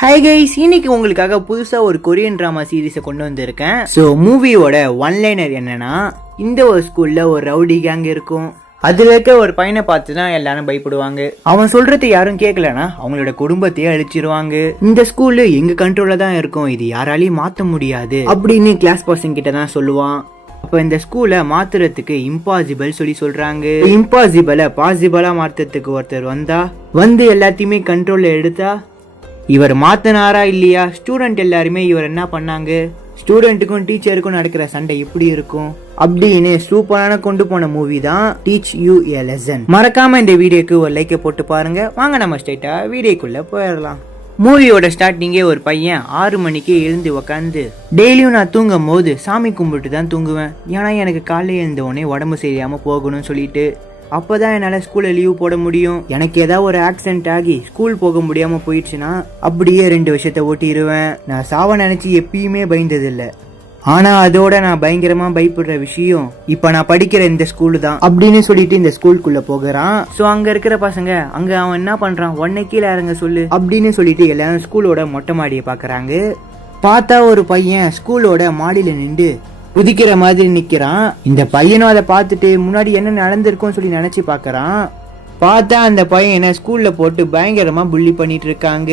Hi guys, இன்னைக்கு உங்களுக்காக புதுசாக ஒரு கொரியன் ட்ராமா சீரீஸை கொண்டு வந்திருக்கேன். ஸோ மூவியோட ஒன்லைனர் என்னன்னா, இந்த ஒரு ஸ்கூலில் ஒரு ரவுடி கேங் இருக்கும். அதில் இருக்க ஒரு பையனை பார்த்து தான் எல்லாரும் பயப்படுவாங்க. அவன் சொல்றது யாரும் கேட்கலன்னா அவங்களோட குடும்பத்தையே அழிச்சிருவாங்க. இந்த ஸ்கூலு எங்க கண்ட்ரோல்ல தான் இருக்கும், இது யாராலையும் மாற்ற முடியாது அப்படின்னு கிளாஸ் பர்சன் கிட்ட தான் சொல்லுவான். அப்போ இந்த ஸ்கூலை மாத்துறதுக்கு இம்பாசிபிள் சொல்றாங்க. இம்பாசிபிளை பாசிபிளா மாத்துறதுக்கு ஒருத்தர் வந்து எல்லாத்தையுமே கண்ட்ரோல்ல எடுத்தா இவர் மாத்தினாரா இல்லையா? ஸ்டூடெண்ட் எல்லாருமே இவர் என்ன பண்ணாங்க, ஸ்டூடெண்ட்டுக்கும் டீச்சருக்கும் நடக்கிற சண்டை எப்படி இருக்கும் அப்படின்னு சூப்பரான கொண்டு போன மூவி தான் டீச் யூ எ லெசன். மறக்காம இந்த வீடியோக்கு ஒரு லைக்கை போட்டு பாருங்க. வாங்க நம்ம ஸ்ட்ரைட்டா வீடியோக்குள்ள போயிடலாம். மூவியோட ஸ்டார்டிங்கே ஒரு பையன் 6 மணிக்கு எழுந்து உக்காந்து, டெய்லியும் நான் தூங்கும் போது சாமி கும்பிட்டு தான் தூங்குவேன், ஏன்னா எனக்கு காலையில் எழுந்தவொடனே உடம்பு சரியாம போகணும்னு சொல்லிட்டு. அப்போதான் என்னால் ஸ்கூலில் லீவ் போட முடியும். எனக்கு ஏதாவது ஒரு ஆக்சிடென்ட் ஆகி ஸ்கூல் போக முடியாமல் போயிடுச்சுன்னா அப்படியே 2 வருஷத்தை ஓட்டிடுவேன். நான் சாவ நினச்சி எப்பயுமே பயந்ததில்லை, ஆனால் அதோட நான் பயங்கரமாக பயப்படுற விஷயம் இப்போ நான் படிக்கிற இந்த ஸ்கூலு தான் அப்படின்னு சொல்லிட்டு இந்த ஸ்கூலுக்குள்ளே போகிறான். ஸோ அங்கே இருக்கிற பசங்க அங்கே அவன் என்ன பண்ணுறான், உடனே கீழே இறங்க சொல்லு அப்படின்னு சொல்லிட்டு எல்லாரும் ஸ்கூலோட மொட்டை மாடியை பார்க்குறாங்க. பார்த்தா ஒரு பையன் ஸ்கூலோட மாடியில் நின்று குதிக்கிற மாதிரி நிக்கிறான். இந்த பையனும் அதை பார்த்துட்டு முன்னாடி என்ன நடந்திருக்கும் சொல்லி நினைச்சு பாக்குறான். பார்த்தா அந்த பையனை ஸ்கூல்ல போட்டு பயங்கரமா புள்ளி பண்ணிட்டு இருக்காங்க.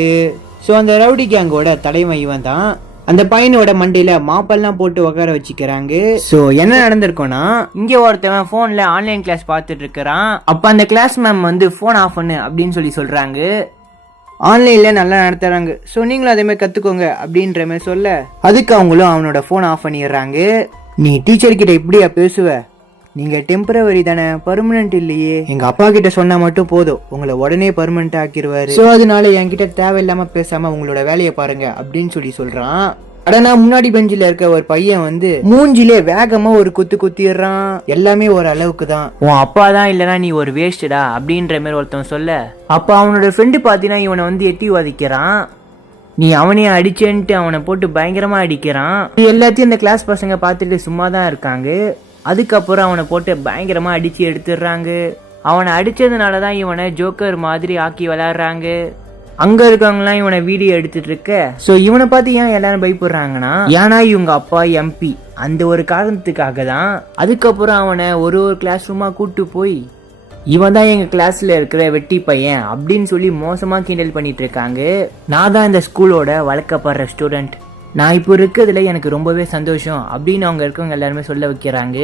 ஸோ அந்த ரவுடி கேங்கோட தலைவன் இவன் தான். அந்த பையனோட மண்டையில மாப்பெல்லாம் போட்டு உட்கார வச்சுக்கிறாங்க. ஸோ என்ன நடந்திருக்கும்னா, இங்க ஒருத்தவன் போன்ல ஆன்லைன் கிளாஸ் பார்த்துட்டு இருக்கிறான். அப்ப அந்த கிளாஸ் மேம் வந்து போன் ஆஃப் பண்ணு அப்படின்னு சொல்றாங்க. ஆன்லைன்ல நல்லா நடத்துறாங்க, ஸோ நீங்களும் அதே மாதிரி கத்துக்கோங்க அப்படின்ற மாதிரி சொல்ல, அதுக்கு அவங்களும் அவனோட போன் ஆஃப் பண்ணிடுறாங்க. நீ டீச்சர் கிட்ட இப்படியா பேசுவ, நீங்க டெம்பரவரி தானே, பர்மனன்ட் இல்லையே, எங்க அப்பா கிட்ட சொன்னா மட்டும் போதும் உங்களை உடனே பர்மனன்ட் ஆக்கிடுவாரு, ஸோ அதனால என்கிட்ட தேவையில்லாம பேசாம உங்களோட வேலையை பாருங்க அப்படின்னு சொல்றான். அடனா முன்னாடி பெஞ்சில இருக்க ஒரு பையன் வந்து மூஞ்சிலே வேகமா ஒரு குத்திடுறான். எல்லாமே ஒரு அளவுக்கு தான், உன் அப்பா தான் இல்லனா நீ ஒரு வேஸ்டடா அப்படின்ற மாதிரி ஒருத்தன் சொல்ல, அப்ப அவனோட ஃப்ரெண்டு பாத்தீங்கன்னா இவனை வந்து எட்டி வாதிக்கிறான். நீ அவனையே அடிச்சேன்ட்டு அவனை போட்டு பயங்கரமா அடிக்கிறான். எல்லாத்தையும் இந்த கிளாஸ் பசங்க பார்த்துட்டு சும்மா தான் இருக்காங்க. அதுக்கப்புறம் அவனை போட்டு பயங்கரமா அடிச்சு எடுத்துடுறாங்க. அவனை அடிச்சதுனாலதான் இவனை ஜோக்கர் மாதிரி ஆக்கி விளையாடுறாங்க. அங்க இருக்கவங்கலாம் இவனை வீடியோ எடுத்துட்டு இருக்க. சோ இவனை பார்த்து ஏன் எல்லாரும் பயப்படுறாங்கன்னா, ஏன்னா இவங்க அப்பா எம்பி, அந்த ஒரு காரணத்துக்காக தான். அதுக்கப்புறம் அவனை ஒரு கிளாஸ் ரூமா கூட்டு போய், இவன் தான் எங்க கிளாஸ்ல இருக்கிற வெட்டி பையன் அப்படின்னு சொல்லி மோசமா கிண்டல் பண்ணிட்டு இருக்காங்க. நான் தான் இந்த ஸ்கூலோட வளர்க்கப்படுற ஸ்டூடெண்ட், நான் இப்போ இருக்கிறதுல எனக்கு ரொம்பவே சந்தோஷம் அப்படின்னு அவங்க இருக்கவங்க எல்லாருமே சொல்ல வைக்கிறாங்க.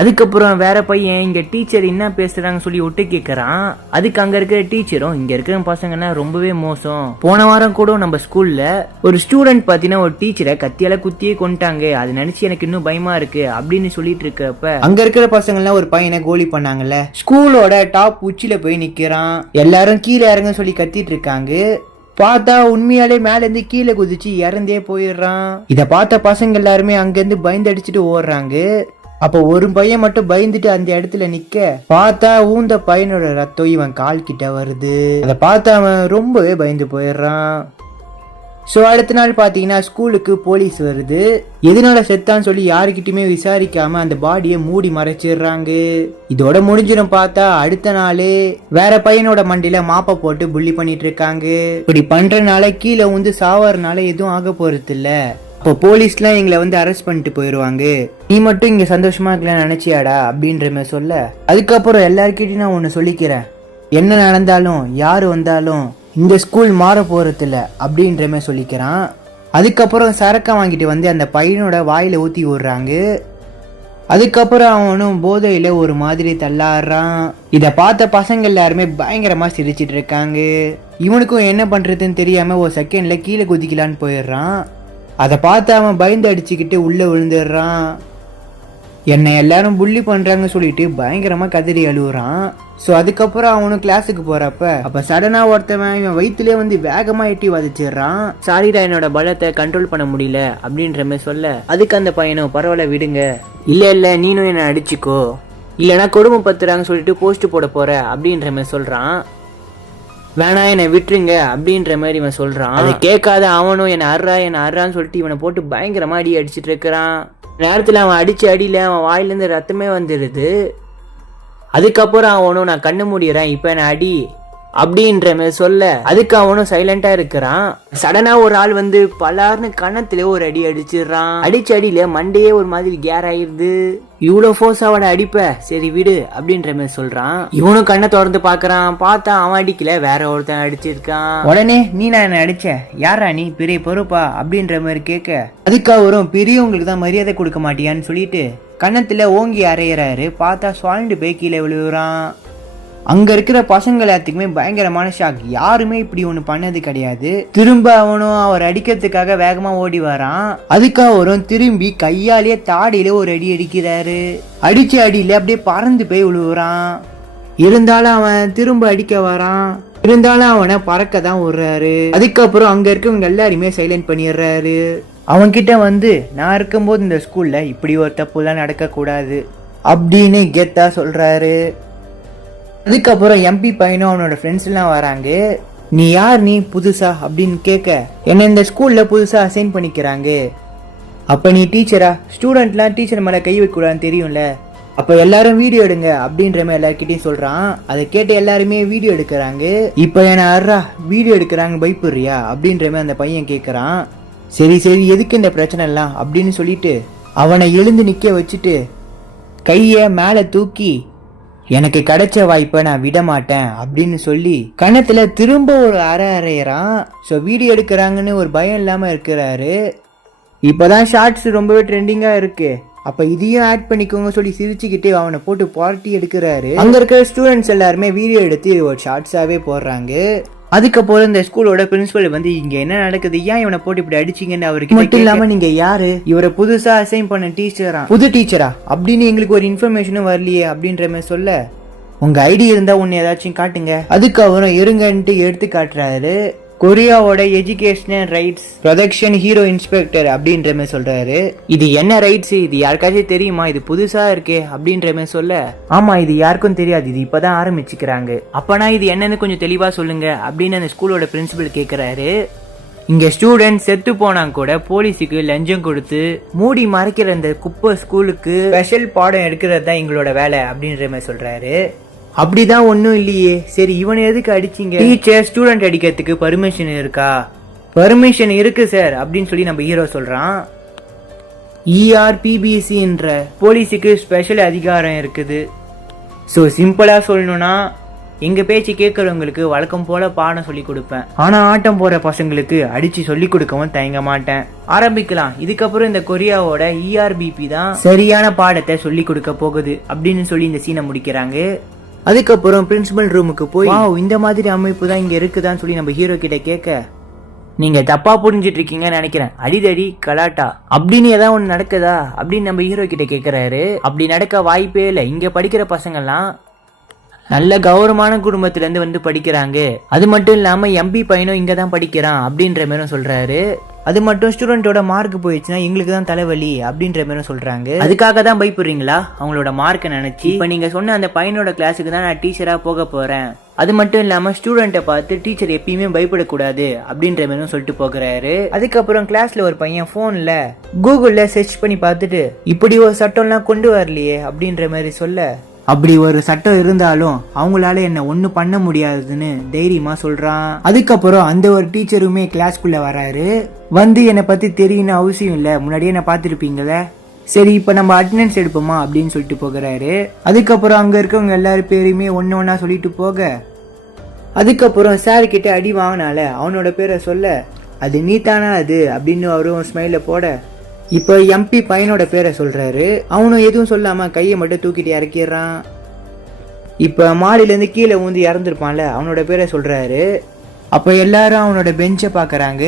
அதுக்கப்புறம் வேற பையன் இங்க டீச்சர் என்ன பேசுறாங்க சொல்லி ஒட்டு கேட்கறான். அதுக்கு அங்க இருக்கிற டீச்சரும், இங்க இருக்கிற பசங்கன்னா ரொம்பவே மோசம், போன வாரம் கூட நம்ம ஸ்கூல்ல ஒரு ஸ்டூடெண்ட் பாத்தீங்கன்னா ஒரு டீச்சரை கத்தியால குத்தியே கொண்டாங்க, அது நினைச்சு எனக்கு இன்னும் பயமா இருக்கு அப்படின்னு சொல்லிட்டு இருக்கப்ப, அங்க இருக்கிற பசங்க எல்லாம் ஒரு பையனை கோலி பண்ணாங்கல்ல, ஸ்கூலோட டாப் உச்சில போய் நிக்கிறான். எல்லாரும் கீழே இறங்க சொல்லி கத்திட்டு இருக்காங்க. பார்த்தா உண்மையாலே மேல இருந்து கீழே குதிச்சு இறந்தே போயிடுறான். இத பார்த்த பசங்க எல்லாருமே அங்கிருந்து பயந்து அடிச்சுட்டு ஓடுறாங்க. அப்போ ஒரு பையன் மட்டும் பயந்துட்டு அந்த இடத்துல நிக்க, பார்த்தா ஊந்த பையனோட ரத்தம் இவன் கால் கிட்ட வருது. அதை பார்த்து அவன் ரொம்பவே பயந்து போயிடுறான். ஸோ அடுத்த நாள் பார்த்தீங்கன்னா ஸ்கூலுக்கு போலீஸ் வருது. எதனால செத்தான்னு சொல்லி யாருக்கிட்டுமே விசாரிக்காம அந்த பாடியை மூடி மறைச்சிடுறாங்க. இதோட முடிஞ்சிடும். பார்த்தா அடுத்த நாளே வேற பையனோட மண்டியில மாப்பை போட்டு புள்ளி பண்ணிட்டு இருக்காங்க. இப்படி பண்றதுனால கீழே வந்து சாவறதுனால எதுவும் ஆக போறது இல்ல. இப்போ போலீஸ்லாம் எங்களை வந்து அரெஸ்ட் பண்ணிட்டு போயிடுவாங்க, நீ மட்டும் இங்க சந்தோஷமா இருக்கலாம்னு நினைச்சியாடா அப்படின்ற மாதிரி சொல்ல, அதுக்கப்புறம் எல்லாருக்கிட்டையும் நான் ஒன்று சொல்லிக்கிறேன், என்ன நடந்தாலும் யாரு வந்தாலும் இந்த ஸ்கூல் மாற போறது இல்லை அப்படின்ற மாதிரி சொல்லிக்கிறான். அதுக்கப்புறம் சரக்கை வாங்கிட்டு வந்து அந்த பையனோட வாயில ஊத்தி விடுறாங்க. அதுக்கப்புறம் அவனும் போதையில ஒரு மாதிரி தள்ளாடுறான். இதை பார்த்த பசங்க எல்லாருமே பயங்கரமா சிரிச்சிட்டு இருக்காங்க. இவனுக்கும் என்ன பண்றதுன்னு தெரியாம ஒரு செகண்ட்ல கீழே குதிக்கலான்னு போயிடுறான். அதை பார்த்து அவன் பயந்து அடிச்சுக்கிட்டு உள்ள விழுந்துடுறான். என்னை எல்லாரும் புள்ளி பண்றாங்க சொல்லிட்டு பயங்கரமா கதறி அழுகுறான். ஸோ அதுக்கப்புறம் அவனும் கிளாஸுக்கு போறப்ப அப்ப சடனா ஒருத்தவன் இவன் வயிற்றுலேயே வந்து வேகமா எட்டி வதிச்சிடுறான். சாரிடா, என்னோட பலத்தை கண்ட்ரோல் பண்ண முடியல அப்படின்ற மாதிரி சொல்ல, அதுக்கு அந்த பையனும் பரவாயில்ல விடுங்க, இல்ல நீனும் என்ன அடிச்சுக்கோ, இல்லைன்னா கொடுமை பத்துறாங்க சொல்லிட்டு போஸ்ட் போட போற அப்படின்ற மாதிரி சொல்றான். வேணா என்னை விட்டுருங்க அப்படின்ற மாதிரி இவன் சொல்றான். அதை கேட்காத அவனும் என்ன அறான்னு சொல்லிட்டு இவனை போட்டு பயங்கரமா அடிச்சிட்டு இருக்கிறான். நேரத்துல அவன் அடிச்ச அடியில அவன் வாயிலிருந்து ரத்தமே வந்துடுது. அதுக்கப்புறம் அவனும் நான் கண்ணு மூடிறேன், இப்ப என்ன அடி, அப்படின்ற மாதிரி சொல்ல அதுக்கு அவனும் சைலண்டா இருக்கிறான். சடனா ஒரு ஆள் வந்து பலார்னு கணத்துல ஒரு அடி அடிச்சிடுறான். அடிச்ச அடியில மண்டையே ஒரு மாதிரி கேர் ஆயிருது. இவ்வளவு ஃபோர்ஸ் அவட அடிப்ப, சரி விடு அப்படின்ற மாதிரி சொல்றான். இவனும் கண்ணை திறந்து பாக்குறான். பார்த்தா அவன் அடிக்கல, வேற ஒருத்தன் அடிச்சிருக்கான். உடனே நீ நான் என்ன அடிச்ச, யாரா நீ, பெரிய பொறுப்பா அப்படின்ற மாதிரி கேட்க அதுக்கு அவரும் பெரியவங்களுக்கு தான் மரியாதை கொடுக்க மாட்டியான்னு சொல்லிட்டு கன்னத்துல ஓங்கி அரையிறாரு. பார்த்தா சுவாண்டு போய் கீழே விழுவுறான். அங்க இருக்கிற பசங்க எல்லாத்துக்குமே பயங்கரமான ஷாக். யாருமே இப்படி ஒண்ணு பண்ணது கிடையாது. திரும்ப அவனும் அவர் அடிக்கிறதுக்காக வேகமா ஓடி வரான். அதுக்கு அவரும் திரும்பி கையாலேயே தாடியில ஒரு அடி அடிக்கிறாரு. அடிச்ச அடியில அப்படியே பறந்து போய் விழுவுறான். இருந்தாலும் அவன் திரும்ப அடிக்க வரான். இருந்தாலும் அவனை பறக்க தான் விடுறாரு. அதுக்கப்புறம் அங்க இருக்கவங்க எல்லாருமே சைலண்ட் பண்ணிடுறாரு. அவன்கிட்ட வந்து நான் இருக்கும்போது இந்த ஸ்கூல்ல இப்படி ஒரு தப்புலாம் நடக்க கூடாது அப்படின்னு கெத்தா சொல்றாரு. அதுக்கப்புறம் எம்பி பையனும் அவனோட ஃப்ரெண்ட்ஸ் எல்லாம் வராங்க. நீ யார், நீ புதுசா அப்படின்னு கேட்க என்ன இந்த ஸ்கூல்ல புதுசா அசைன் பண்ணிக்கிறாங்க. அப்ப நீ டீச்சரா, ஸ்டூடெண்ட்லாம் டீச்சர் மேல கை வைக்க கூடாதுன்னு தெரியும்ல, அப்ப எல்லாரும் வீடியோ எடுங்க அப்படின்ற மாதிரி எல்லார்கிட்டையும் சொல்றான். அதை கேட்டு எல்லாருமே வீடியோ எடுக்கிறாங்க. இப்ப என்ன அர்ரா வீடியோ எடுக்கிறாங்க பயப்படுறியா அப்படின்ற மாதிரி அந்த பையன் கேட்கறான். சரி சரி எதுக்கு இந்த பிரச்சனை எல்லாம் அப்படின்னு சொல்லிட்டு அவனை எழுந்து நிக்க வச்சுட்டு கைய மேல தூக்கி எனக்கு கிடைச்ச வாய்ப்பை நான் விட மாட்டேன் அப்படின்னு சொல்லி கணத்துல திரும்ப ஒரு அரையறான். ஸோ வீடியோ எடுக்கிறாங்கன்னு ஒரு பயம் இல்லாம இருக்கிறாரு. இப்பதான் ஷார்ட்ஸ் ரொம்பவே ட்ரெண்டிங்கா இருக்கு, அப்ப இதையும் ஆட் பண்ணிக்கோங்க சொல்லி சிரிச்சுக்கிட்டே அவனை போட்டு பார்ட்டி எடுக்கிறாரு. அங்க இருக்கிற ஸ்டூடெண்ட்ஸ் எல்லாருமே வீடியோ எடுத்து ஒரு ஷார்ட்ஸாவே போடுறாங்க. அதுக்கப்புறம் இந்த ஸ்கூலோட பிரின்சிபல் வந்து இங்க என்ன நடக்குது, ஏன் இவனை போட்டு இப்படி அடிச்சிங்கன்னு அவருக்கு மட்டும் இல்லாம நீங்க யாரு, இவரை புதுசா அசைன் பண்ண டீச்சரா, புது டீச்சரா அப்படின்னு எங்களுக்கு ஒரு இன்ஃபர்மேஷனும் வரலையே அப்படின்ற மாதிரி சொல்ல உங்க ஐடி இருந்தா ஒன்னு ஏதாச்சும் காட்டுங்க. அதுக்கு அவரும் இருங்கன்ட்டு எடுத்து காட்டுறாரு. கொரியாவோட educational rights production hero inspector அப்படின்ற மாதிரி சொல்றாரு. இது என்ன ரைட்ஸ், இது யாருக்காச்சும் தெரியுமா, இது புதுசா இருக்கே அப்படின்ற மாதிரி சொல்ல ஆமா இது யாருக்கும் தெரியாது, இது இப்பதான் ஆரம்பிச்சுக்கிறாங்க, அப்பனா இது என்னன்னு கொஞ்சம் தெளிவா சொல்லுங்க அப்படின்னு அந்த ஸ்கூலோட பிரின்சிபல் கேக்குறாரு. இங்க ஸ்டூடெண்ட் செத்து போனா கூட போலீஸுக்கு லஞ்சம் கொடுத்து மூடி மறைக்கிற இந்த குப்பை ஸ்கூலுக்கு ஸ்பெஷல் பாடம் எடுக்கிறது தான் எங்களோட வேலை அப்படின்ற மாதிரி சொல்றாரு. அப்படிதான் ஒன்னும் இல்லையே, சரி இவனை எதுக்கு அடிச்சீங்க, டீச்சர் ஸ்டூடெண்ட் அடிக்கிறதுக்கு பர்மிஷன் இருக்கா, பர்மிஷன் இருக்கு சார் அப்படின்னு சொல்லி நம்ம ஹீரோ சொல்றான். ERPBCன்ற போலீஸுக்கு ஸ்பெஷல் அதிகாரம் இருக்குது. ஸோ சிம்பிளா சொல்லணும்னா எங்க பேச்சு கேட்கறவங்களுக்கு வழக்கம் போல பாடம் சொல்லி கொடுப்பேன், ஆனா ஆட்டம் போற பசங்களுக்கு அடிச்சு சொல்லி கொடுக்கவும் தயங்க மாட்டேன். ஆரம்பிக்கலாம். இதுக்கப்புறம் இந்த கொரியாவோட ERBP தான் சரியான பாடத்தை சொல்லி கொடுக்க போகுது அப்படின்னு சொல்லி இந்த சீனை முடிக்கிறாங்க. அதுக்கப்புறம் பிரின்சிபல் ரூமுக்கு போய் இந்த மாதிரி அமைப்பு தான் இங்க இருக்குதான்னு சொல்லி நம்ம ஹீரோ கிட்ட கேட்க நீங்க தப்பா புரிஞ்சிட்டு இருக்கீங்கன்னு நினைக்கிறேன், அடிதடி கலாட்டா அப்படின்னு ஏதாவது ஒண்ணு நடக்குதா அப்படின்னு நம்ம ஹீரோ கிட்ட கேட்கிறாரு. அப்படி நடக்க வாய்ப்பே இல்லை, இங்க படிக்கிற பசங்கள்லாம் நல்ல கௌரவமான குடும்பத்துல இருந்து வந்து படிக்கிறாங்க, அது மட்டும் இல்லாம எம்பி பையனும் இங்க தான் படிக்கிறான் அப்படின்ற மாதிரி சொல்றாரு. அது மட்டும் ஸ்டூடெண்டோட மார்க் போயிடுச்சுன்னா எங்களுக்கு தான் தலைவலி அப்படின்ற மாதிரி சொல்றாங்க. அதுக்காக தான் பயப்படுறீங்களா அவங்களோட மார்க்கை நினைச்சு, இப்ப நீங்க சொன்ன அந்த பையனோட கிளாஸுக்கு தான் நான் டீச்சரா போக போறேன், அது மட்டும் இல்லாம ஸ்டூடெண்ட்டை பார்த்து டீச்சர் எப்பயுமே பயப்படக்கூடாது அப்படின்ற மாதிரி சொல்லிட்டு போகிறாரு. அதுக்கப்புறம் கிளாஸ்ல ஒரு பையன் போன்ல கூகுள்ல சர்ச் பண்ணி பார்த்துட்டு இப்படி ஒரு சட்டம்லாம் கொண்டு வரலையே அப்படின்ற மாதிரி சொல்ல அப்படி ஒரு சட்டம் இருந்தாலும் அவங்களால என்ன ஒன்னும் பண்ண முடியாதுன்னு தைரியமா சொல்றான். அதுக்கப்புறம் அந்த ஒரு டீச்சருமே கிளாஸ்க்குள்ள வராரு. வந்து என்னை பத்தி தெரியணும் அவசியம் இல்ல, முன்னாடியே என்ன பார்த்துருப்பீங்களே, சரி இப்ப நம்ம அட்டெண்டன்ஸ் எடுப்போமா அப்படின்னு சொல்லிட்டு போகிறாரு. அதுக்கப்புறம் அங்க இருக்கவங்க எல்லாரும் பேருமே ஒன்னு ஒன்னா சொல்லிட்டு போக அதுக்கப்புறம் சார் கிட்ட அடி வாங்கினால அவனோட பேரை சொல்ல அது நீ தானா அது அப்படின்னு அவரும் ஸ்மைல போட இப்ப எம்பி பையனோட பேரை சொல்றாரு. அவனும் எதுவும் சொல்லாம கையை மட்டும் தூக்கிட்டு இறக்கிடுறான். இப்ப மாடியில இருந்து கீழே ஊந்து இறந்துருப்பான்ல அவனோட பேரை சொல்றாரு. அப்ப எல்லாரும் அவனோட பெஞ்சை பாக்குறாங்க.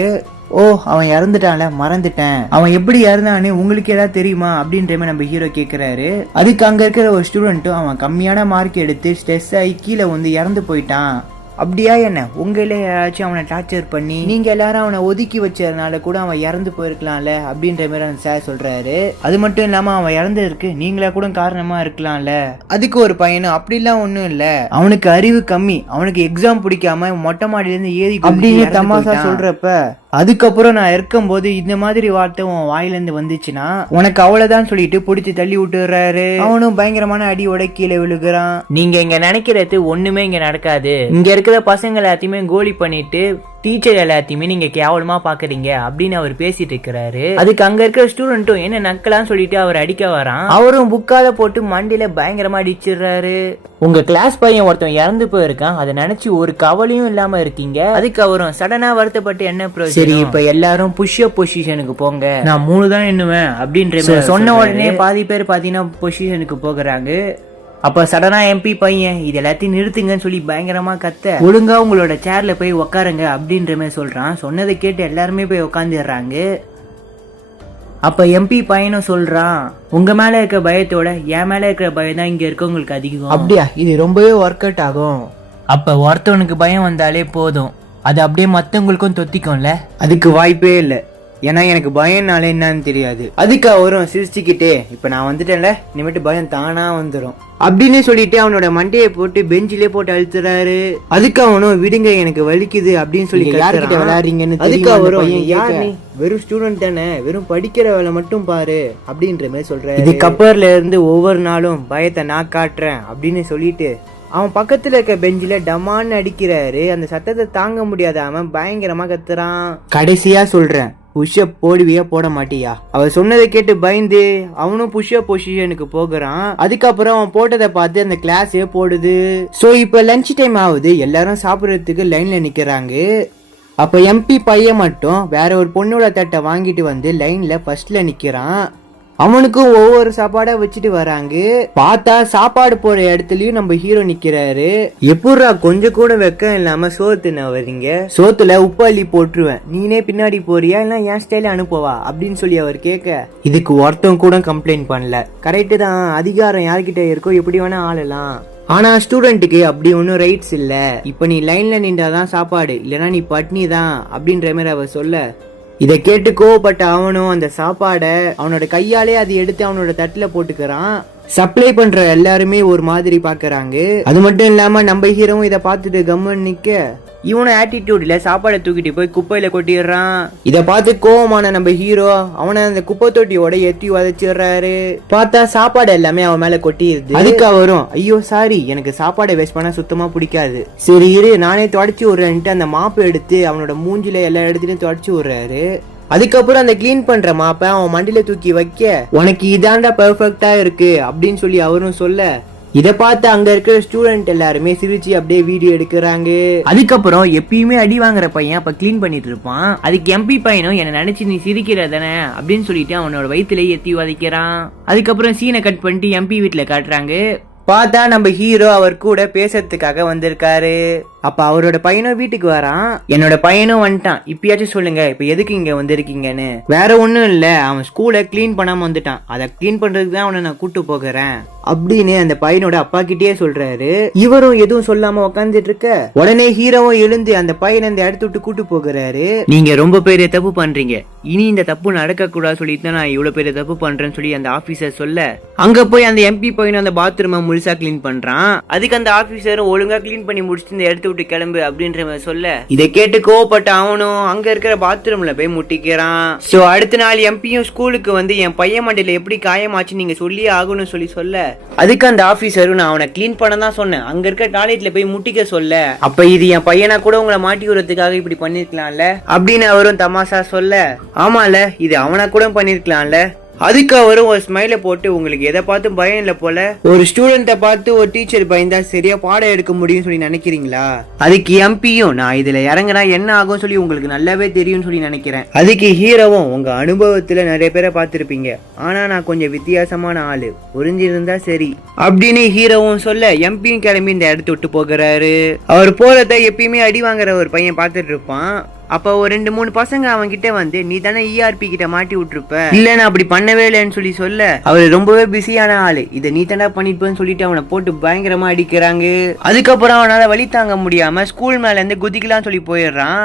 ஓ அவன் இறந்துட்டான்ல, மறந்துட்டேன், அவன் எப்படி இறந்தான்னு உங்களுக்கு ஏதாவது தெரியுமா அப்படின்ற மாதிரி நம்ம ஹீரோ கேக்குறாரு. அதுக்கு அங்க இருக்கிற ஒரு ஸ்டூடெண்ட்டும் அவன் கம்மியான மார்க் எடுத்து ஸ்ட்ரெஸ் ஆகி கீழே வந்து இறந்து போயிட்டான், அப்படியா என்ன உங்களே யாராச்சும் அவனை டார்ச்சர் பண்ணி நீங்க எல்லாரும் அவனை ஒதுக்கி வச்சதுனால கூட அவன் இறந்து போயிருக்கலாம்ல அப்படின்ற மாதிரி அந்த சார் சொல்றாரு. அது மட்டும் இல்லாம அவன் இறந்ததுக்கு நீங்களா கூட காரணமா இருக்கலாம்ல. அதுக்கு ஒரு பையனும் அப்படிலாம் ஒண்ணும் இல்ல, அவனுக்கு அறிவு கம்மி, அவனுக்கு எக்ஸாம் பிடிக்காம மொட்டை மாடியில இருந்து ஏறி அப்படின்னு தமாசா சொல்றப்ப அதுக்கப்புறம் நான் இருக்கும்போது இந்த மாதிரி வார்த்தை உன் வாயிலிருந்து வந்துச்சுன்னா உனக்கு அவ்வளவுதான் சொல்லிட்டு பிடிச்சி தள்ளி விட்டுறாரு. அவனும் பயங்கரமான அடியோட கீழே விழுகிறான். நீங்க இங்க நினைக்கிறது ஒண்ணுமே இங்க நடக்காது. இங்க இருக்கிற பசங்க எல்லாத்தையுமே கோலி பண்ணிட்டு டீச்சர் எல்லாத்தையுமே நீங்க கேவலமா பாக்குறீங்க அப்படின்னு அவர் பேசிட்டு இருக்கிறாரு. அதுக்கு அங்க இருக்கிற ஸ்டூடெண்ட்டும் என்ன நக்கலான்னு சொல்லிட்டு அவர் அடிக்க வரான். அவரும் புக்கால போட்டு மண்டியில பயங்கரமா அடிச்சிடுறாரு. உங்க கிளாஸ் பையன் ஒருத்தன் இறந்து போயிருக்கான், அதை நினைச்சு ஒரு கவலையும் இல்லாம இருக்கீங்க. அதுக்கு அவரும் சடனா வருத்தப்பட்டு என்ன பிரயோஜனம், சரி இப்ப எல்லாரும் புஷ்அப் பொசிஷனுக்கு போங்க, நான் 3 தான் எண்ணுவேன் அப்படின்ற சொன்ன உடனே பாதி பேர் பாத்தீங்கன்னா பொசிஷனுக்கு போகிறாங்க. அப்ப சடனா எம்பி பையன் இது எல்லாத்தையும் நிறுத்துங்கன்னு சொல்லி பயங்கரமா கத்த, ஒழுங்கா உங்களோட சேர்ல போய் உக்காருங்க அப்படின்ற மாதிரி சொல்றான். சொன்னதை கேட்டு எல்லாருமே போய் உக்காந்துடுறாங்க. அப்ப எம்பி பையனும் சொல்றான், உங்க மேல இருக்கிற பயத்தோட என் மேல இருக்கிற பயம் தான் இங்க இருக்கவங்களுக்கு அதிகம். அப்படியா, இது ரொம்பவே ஒர்க் அவுட் ஆகும். அப்ப ஒருத்தவனுக்கு பயம் வந்தாலே போதும், அது அப்படியே மத்தவங்களுக்கும் தொத்திக்கும்ல. அதுக்கு வாய்ப்பே இல்லை, ஏன்னா எனக்கு பயம்னாலே என்னன்னு தெரியாது. அதுக்கு அவரும் சிரிச்சுக்கிட்டே, இப்ப நான் வந்துட்டேன்ல, இனிமேட்டு பயம் தானா வந்துடும் அப்படின்னு சொல்லிட்டு அவனோட மண்டையை போட்டு பெஞ்சிலே போட்டு அழுத்துறாரு. அதுக்கு அவனும் விடுங்க எனக்கு வலிக்குது அப்படின்னு சொல்லி யார்கிட்ட விளையாடுறீங்கன்னு. அதுக்கு அவரும், யார் நீ, வெறும் ஸ்டூடெண்ட் தானே, வெறும் படிக்கிற வேலை மட்டும் பாரு அப்படின்ற மாதிரி சொல்றாரு. இது கப்பர்ல இருந்து ஒவ்வொரு நாளும் பயத்தை நான் காட்டுறேன் அப்படின்னு சொல்லிட்டு அவன் பக்கத்துல இருக்க பெஞ்சில டமான்னு அடிக்கிறாரு. அந்த சத்தத்தை தாங்க முடியாத அவன் பயங்கரமா கத்துறான். கடைசியா சொல்றேன், புஷ்அப் போடுவியா போட மாட்டியா? அவ சொன்னதை கேட்டு பயந்து அவனும் புஷ்அப் பொசிஷனுக்கு போகிறான். அதுக்கப்புறம் அவன் போட்டதை பார்த்து அந்த கிளாஸே போடுது. சோ இப்ப லஞ்ச் டைம் ஆகுது, எல்லாரும் சாப்பிடறதுக்கு லைன்ல நிக்கிறாங்க. அப்ப எம்பி பையன் மட்டும் வேற ஒரு பொண்ணோட தட்டை வாங்கிட்டு வந்து லைன்ல ஃபர்ஸ்ட்ல நிக்கிறான். அவனுக்கும் ஒவ்வொரு சாப்பாடா வச்சுட்டு வராங்க. பார்த்தா சாப்பாடு போற இடத்துலயும் நம்ம ஹீரோ நிக்கிறாரு. எப்படா கொஞ்சம் கூட வெக்கம் இல்லாம சோத்துன வரீங்க, சோத்துல உப்பு அள்ளி போட்டுருவேன், நீனே பின்னாடி போறியா இல்ல என் ஸ்டைல அனுப்பவா அப்படின்னு சொல்லி அவர் கேட்க, இதுக்கு ஒருத்தன் கூட கம்ப்ளைண்ட் பண்ணல. கரெக்டு தான், அதிகாரம் யார்கிட்ட இருக்கோ எப்படி வேணா ஆளலாம், ஆனா ஸ்டூடெண்ட்டுக்கு அப்படி ஒன்னும் ரைட்ஸ் இல்ல. இப்ப நீ லைன்ல நின்றாதான் சாப்பாடு, இல்லனா நீ பட்னி தான் அப்படின்ற மாதிரி அவர் சொல்ல, இதை கேட்டு கோவப்பட்ட அவனும் அந்த சாப்பாடை அவனோட கையாலே அதை எடுத்து அவனோட தட்டுல போட்டுக்கிறான். சப்ளை பண்ற எல்லாருமே ஒரு மாதிரி பாக்குறாங்க. அது மட்டும் இல்லாம நம்ம ஹீரோவும் இதை பார்த்துட்டு கம்மன் நிக்க, இவனும் ஆட்டிடியூட்ல சாப்பாடை தூக்கிட்டு போய் குப்பையில கொட்டிடுறான். இத பார்த்து கோவமான நம்ம ஹீரோ அவனை அந்த குப்பை தொட்டியோட எத்தி உதச்சிடுறாரு. பார்த்தா சாப்பாடு எல்லாமே அவன் மேல கொட்டிடுது. அதுக்கு அவரும், ஐயோ சாரி, எனக்கு சாப்பாடை வேஸ்ட் பண்ண சுத்தமா பிடிக்காது, சரி இரு நானே தொடச்சு விடுறேன்ட்டு அந்த மாப்பு எடுத்து அவனோட மூஞ்சில எல்லா இடத்துலயும் தொடச்சு விடுறாரு. அதுக்கப்புறம் அந்த கிளீன் பண்ற மாப்பை அவன் மண்டியில தூக்கி வைக்க, உனக்கு இதாண்டா பெர்ஃபெக்டா இருக்கு அப்படின்னு சொல்லி அவரும் சொல்ல, இத பார்த்து அங்க இருக்கிற ஸ்டூடெண்ட் எல்லாருமே சிரிச்சு அப்படியே வீடியோ எடுக்கிறாங்க. அதுக்கப்புறம் எப்பயுமே அடி வாங்குற பையன் அப்ப கிளீன் பண்ணிட்டு இருப்பான். அதுக்கு எம்பி பையனும் என்ன நினைச்சு நீ சிரிக்கிறதானே அப்படின்னு சொல்லிட்டு அவனோட வயிற்றுல எத்தி வதைக்கிறான். அதுக்கப்புறம் சீனை கட் பண்ணிட்டு எம்பி வீட்டுல காட்டுறாங்க. பார்த்தா நம்ம ஹீரோ அவர் கூட பேசுறதுக்காக வந்திருக்காரு. அப்ப அவரோட பையனும் வீட்டுக்கு வரான். என்னோட பையனும் வந்துட்டான், இப்பயாச்சும் சொல்லுங்க இப்ப எதுக்கு இங்க வந்திருக்கீங்கன்னு. வேற ஒண்ணும் இல்ல, அவன் ஸ்கூலை கிளீன் பண்ணாம வந்துட்டான், அதை கிளீன் பண்றதுக்கு தான் அவனை நான் கூட்டு போகிறேன் அப்படின்னு அந்த பையனோட அப்பா கிட்டே சொல்றாரு. இவரும் எதுவும் சொல்லாம உக்காந்துட்டு இருக்க, உடனே ஹீரோவும் எழுந்து அந்த பையனை இந்த இடத்த விட்டு கூட்டு போகிறாரு. நீங்க ரொம்ப பெரிய தப்பு பண்றீங்க, இனி இந்த தப்பு நடக்க கூடாது சொல்லிட்டு நான் இவ்வளவு பெரிய தப்பு பண்றேன்னு சொல்லி அந்த ஆபீசர் சொல்ல, அங்க போய் அந்த எம்பி பையனும் அந்த பாத்ரூமை முழுசா கிளீன் பண்றான். அதுக்கு அந்த ஆபீசரும் ஒழுங்கா கிளீன் பண்ணி முடிச்சுட்டு இந்த இடத்த விட்டு கிளம்பு அப்படின்ற மாதிரி சொல்ல, இதை கேட்டு கோவப்பட்ட அவனும் அங்க இருக்கிற பாத்ரூம்ல போய் முட்டிக்கிறான். சோ அடுத்த நாள் எம்பியும் ஸ்கூலுக்கு வந்து என் பையன் மண்டையில எப்படி காயமாச்சு நீங்க சொல்லி ஆகணும்னு சொல்ல, அதுக்கு அந்த ஆபீசரும் நான் அவனை கிளீன் பண்ண தான் சொன்னேன், அங்க இருக்க டாய்லெட்ல போய் முட்டிக்க சொல்ல, அப்ப இது என் பையனா கூட உங்களை மாட்டி விடுறதுக்காக இப்படி பண்ணிருக்கலாம்ல அப்படின்னு அவரும் தமாஷா சொல்ல, ஆமால இது அவனா கூட பண்ணிருக்கலாம்ல. அதுக்கு அவரும் ஒரு ஸ்மைல போட்டு, உங்களுக்கு எதை பார்த்து பயம் இல்ல போல, ஒரு ஸ்டூடெண்ட்டை பார்த்து ஒரு டீச்சர் பயந்தா சரியா பாடம் எடுக்க முடியும்னு சொல்லி நினைக்கிறீங்களா? அதுக்கு எம்பியும், நான் இதுல இறங்கினா என்ன ஆகும் சொல்லி உங்களுக்கு நல்லாவே தெரியும்னு சொல்லி நினைக்கிறேன். அதுக்கு ஹீரோவும், உங்க அனுபவத்துல நிறைய பேரை பார்த்திருப்பீங்க, ஆனா நான் கொஞ்சம் வித்தியாசமான ஆளு, புரிஞ்சிருந்தா சரி அப்படின்னு ஹீரோவும் சொல்ல, எம்பியும் கிளம்பி இந்த இடத்த விட்டு போகிறாரு. அவர் போறத எப்பயுமே அடி வாங்குற ஒரு பையன் பார்த்துட்டு இருப்பான். அப்ப ஒரு 2-3 பசங்க அவன் கிட்ட வந்து, நீ தானே ERP கிட்ட மாட்டி விட்டுருப்ப, இல்ல நான் அப்படி பண்ணவே இல்லைன்னு சொல்ல, அவரு ரொம்பவே பிஸியான ஆளு, இதை நீ தானே பண்ணிருப்பேன்னு சொல்லிட்டு அவனை போட்டு பயங்கரமா அடிக்கிறாங்க. அதுக்கப்புறம் அவனால வலி தாங்க முடியாம ஸ்கூல் மேல இருந்து குதிக்கலாம் சொல்லி போயிடுறான்.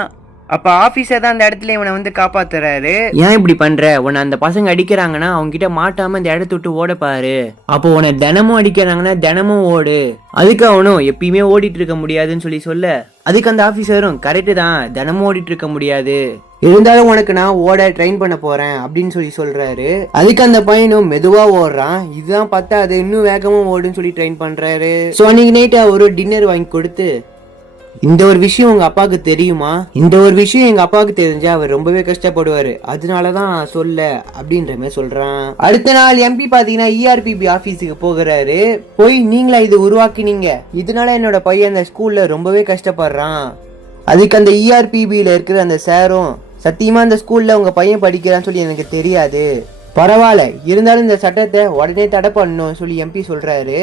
அப்ப ஆபீசர் தான் அந்த இடத்துல இவனை வந்து காப்பாத்துறாரு. ஏன் இப்படி பண்ற, உன்னை அந்த பசங்க அடிக்கிறாங்கன்னா அவங்க கிட்ட மாட்டாம இந்த இடத்த விட்டு ஓட பாரு, அப்போ உன்னை தினமும் அடிக்கிறாங்கன்னா தினமும் ஓடு. அதுக்கு அவனும் எப்பயுமே ஓடிட்டு இருக்க முடியாதுன்னு சொல்ல, அதுக்கு அந்த ஆபீசரும் கரெக்டு தான், தினமும் ஓடிட்டு இருக்க முடியாது, இருந்தாலும் உனக்கு நான் ஓட ட்ரெயின் பண்ண போறேன் அப்படின்னு சொல்றாரு. அதுக்கு அந்த பையனும் மெதுவா ஓடுறான். இதுதான் பத்தாது, இன்னும் வேகமா ஓடுன்னு சொல்லி ட்ரெயின் பண்றாரு. சோ அன்னைக்கு நைட் ஒரு டின்னர் வாங்கி கொடுத்து, இந்த ஒரு விஷயம் உங்க அப்பாவுக்கு தெரியுமா? இந்த ஒரு விஷயம் எங்க அப்பாவுக்கு தெரிஞ்சா அவர் ரொம்பவே கஷ்டப்படுவாரு, அதனாலதான் நான் சொல்ல அப்படின்ற மாதிரி சொல்றான். அடுத்த நாள் எம்பி பாத்தீங்கன்னா ERPB ஆபீஸுக்கு போகிறாரு. போய் நீங்களா இது உருவாக்கினீங்க, இதனால என்னோட பையன் அந்த ஸ்கூல்ல ரொம்பவே கஷ்டப்படுறான். அதுக்கு அந்த ERPBல இருக்கிற அந்த சாரும், சத்தியமா அந்த ஸ்கூல்ல உங்க பையன் படிக்கிறான்னு சொல்லி எனக்கு தெரியாது, பரவாயில்ல இருந்தாலும் இந்த சட்டத்தை உடனே தடை பண்ணணும் சொல்லி எம்பி சொல்றாரு.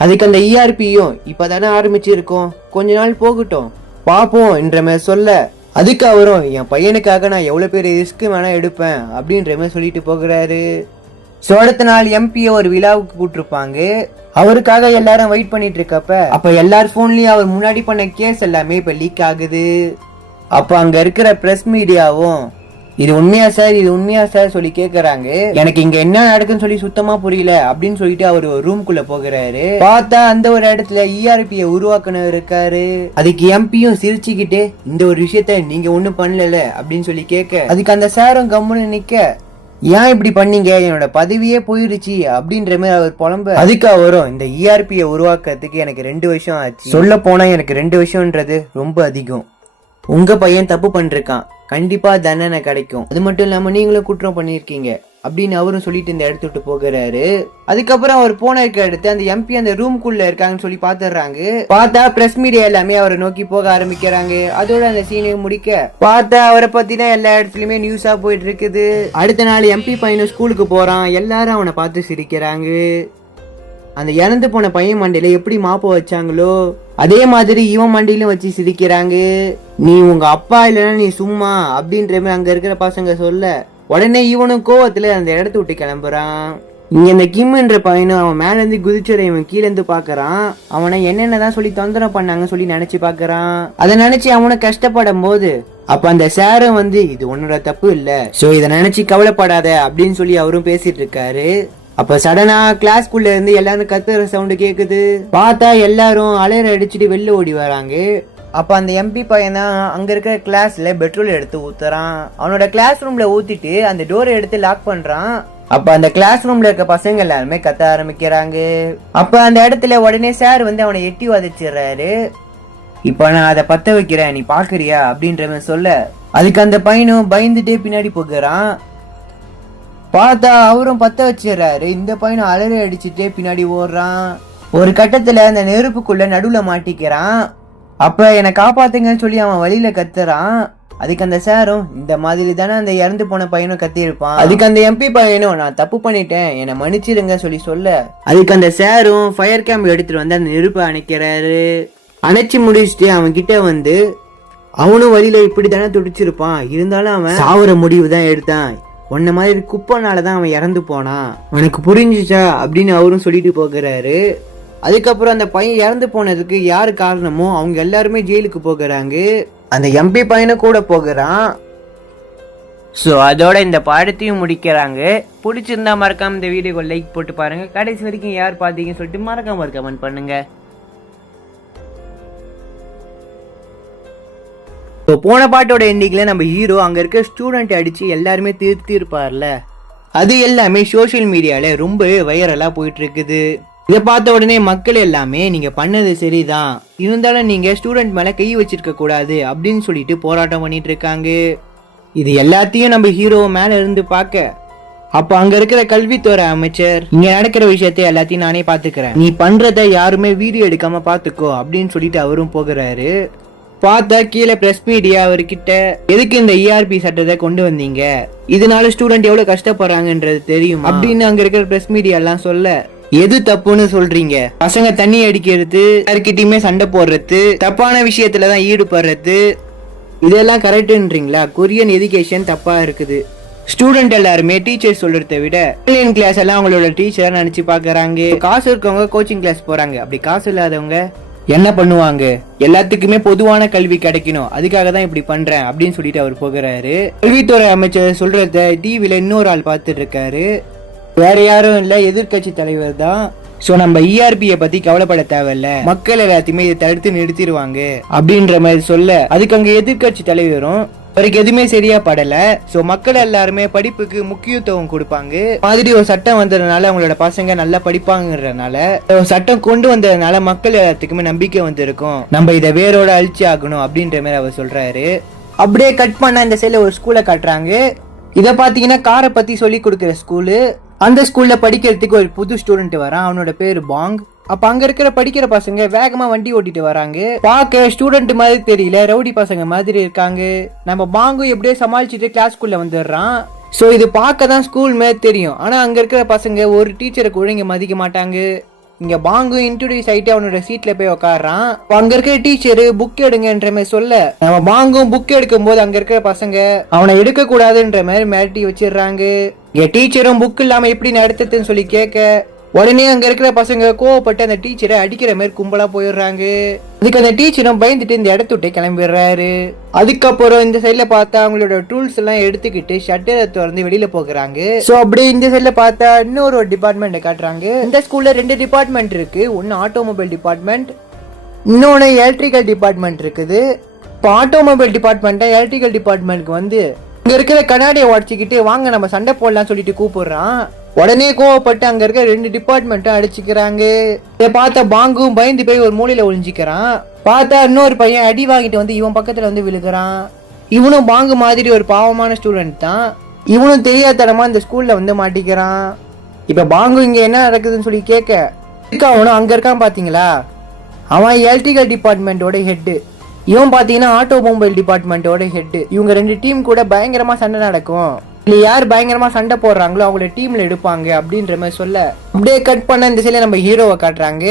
அதுக்கு அந்த ERPயும் இப்பதானே ஆரம்பிச்சிருக்கோம், கொஞ்ச நாள் போகட்டும் பாப்போம் என்ற மாதிரி சொல்ல, அதுக்கு அவரும் என் பையனுக்காக நான் எவ்வளவு பேர் ரிஸ்க் வேணா எடுப்பேன் அப்படின்ற மாதிரி சொல்லிட்டு போகிறாரு. சோ அடுத்த நாள் எம்பியை ஒரு விழாவுக்கு கூட்டிருப்பாங்க. அவருக்காக எல்லாரும் வெயிட் பண்ணிட்டு இருக்கப்ப அப்ப எல்லார் போன்லயும் அவர் முன்னாடி பண்ண கேஸ் எல்லாமே இப்ப லீக் ஆகுது. அப்ப அங்க இருக்கிற பிரஸ் மீடியாவும் இது உண்மையா சார், இது உண்மையா சார் சொல்லி கேக்குறாங்க. எனக்கு இங்க என்ன நடக்குன்னு சொல்லி சுத்தமா புரியல அப்படின்னு சொல்லிட்டு அவர் ஒரு ரூம்குள்ள போகிறாரு. பார்த்தா அந்த ஒரு இடத்துல ERPயை உருவாக்கணும் இருக்காரு. அதுக்கு எம்பியும் சிரிச்சுக்கிட்டு, இந்த ஒரு விஷயத்த நீங்க ஒண்ணும் பண்ணல அப்படின்னு சொல்லி கேட்க, அதுக்கு அந்த சாரும் கம்முன்னு நிக்க, ஏன் இப்படி பண்ணீங்க, என்னோட பதவியே போயிருச்சு அப்படின்ற மாதிரி அவர் புலம்ப. அதுக்கு அவரும், இந்த ERPயை உருவாக்குறதுக்கு எனக்கு 2 வருஷம் ஆச்சு, சொல்ல போனா எனக்கு 2 வருஷம்ன்றது ரொம்ப அதிகம். உங்க பையன் தப்பு பண்ணிருக்கான், கண்டிப்பா தண்டனை கிடைக்கும், அது மட்டும் இல்லாம நீங்களும் குற்றம் பண்ணிருக்கீங்க அப்படின்னு அவரும் சொல்லிட்டு இந்த இடத்த விட்டு போகிறாரு. அதுக்கப்புறம் அவர் போன அடுத்து அந்த எம்பி அந்த ரூம்குள்ள இருக்காங்கன்னு சொல்லி பாத்துறாங்க. பார்த்தா பிரஸ் மீடியா எல்லாமே அவரை நோக்கி போக ஆரம்பிக்கிறாங்க. அதோட அந்த சீனை முடிக்க பார்த்தா அவரை பத்தி தான் எல்லா இடத்துலயுமே நியூஸா போயிட்டு இருக்குது. அடுத்த நாள் எம்பி பையனும் ஸ்கூலுக்கு போறான். எல்லாரும் அவனை பார்த்து சிரிக்கிறாங்க. அந்த இறந்து போன பையன் மண்டையில எப்படி மாப்ப வச்சாங்களோ அதே மாதிரி இவன் மண்டியிலும் வச்சு சிரிக்கிறாங்க. நீ உங்க அப்பா இல்லைன்னா நீ சும்மா அப்படின்ற மாதிரி அங்க இருக்கிற பசங்க சொல்ல, உடனே இவனும் கோவத்துல அந்த இடத்த விட்டு கிளம்புறான். இங்க இந்த கிம்ன்ற பையனும் அவன் மேல இருந்து குதிச்சுற இவன் கீழே இருந்து பாக்குறான். அவனை என்னென்னதான் சொல்லி தொந்தரவு பண்ணாங்க சொல்லி நினைச்சு பாக்குறான். அதை நினைச்சு அவனை கஷ்டப்படும் போது அப்ப அந்த சாரும் வந்து, இது உன்னோட தப்பு இல்ல, சோ இதை நினைச்சு கவலைப்படாத அப்படின்னு சொல்லி அவரும் பேசிட்டு இருக்காரு. அப்ப சடனா கிளாஸ்குள்ள இருந்து எல்லாரும் கத்துற சவுண்ட் கேக்குது. பார்த்தா எல்லாரும் அலையற அடிச்சுட்டு வெளில ஓடி வராங்க. அப்ப அந்த எம்பி பையன் தான் அங்க இருக்கிற கிளாஸ்ல பெட்ரோல் எடுத்து ஊத்துறான். அவனோட கிளாஸ் ரூம்ல ஊத்திட்டு அந்த டோரை எடுத்து லாக் பண்றான். அப்ப அந்த கிளாஸ் ரூம்ல இருக்க பசங்க எல்லாருமே கத்த ஆரம்பிக்கிறாங்க. அப்ப அந்த இடத்துல உடனே சார் வந்து அவனை எட்டி வதச்சிடுறாரு. இப்ப நான் அதை பத்த வைக்கிறேன், நீ பாக்குறியா அப்படின்ற மாதிரி சொல்ல, அதுக்கு அந்த பையனும் பயந்துட்டே பின்னாடி போகிறான். பார்த்தா அவரும் பத்த வச்சிடறாரு. இந்த பையனும் அலறி அடிச்சுட்டே பின்னாடி ஓடுறான். ஒரு கட்டத்துல அந்த நெருப்புக்குள்ள நடுவுல மாட்டிக்கிறான். அப்ப என்னை காப்பாத்துங்கன்னு சொல்லி அவன் வழியில கத்துறான். அதுக்கு அந்த சாரும், இந்த மாதிரி தானே அந்த இறந்து போன பையனும் கத்தி இருப்பான். அதுக்கு அந்த எம்பி பையனும், நான் தப்பு பண்ணிட்டேன், என்னை மன்னிச்சிருங்க சொல்லி சொல்ல, அதுக்கு அந்த சாரும் ஃபயர் கேம்ப் எடுத்துட்டு வந்து அந்த நெருப்பை அணைக்கிறாரு. அணைச்சி முடிச்சுட்டு அவன் கிட்ட வந்து, அவனும் வழியில இப்படி தானே துடிச்சிருப்பான், இருந்தாலும் அவன் சாவர முடிவு தான் எடுத்தான், உன்ன மாதிரி குப்பனாலதான் அவன் இறந்து போனான், உனக்கு புரிஞ்சுச்சா அப்படின்னு அவரும் சொல்லிட்டு போகிறாரு. அதுக்கப்புறம் அந்த பையன் இறந்து போனதுக்கு யாரு காரணமோ அவங்க எல்லாருமே ஜெயிலுக்கு போகிறாங்க. அந்த எம்பி பையனும் கூட போகிறான். ஸோ அதோட இந்த பாடத்தையும் முடிக்கிறாங்க. பிடிச்சிருந்தா மறக்காம இந்த வீடியோக்கு லைக் போட்டு பாருங்க. கடைசி வரைக்கும் யார் பார்த்தீங்கன்னு சொல்லிட்டு மறக்காம ஒரு கமெண்ட் பண்ணுங்க. போன பாட்டோட எண்டிங்ல நம்ம ஹீரோ அங்க இருக்க ஸ்டூடெண்ட் அடிச்சு எல்லாருமே திருத்தி இருப்பார்ல, அது எல்லாமே சோசியல் மீடியால ரொம்ப வைரலா போயிட்டு இருக்குது. இதை பார்த்த உடனே மக்கள் எல்லாமே நீங்க பண்ணது சரிதான், இருந்தாலும் நீங்க ஸ்டூடெண்ட் மேல கை வச்சிருக்க கூடாது அப்படின்னு சொல்லிட்டு போராட்டம் பண்ணிட்டு இருக்காங்க. இது எல்லாத்தையும் நம்ம ஹீரோ மேல இருந்து பார்க்க, அப்ப அங்க இருக்கிற கல்வித்துறை அமைச்சர், இங்க நடக்கிற விஷயத்த எல்லாத்தையும் நானே பாத்துக்கிறேன், நீ பண்றத யாருமே வீடியோ எடுக்காம பாத்துக்கோ அப்படின்னு சொல்லிட்டு அவரும் போகிறாரு. பார்த்தா கீழே பிரஸ் மீடியா அவர்கிட்ட, எதுக்கு இந்த ERP சட்டத்தை கொண்டு வந்தீங்க, இதனால ஸ்டூடெண்ட் எவ்வளவு கஷ்டப்படுறாங்கன்றது தெரியும் அப்படின்னு அங்க இருக்கிற பிரஸ் மீடியா எல்லாம் சொல்ல, எது தப்புன்னு சொல்றீங்க, பசங்க தண்ணி அடிக்கிறது, யார்கிட்டயுமே சண்டை போடுறது, தப்பான விஷயத்துலதான் ஈடுபடுறது, இதெல்லாம் கரெக்டுன்றீங்களா? கொரியன் எஜுகேஷன் தப்பா இருக்குது, ஸ்டூடெண்ட் எல்லாருமே டீச்சர் சொல்றதை விட ஆன்லைன் கிளாஸ் எல்லாம் அவங்களோட டீச்சரா நினைச்சு பாக்குறாங்க. காசு இருக்கவங்க கோச்சிங் கிளாஸ் போறாங்க, அப்படி காசு இல்லாதவங்க என்ன பண்ணுவாங்க? எல்லாத்துக்குமே பொதுவான கல்வி கிடைக்கணும், அதுக்காக தான் இப்படி பண்றேன் அப்படின்னு சொல்லிட்டு அவர் போகிறாரு. கல்வித்துறை அமைச்சர் சொல்றத டிவில இன்னொரு ஆள் பார்த்துட்டு இருக்காரு. வேற யாரும் இல்ல, எதிர்கட்சி தலைவர் தான். சோ நம்ம ERPயை பத்தி கவலைப்பட தேவையில்ல, மக்கள் எல்லாத்தையுமே இதை தடுத்து நிறுத்திடுவாங்க அப்படின்ற மாதிரி சொல்ல, அதுக்கு அங்க எதிர்கட்சி தலைவரும், அவருக்கு எதுவுமே சரியா படல. சோ மக்கள் எல்லாருமே படிப்புக்கு முக்கியத்துவம் கொடுப்பாங்க மாதிரி ஒரு சட்டம் வந்ததுனால அவங்களோட பசங்க நல்லா படிப்பாங்கறதுனால சட்டம் கொண்டு வந்ததுனால மக்கள் எல்லாத்துக்குமே நம்பிக்கை வந்திருக்கும், நம்ம இதை வேரோட அழிச்சு ஆகணும் அப்படின்ற மாதிரி அவர் சொல்றாரு. அப்படியே கட் பண்ண இந்த சைடுல ஒரு ஸ்கூலை காட்டுறாங்க. இதை பாத்தீங்கன்னா காரை பத்தி சொல்லி கொடுக்குற ஸ்கூலு. அந்த ஸ்கூல்ல படிக்கிறதுக்கு ஒரு புது ஸ்டூடெண்ட் வரான், அவனோட பேரு பாங். அப்ப அங்க இருக்கிற படிக்கிற பசங்க வேகமா வண்டி ஓட்டிட்டு வராங்க. பார்க்க ஸ்டூடெண்ட் மாதிரி தெரியல, ரவுடி பசங்க மாதிரி இருக்காங்க. நம்ம பாங்கும் எப்படியோ சமாளிச்சுட்டு கிளாஸ்க்குள்ள வந்துடுறான். சோ இது பார்க்க தான் ஸ்கூல் மாதிரி தெரியும், ஆனா அங்க இருக்கிற பசங்க ஒரு டீச்சரை கூட இங்க மதிக்க மாட்டாங்க. இங்க பாங்கு இன்ட்ரோடியூஸ் ஆயிட்டு அவனோட சீட்ல போய் உட்காடுறான். அங்க இருக்கிற டீச்சரு புக் எடுங்கன்ற மாதிரி சொல்ல நம்ம பாங்கும் புக் எடுக்கும் போது அங்க இருக்கிற பசங்க அவனை எடுக்க கூடாதுன்ற மாதிரி மிரட்டி வச்சிடுறாங்க. இங்க டீச்சரும் புக் இல்லாம எப்படி நடத்துதுன்னு சொல்லி கேட்க உடனே அங்க இருக்கிற பசங்க கோவப்பட்டு அந்த டீச்சரை அடிக்கிற மாதிரி கும்பலா போயிடுறாங்க. அதுக்கு அந்த டீச்சரும் பயந்துட்டு இந்த இடத்த விட்டு கிளம்பிடுறாரு. அதுக்கப்புறம் இந்த சைட்ல பார்த்தா அவங்களோட டூல்ஸ் எல்லாம் எடுத்துக்கிட்டு ஷட்டரை திறந்து வெளியில போகிறாங்க. சோ அப்படியே இந்த சைட்ல பார்த்தா இன்னொரு டிபார்ட்மெண்ட் காட்டுறாங்க. இந்த ஸ்கூல்ல 2 டிபார்ட்மெண்ட் இருக்கு, ஒன்னு ஆட்டோமொபைல் டிபார்ட்மெண்ட், இன்னொன்னு எலக்ட்ரிக்கல் டிபார்ட்மெண்ட் இருக்குது. இப்போ ஆட்டோமொபைல் டிபார்ட்மெண்ட் எலக்ட்ரிக்கல் டிபார்ட்மெண்ட்க்கு வந்து இங்க இருக்கிற கண்ணாடியை உடச்சிக்கிட்டு வாங்க நம்ம சண்டை போடலாம் சொல்லிட்டு கூப்பிடுறான். உடனே கோவப்பட்டு அங்க இருக்க 2 டிபார்ட்மெண்ட்டும் அடிச்சுக்கிறாங்க. இதை பார்த்த பாங்கும் பயந்து போய் ஒரு மூலையில ஒளிஞ்சிக்கிறான். பார்த்தா இன்னொரு பையன் அடி வாங்கிட்டு வந்து இவன் பக்கத்துல வந்து விழுகிறான். இவனும் பாங்கு மாதிரி ஒரு பாவமான ஸ்டூடெண்ட் தான். இவனும் தெரியாதனமா இந்த ஸ்கூல்ல வந்து மாட்டிக்கிறான். இப்ப பாங்கு இங்க என்ன நடக்குதுன்னு சொல்லி கேட்க அவனும் அங்க இருக்கான். பாத்தீங்களா, அவன் எலக்ட்ரிக்கல் டிபார்ட்மெண்டோட ஹெட், இவன் பாத்தீங்கன்னா ஆட்டோமொபைல் டிபார்ட்மெண்டோட ஹெட். இவங்க 2 டீம் கூட பயங்கரமா சண்டை நடக்கும். இல்ல யார் பயங்கரமா சண்டை போடுறாங்களோ அவங்களோட டீம்ல எடுப்பாங்க அப்படின்ற மாதிரி சொல்ல அப்படியே கட் பண்ண இந்த சைடுல நம்ம ஹீரோவை காட்டுறாங்க.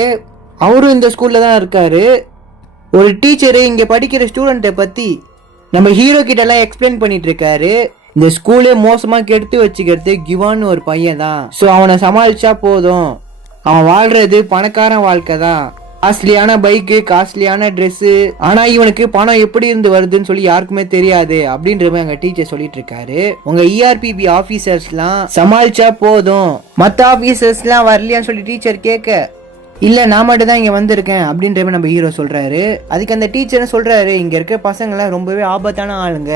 அவரும் இந்த ஸ்கூல்ல தான் இருக்காரு. ஒரு டீச்சரு இங்க படிக்கிற ஸ்டூடெண்ட்டை பத்தி நம்ம ஹீரோ கிட்ட எல்லாம் எக்ஸ்பிளைன் பண்ணிட்டு இருக்காரு. இந்த ஸ்கூலே மோசமா கெடுத்து வச்சுக்கிறது கிவான்னு ஒரு பையன் தான். சோ அவனை சமாளிச்சா போதும், அவன் வாழ்றது பணக்காரன் வாழ்க்கை தான், காஸ்ட்லியான பைக்கு காஸ்ட்லியான ட்ரெஸ், ஆனா இவனுக்கு பணம் எப்படி இருந்து வருதுன்னு சொல்லி யாருக்குமே தெரியாது அப்படின்ற மாதிரி அங்க டீச்சர் சொல்லிட்டு இருக்காரு. உங்க ERPB ஆபீசர்ஸ்லாம் சமாளிச்சா போதும், மத்த ஆபீசர்ஸ்லாம் வரலையான்னு சொல்லி டீச்சர் கேட்க இல்ல நான் மட்டும் தான் இங்க வந்திருக்கேன் அப்படின்ற மாதிரி நம்ம ஹீரோ சொல்றாரு. அதுக்கு அந்த டீச்சர் சொல்றாரு, இங்க இருக்க பசங்க எல்லாம் ரொம்பவே ஆபத்தான ஆளுங்க,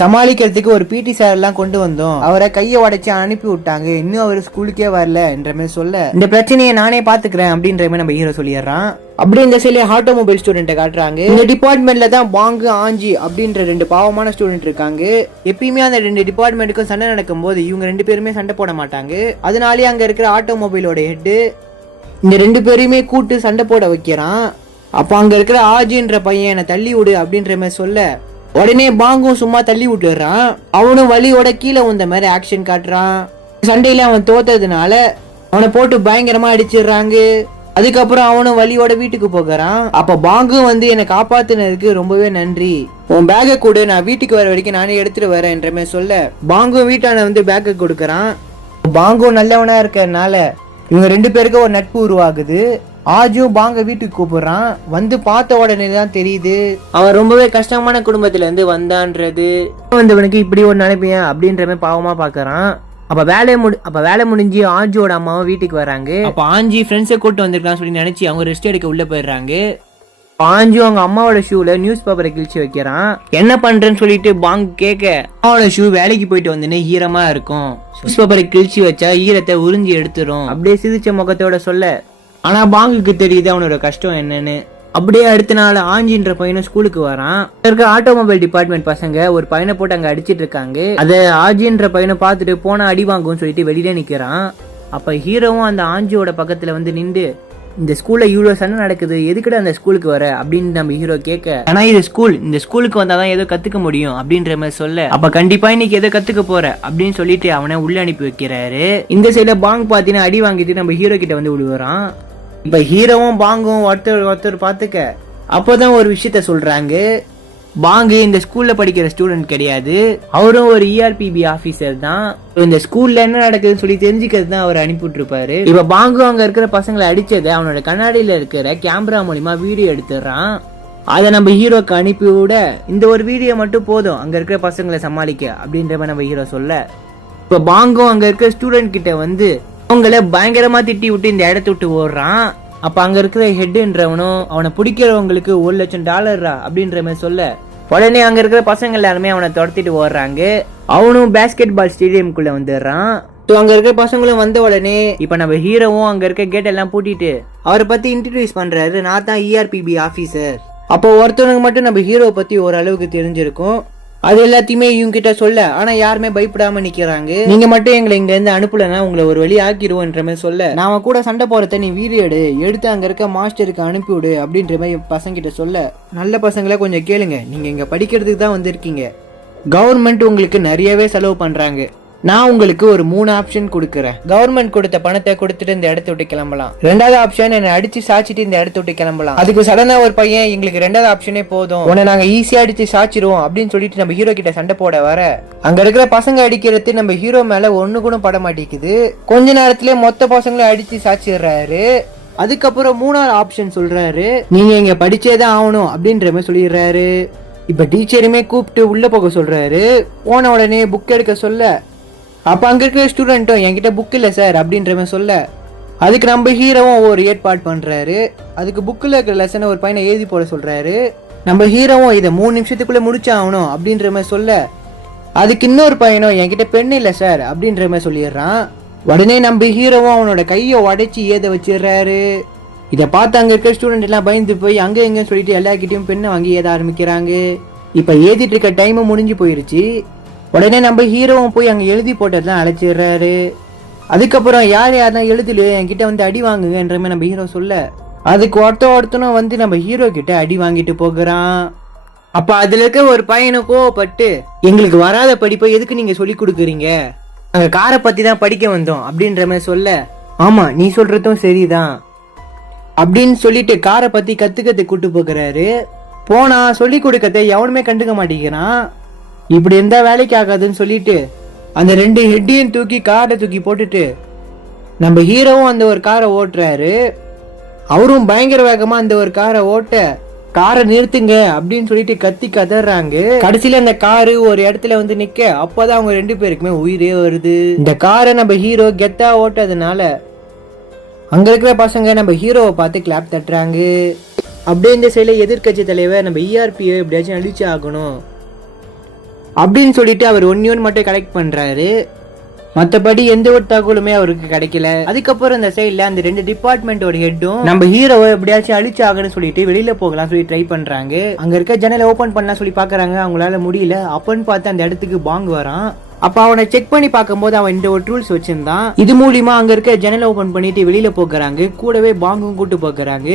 சமாளிக்கிறதுக்கு ஒரு PT சார் எல்லாம் கொண்டு வந்தோம், அவரை கையை உடைச்சு அனுப்பி விட்டாங்க, இன்னும் அவர் ஸ்கூலுக்கே வரல என்ற மாதிரி சொல்ல இந்த பிரச்சனையை நானே பாத்துக்கிறேன் அப்படின்ற மாதிரி நம்ம ஹீரோ சொல்லிடுறான். அப்படி இந்த சைட்ல ஆட்டோமொபைல் ஸ்டூடெண்ட்டை காட்டுறாங்க. இந்த டிபார்ட்மெண்ட்ல தான் பாங்கு ஆஞ்சி அப்படின்ற 2 பாவமான ஸ்டூடெண்ட் இருக்காங்க. எப்பயுமே அந்த 2 டிபார்ட்மெண்ட்டுக்கும் சண்டை நடக்கும் போது இவங்க 2 பேருமே சண்டை போட மாட்டாங்க. அதனாலேயே அங்க இருக்கிற ஆட்டோமொபைலோட ஹெட் இந்த 2 பேரையுமே கூட்டு சண்டை போட வைக்கிறான். அப்ப அங்க இருக்கிற ஆஜின்ற பையன் என்னை தள்ளி விடு அப்படின்ற மாதிரி சொல்ல உடனே பாங்கும் சும்மா தள்ளி விட்டுறான். அவனும் வலியோட கீழே வந்த மாதிரி ஆக்ஷன் காட்டுறான். சண்டையில அவன் தோத்ததுனால அவனை போட்டு பயங்கரமா அடிச்சிடுறாங்க. அதுக்கப்புறம் அவனும் வலியோட வீட்டுக்கு போகிறான். அப்ப பாங்கும் வந்து என்னை காப்பாத்துனதுக்கு ரொம்பவே நன்றி, உன் பேக்கை கொடு, நான் வீட்டுக்கு வர வரைக்கும் நானே எடுத்துட்டு வரேன் என்ற மாதிரி சொல்ல பாங்கும் வீட்டான வந்து பேக்கை கொடுக்கறான். பாங்கும் நல்லவனா இருக்கறனால இவங்க 2 பேருக்கும் ஒரு நட்பு உருவாகுது. ஆஜும் பாங்க வீட்டுக்கு கூப்பிடுறான். வந்து பார்த்த உடனே தான் தெரியுது அவன் ரொம்பவே கஷ்டமான குடும்பத்துல இருந்து வந்தான்றது. வந்தவனுக்கு இப்படி ஒரு நினைப்பேன் அப்படின்ற மாதிரி பாவமா பாக்குறான். அப்ப வேலை முடிஞ்சு ஆஞ்சியோட அம்மாவும் வீட்டுக்கு வராங்க. அப்ப ஆஞ்சி ஃப்ரெண்ட்ஸை கூட்டு வந்திருக்கான்னு சொல்லி நினைச்சு அவங்க ரெஸ்ட் எடுக்க உள்ள போயிடுறாங்க. பாஞ்சு அவங்க அம்மாவோட ஷூல நியூஸ் பேப்பரை கிழிச்சு வைக்கிறான். என்ன பண்றேன்னு சொல்லிட்டு பாங்கு கேட்க அம்மாவோட ஷூ வேலைக்கு போயிட்டு வந்து ஈரமா இருக்கும், நியூஸ் பேப்பரை கிழிச்சு வச்சா ஈரத்தை உறிஞ்சி எடுத்துரும் அப்படியே சிரிச்ச முகத்தோட சொல்ல ஆனா பாங்குக்கு தெரியுது அவனோட கஷ்டம் என்னன்னு. அப்படியே அடுத்த நாள் ஆஞ்சின்ற பையனும் ஸ்கூலுக்கு வரான். இருக்க ஆட்டோமொபைல் டிபார்ட்மெண்ட் பசங்க ஒரு பையனை போட்டு அங்க அடிச்சிட்டு இருக்காங்க. அதை ஆஞ்சின்ற பையனை பார்த்துட்டு போனா அடி வாங்கும்னு சொல்லிட்டு வெளியில நிக்கிறான். அப்ப ஹீரோவும் அந்த ஆஞ்சியோட பக்கத்துல வந்து நின்று இந்த ஸ்கூல்ல இவ்வளவு சண்டை நடக்குது, எதுக்கிட்ட அந்த ஸ்கூலுக்கு வர அப்படின்னு நம்ம ஹீரோ கேட்க ஆனா இது ஸ்கூல், இந்த ஸ்கூலுக்கு வந்தாதான் ஏதோ கத்துக்க முடியும் அப்படின்ற மாதிரி சொல்ல அப்ப கண்டிப்பா இன்னைக்கு ஏதோ கத்துக்க போற அப்படின்னு சொல்லிட்டு அவனை உள்ள அனுப்பி வைக்கிறாரு. இந்த சைட்ல பாங் பாத்தீங்கன்னா அடி வாங்கிட்டு நம்ம ஹீரோ கிட்ட வந்து விடுவான். இப்ப ஹீரோவும் பாங்கும் ஒருத்தர் பாத்துக்க அப்பதான் ஒரு விஷயத்த சொல்றாங்க. பாங்கு இந்த ஸ்கூல்ல படிக்கிற ஸ்டூடெண்ட் கிடையாது, அவரும் ஒரு ERPB ஆபீசர் தான். இந்த ஸ்கூல்ல என்ன நடக்குதுன்னு சொல்லி தெரிஞ்சுக்கிறது தான் அவர் அனுப்பிட்டு இருப்பாரு. இப்ப பாங்கு அங்க இருக்கிற பசங்களை அடிச்சதை அவனோட கண்ணாடியில இருக்கிற கேமரா மூலியமா வீடியோ எடுத்துறான். அதை நம்ம ஹீரோக்கு அனுப்பி விட இந்த ஒரு வீடியோ மட்டும் போதும் அங்க இருக்கிற பசங்களை சமாளிக்க அப்படின்ற மாதிரி நம்ம ஹீரோ சொல்ல இப்ப பாங்கும் அங்க இருக்கிற ஸ்டூடெண்ட் கிட்ட வந்து அவங்கள பயங்கரமா திட்டி விட்டு இந்த இடத்த விட்டு ஓடுறான். அப்ப அங்க இருக்கிற ஹெட்ன்றவனும் அவனை பிடிக்கிறவங்களுக்கு $1,00,000 அப்படின்ற மாதிரி சொல்ல உடனே அங்க இருக்கிற பசங்க எல்லாருமே அவனை துரத்திட்டு ஓடுறாங்க. அவனும் பேஸ்கெட் பால் ஸ்டேடியம்குள்ள வந்துடுறான். ஸோ அங்க இருக்கிற பசங்களும் வந்த உடனே இப்ப நம்ம ஹீரோவும் அங்க இருக்க கேட் எல்லாம் பூட்டிட்டு அவரை பத்தி இன்ட்ரடியூஸ் பண்றாரு. நான் தான் ERPB ஆபீசர். அப்போ ஒருத்தவனுக்கு மட்டும் நம்ம ஹீரோவை பத்தி ஓரளவுக்கு தெரிஞ்சிருக்கும். அது எல்லாத்தையுமே இவங்க கிட்ட சொல்ல, ஆனா யாருமே பயப்படாம நிக்கிறாங்க. நீங்க மட்டும் எங்களை இங்க இருந்து அனுப்பலன்னா உங்களை ஒரு வழி ஆக்கிடுவோன்ற மாதிரி சொல்ல, நாம கூட சண்டை போறத நீ வீடியோ எடுத்து அங்க இருக்க மாஸ்டருக்கு அனுப்பிவிடு அப்படின்ற மாதிரி பசங்க கிட்ட சொல்ல, நல்ல பசங்களை கொஞ்சம் கேளுங்க, நீங்க இங்க படிக்கிறதுக்கு தான் வந்திருக்கீங்க. கவர்மெண்ட் உங்களுக்கு நிறையவே செலவு பண்றாங்க. நான் உங்களுக்கு ஒரு 3 ஆப்ஷன் கொடுக்குறேன். கவர்மெண்ட் கொடுத்த பணத்தை கொடுத்துட்டு இந்த இடத்த விட்டு கிளம்பலாம். 2வது ஆப்ஷன் என்னை அடிச்சு சாச்சிட்டு இந்த இடத்த விட்டு கிளம்பலாம். அதுக்கு சடனா ஒரு பையன் எங்களுக்கு 2வது ஆப்ஷனே போதும், உன்னை நாங்க ஈஸியா அடிச்சு சாச்சிருவோம் அப்படின்னு சொல்லிட்டு நம்ம ஹீரோ கிட்ட சண்டை போட வர, அங்க இருக்கிற பசங்க அடிக்கிறது நம்ம ஹீரோ மேல ஒண்ணு கூட பட மாட்டேங்குது. கொஞ்ச நேரத்திலே மொத்த பசங்களை அடிச்சு சாச்சிடுறாரு. அதுக்கப்புறம் 3வது ஆப்ஷன் சொல்றாரு, நீங்க இங்க படிச்சேதான் ஆகணும் அப்படின்ற மாதிரி சொல்லிடுறாரு. இப்ப டீச்சருமே கூப்பிட்டு உள்ள போக சொல்றாரு. போன உடனே புக் எடுக்க சொல்ல, அப்ப அங்க இருக்கிற ஸ்டூடெண்ட்டும் என்கிட்ட புக் இல்ல சார் அப்படின்ற மாதிரி சொல்ல, அதுக்கு நம்ம ஹீரோவும் ஒரு ஏற்பாடு பண்றாரு. அதுக்கு புக்கில் இருக்கிற லெசனை ஒரு பையனை எழுதி போட சொல்றாரு. நம்ம ஹீரோவும் இதை 3 நிமிஷத்துக்குள்ள முடிச்சாகணும் அப்படின்ற மாதிரி சொல்ல, அதுக்கு இன்னொரு பையனும் என்கிட்ட பெண் இல்ல சார் அப்படின்ற மாதிரி சொல்லிடுறான். உடனே நம்ம ஹீரோவும் அவனோட கையை உடைச்சி ஏத வச்சிடுறாரு. இதை பார்த்து அங்க இருக்கிற ஸ்டூடெண்ட் எல்லாம் பயந்து போய் அங்க எங்கன்னு சொல்லிட்டு எல்லார்கிட்டையும் பெண்ணை வாங்கி ஏத ஆரம்பிக்கிறாங்க. இப்ப ஏதிட்டு இருக்க டைமும் முடிஞ்சு போயிருச்சு. உடனே நம்ம ஹீரோவும் போய் அங்க எழுதி போட்டதெல்லாம் அழைச்சிடுறாரு. அதுக்கப்புறம் யார் யாரெல்லாம் எழுதலையோ என்கிட்ட வந்து அடி வாங்குங்கன்ற மாதிரி நம்ம ஹீரோ சொல்ல, அதுக்கு ஒருத்தனும் வந்து நம்ம ஹீரோ கிட்ட அடி வாங்கிட்டு போகிறான். அப்ப அதுல இருக்க ஒரு பையனை கோவப்பட்டு, எங்களுக்கு வராத படிப்பை எதுக்கு நீங்க சொல்லி கொடுக்குறீங்க, நாங்க காரை பத்தி தான் படிக்க வந்தோம் அப்படின்ற மாதிரி சொல்ல, ஆமா நீ சொல்றதும் சரிதான் அப்படின்னு சொல்லிட்டு காரை பத்தி கத்துக்கத்து கூட்டு போகிறாரு. போனா சொல்லி கொடுக்கறத எவனுமே கண்டுக்க மாட்டேங்கிறான். இப்படி இருந்தா வேலைக்கு ஆகாதுன்னு சொல்லிட்டு அந்த 2 ஹெட்டையும் தூக்கி காரை தூக்கி போட்டுட்டு நம்ம ஹீரோவும் அந்த ஒரு காரை ஓட்டுறாரு. அவரும் பயங்கர வேகமா அந்த ஒரு காரை ஓட்ட, காரை நிறுத்துங்க அப்படின்னு சொல்லிட்டு கத்தி கதறாங்க. கடைசியில அந்த காரு ஒரு இடத்துல வந்து நிக்க, அப்பதான் அவங்க 2 பேருக்குமே உயிரே வருது. இந்த காரை நம்ம ஹீரோ கெத்தா ஓட்டதுனால அங்க இருக்கிற பசங்க நம்ம ஹீரோவை பார்த்து கிளாப் தட்டுறாங்க. அப்படியே இந்த சைடுல எதிர்கட்சி தலைவர் நம்ம ERPயை எப்படியாச்சும் அழிச்சு ஆகணும் அப்படின்னு சொல்லிட்டு அவர் ஒன்னு மட்டும் கலெக்ட் பண்றாரு. மற்றபடி எந்த ஒரு தகவலுமே அவருக்கு கிடைக்கல. அதுக்கப்புறம் இந்த சைட்ல அந்த 2 டிபார்ட்மெண்டோட ஹெட்டும் நம்ம ஹீரோவை எப்படியாச்சும் அழிச்சு ஆகணும்னு சொல்லிட்டு வெளியில போகலாம் சொல்லி ட்ரை பண்றாங்க. அங்க இருக்க ஜன்னலை ஓபன் பண்ணலாம் சொல்லி பாக்குறாங்க, அவங்களால முடியல. அப்பன்னு பார்த்து அந்த இடத்துக்கு பாங் வரான். அப்ப அவனை செக் பண்ணி பார்க்கும்போது அவன் இந்த ஒரு டூல்ஸ் வச்சிருந்தான். இது மூலியமா அங்க இருக்க ஜன்னலை ஓபன் பண்ணிட்டு வெளியில போகிறாங்க. கூடவே பாங்கும் கூட்டு போகிறாங்க.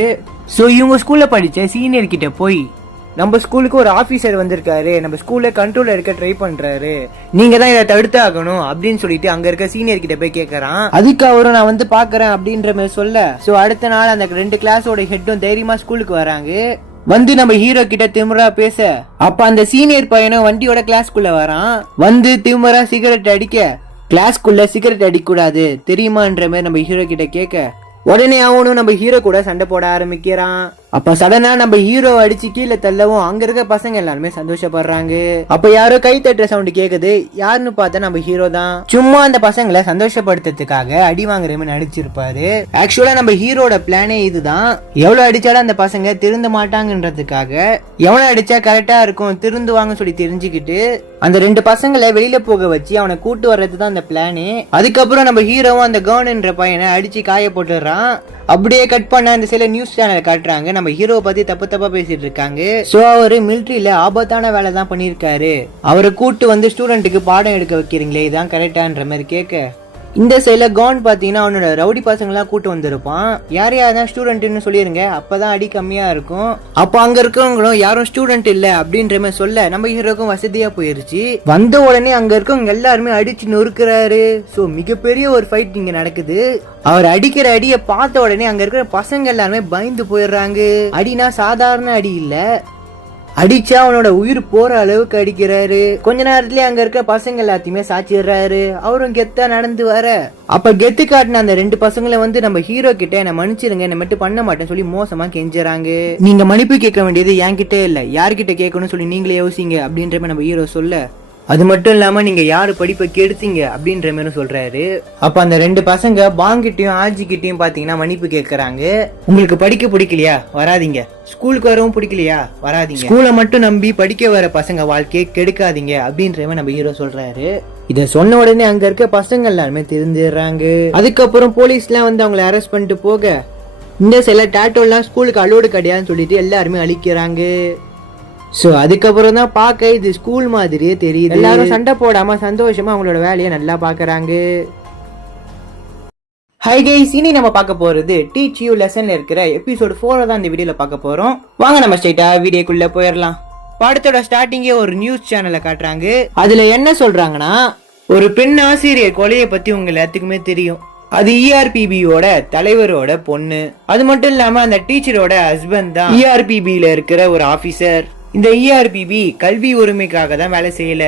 சோ இவங்க ஸ்கூல்ல படிச்ச சீனியர் கிட்ட போய், நம்ம ஸ்கூலுக்கு ஒரு ஆபீசர் வந்திருக்காரு, நம்ம ஸ்கூல்ல கண்ட்ரோல் இருக்க ட்ரை பண்றாரு, நீங்க தான் இதை தடுத்து ஆகணும் அப்படின்னு சொல்லிட்டு அங்க இருக்க சீனியர் கிட்ட போய் கேக்குறான். அதுக்கு அவரும் நான் வந்து பாக்குறேன் அப்படின்ற மாதிரி சொல்ல, சோ அடுத்த நாள் அந்த 2 கிளாஸோட ஹெட்டும் தைரியமா ஸ்கூலுக்கு வராங்க. வந்து நம்ம ஹீரோ கிட்ட திமிரா பேச, அப்ப அந்த சீனியர் பையனும் வண்டியோட கிளாஸ்க்குள்ள வரான். வந்து திமிரா சிகரெட் அடிக்க, கிளாஸ்க்குள்ள சிகரெட் அடிக்க கூடாது தெரியுமான்ற மாதிரி நம்ம ஹீரோ கிட்ட கேட்க, உடனே அவனும் நம்ம ஹீரோ கூட சண்டை போட ஆரம்பிக்கிறான். அப்ப சடனா நம்ம ஹீரோ அடிச்சு கீழே தள்ளவும் அங்க இருக்க பசங்க எல்லாருமே சந்தோஷப்படுறாங்க. அப்ப யாரோ கை தட்டுற சவுண்ட் கேக்குது. யாருன்னு பார்த்தா நம்ம ஹீரோ தான். சும்மா அந்த பசங்களை சந்தோஷப்படுத்துறதுக்காக அடி வாங்குற மாதிரி நடிச்சிருப்பாரு. ஆக்சுவலா நம்ம ஹீரோட பிளானே இதுதான். எவ்வளவு அடிச்சாலும் அந்த பசங்க திருந்த மாட்டாங்கன்றதுக்காக எவ்வளவு அடிச்சா கரெக்டா இருக்கும் திருந்துவாங்க சொல்லி தெரிஞ்சுக்கிட்டு அந்த 2 பசங்களை வெளியில போக வச்சு அவனை கூட்டு வர்றதுதான் அந்த பிளானே. அதுக்கப்புறம் நம்ம ஹீரோவும் அந்த கவுன்ன்ற பையனை அடிச்சு காய போட்டுறான். அப்படியே கட் பண்ண இந்த சில நியூஸ் சேனல் காட்டுறாங்க. நம்ம ஹீரோவை பத்தி தப்பா பேசிட்டு இருக்காங்க. சோ அவரு மிலிட்டரியில ஆபத்தான வேலை தான் பண்ணிருக்காரு, அவரை கூட்டு வந்து ஸ்டூடெண்ட்டுக்கு பாடம் எடுக்க வைக்கிறீங்களே, இதான் கரெக்டான்ற மாதிரி கேட்க, இந்த சைட்ல கவுன் பாத்தீங்கன்னா அவனோட ரவுடி பசங்க எல்லாம் கூட்டு வந்திருப்பான். யார் யாரதான் ஸ்டூடெண்ட்னு சொல்லிருங்க, அப்பதான் அடி கம்மியா இருக்கும். அப்ப அங்க இருக்கவங்களும் யாரும் ஸ்டூடெண்ட் இல்ல அப்படின்ற மாதிரி சொல்ல நம்ம ஹீரோக்கும் வசதியா போயிருச்சு. வந்த உடனே அங்க இருக்கவங்க எல்லாருமே அடிச்சு நொறுக்குறாரு. சோ மிகப்பெரிய ஒரு ஃபைட் இங்க நடக்குது. அவர் அடிக்கிற அடிய பார்த்த உடனே அங்க இருக்கிற பசங்க எல்லாருமே பயந்து போயிடுறாங்க. அடினா சாதாரண அடி இல்ல, அடிச்சா அவனோட உயிர் போற அளவுக்கு அடிக்கிறாரு. கொஞ்ச நேரத்திலே அங்க இருக்க பசங்க எல்லாத்தையுமே சாச்சிடுறாரு. அவரும் கெத்தா நடந்து வர, அப்ப கெத்து காட்டின அந்த 2 பசங்களை வந்து நம்ம ஹீரோ கிட்ட என்ன மன்னிச்சிருங்க, என்ன மட்டும் பண்ண மாட்டேன்னு சொல்லி மோசமா கெஞ்சுறாங்க. நீங்க மன்னிப்பு கேட்க வேண்டியது என்கிட்ட இல்ல, யார்கிட்ட கேட்கணும்னு சொல்லி நீங்களே யோசிங்க அப்படின்ற நம்ம ஹீரோ சொல்ல, அது மட்டும் இல்லாம நீங்க யாரு படிப்பை கெடுத்தீங்க அப்படின்ற மாதிரி சொல்றாரு. அப்ப அந்த 2 பசங்க பாங்கிட்டையும் ஆஜிக்கிட்டையும் பாத்தீங்கன்னா மன்னிப்பு கேட்கறாங்க. உங்களுக்கு படிக்க பிடிக்கலையா வராதீங்க, ஸ்கூலுக்கு வரவும் பிடிக்கலையா வராதீங்க, ஸ்கூலை மட்டும் நம்பி படிக்க வர பசங்க வாழ்க்கையை கெடுக்காதீங்க அப்படின்ற மாதிரி நம்ம ஹீரோ சொல்றாரு. இத சொன்ன உடனே அங்க இருக்க பசங்க எல்லாருமே தெரிஞ்சிடுறாங்க. அதுக்கப்புறம் போலீஸ்லாம் வந்து அவங்களை அரெஸ்ட் பண்ணிட்டு போக இந்த சில டேட்டோலாம் ஸ்கூலுக்கு அலோடு கிடையாதுன்னு சொல்லிட்டு எல்லாருமே அழிக்கிறாங்க. ஸோ அதுக்கப்புறம் தான் பார்க்க இது ஸ்கூல் மாதிரியே தெரியுது. எல்லாரும் சண்டை போடாம சந்தோஷமா அவங்களோட வேலையை நல்லா பாக்குறாங்க. ஹை கைஸ், இனி நம்ம பார்க்க போறது டீச் யூ லெசன்ல இருக்கிற எபிசோட் 4 தான் இந்த வீடியோல பார்க்க போறோம். வாங்க நம்ம ஸ்ட்ரைட்டா வீடியோக்குள்ள போயிடலாம். படத்தோட ஸ்டார்டிங்கே ஒரு நியூஸ் சேனலை காட்டுறாங்க. அதுல என்ன சொல்றாங்கன்னா, ஒரு பெண் ஆசிரியர் கொலையை பத்தி உங்க எல்லாத்துக்குமே தெரியும். அது ERPBயோட தலைவரோட பொண்ணு. அது மட்டும் இல்லாம அந்த டீச்சரோட ஹஸ்பண்ட் தான் ERPBல இருக்கிற ஒரு ஆபீசர். இந்த ERPB கல்வி உரிமைக்காக தான் வேலை செய்யல,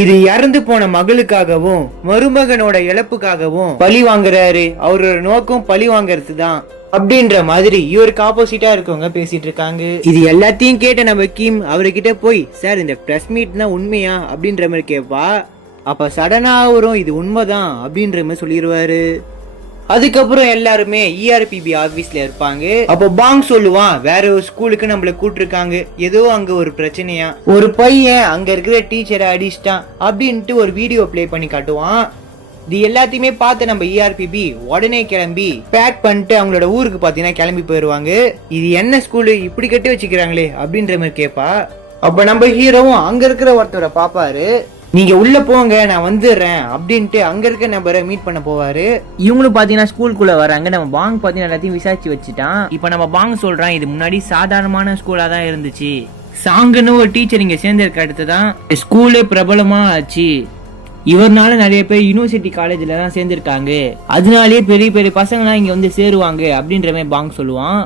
இது இறந்து போன மகளுக்காகவும் மருமகனோட இழப்புக்காகவும் பழி வாங்குறாரு. அவரோட நோக்கம் பழி வாங்கறது தான் அப்படின்ற மாதிரி இவருக்கு ஆப்போசிட்டா இருக்கவங்க பேசிட்டு இருக்காங்க. இது எல்லாத்தையும் கேட்ட நம்ம கிம் அவர்கிட்ட போய், சார் இந்த பிரஸ் மீட்னா உண்மையா அப்படின்ற மாதிரி கேட்பா. அப்ப சடனா வரும், இது உண்மைதான் அப்படின்ற மாதிரி சொல்லிடுவாரு. அதுக்கப்புறம் எல்லாருமே ERPB ஆபீஸ்ல இருப்பாங்க. அப்போ பாங் சொல்லுவான், வேற ஒரு ஸ்கூலுக்கு நம்மள கூட்டிருக்காங்க, ஏதோ அங்க ஒரு பிரச்சனையா, ஒரு பையன் அங்க இருக்கிற டீச்சரை அடிச்சிட்டான் அப்படின்ட்டு ஒரு வீடியோ பிளே பண்ணி காட்டுவான். இது எல்லாத்தையுமே பார்த்து நம்ம ERPB உடனே கிளம்பி பேக் பண்ணிட்டு அவங்களோட ஊருக்கு பாத்தீங்கன்னா கிளம்பி போயிருவாங்க. இது என்ன ஸ்கூலு இப்படி கட்டி வச்சுக்கிறாங்களே அப்படின்ற மாதிரி கேட்பா. அப்ப நம்ம ஹீரோவும் அங்க இருக்கிற ஒருத்தரை பாப்பாரு. நீங்க உள்ள போங்க, நான் வந்துடுறேன் அப்படின்ட்டு அங்க இருக்க நபரை மீட் பண்ண போவாரு. இவங்களும் பாத்தீங்கன்னா ஸ்கூலுக்குள்ள வராங்க. நம்ம பாங் பாத்தீங்கன்னா எல்லாத்தையும் விசாரிச்சு வச்சுட்டான். இப்ப நம்ம பாங் சொல்றான், இது முன்னாடி சாதாரணமான ஸ்கூலா தான் இருந்துச்சு, சாங்குன்னு ஒரு டீச்சர் இங்க சேர்ந்திருக்க அடுத்துதான் ஸ்கூலே பிரபலமா ஆச்சு, இவர்னால நிறைய பேர் யூனிவர்சிட்டி காலேஜ்ல தான் சேர்ந்திருக்காங்க, அதனாலேயே பெரிய பெரிய பசங்கலாம் இங்க வந்து சேருவாங்க அப்படின்ற மாதிரி பாங் சொல்லுவான்.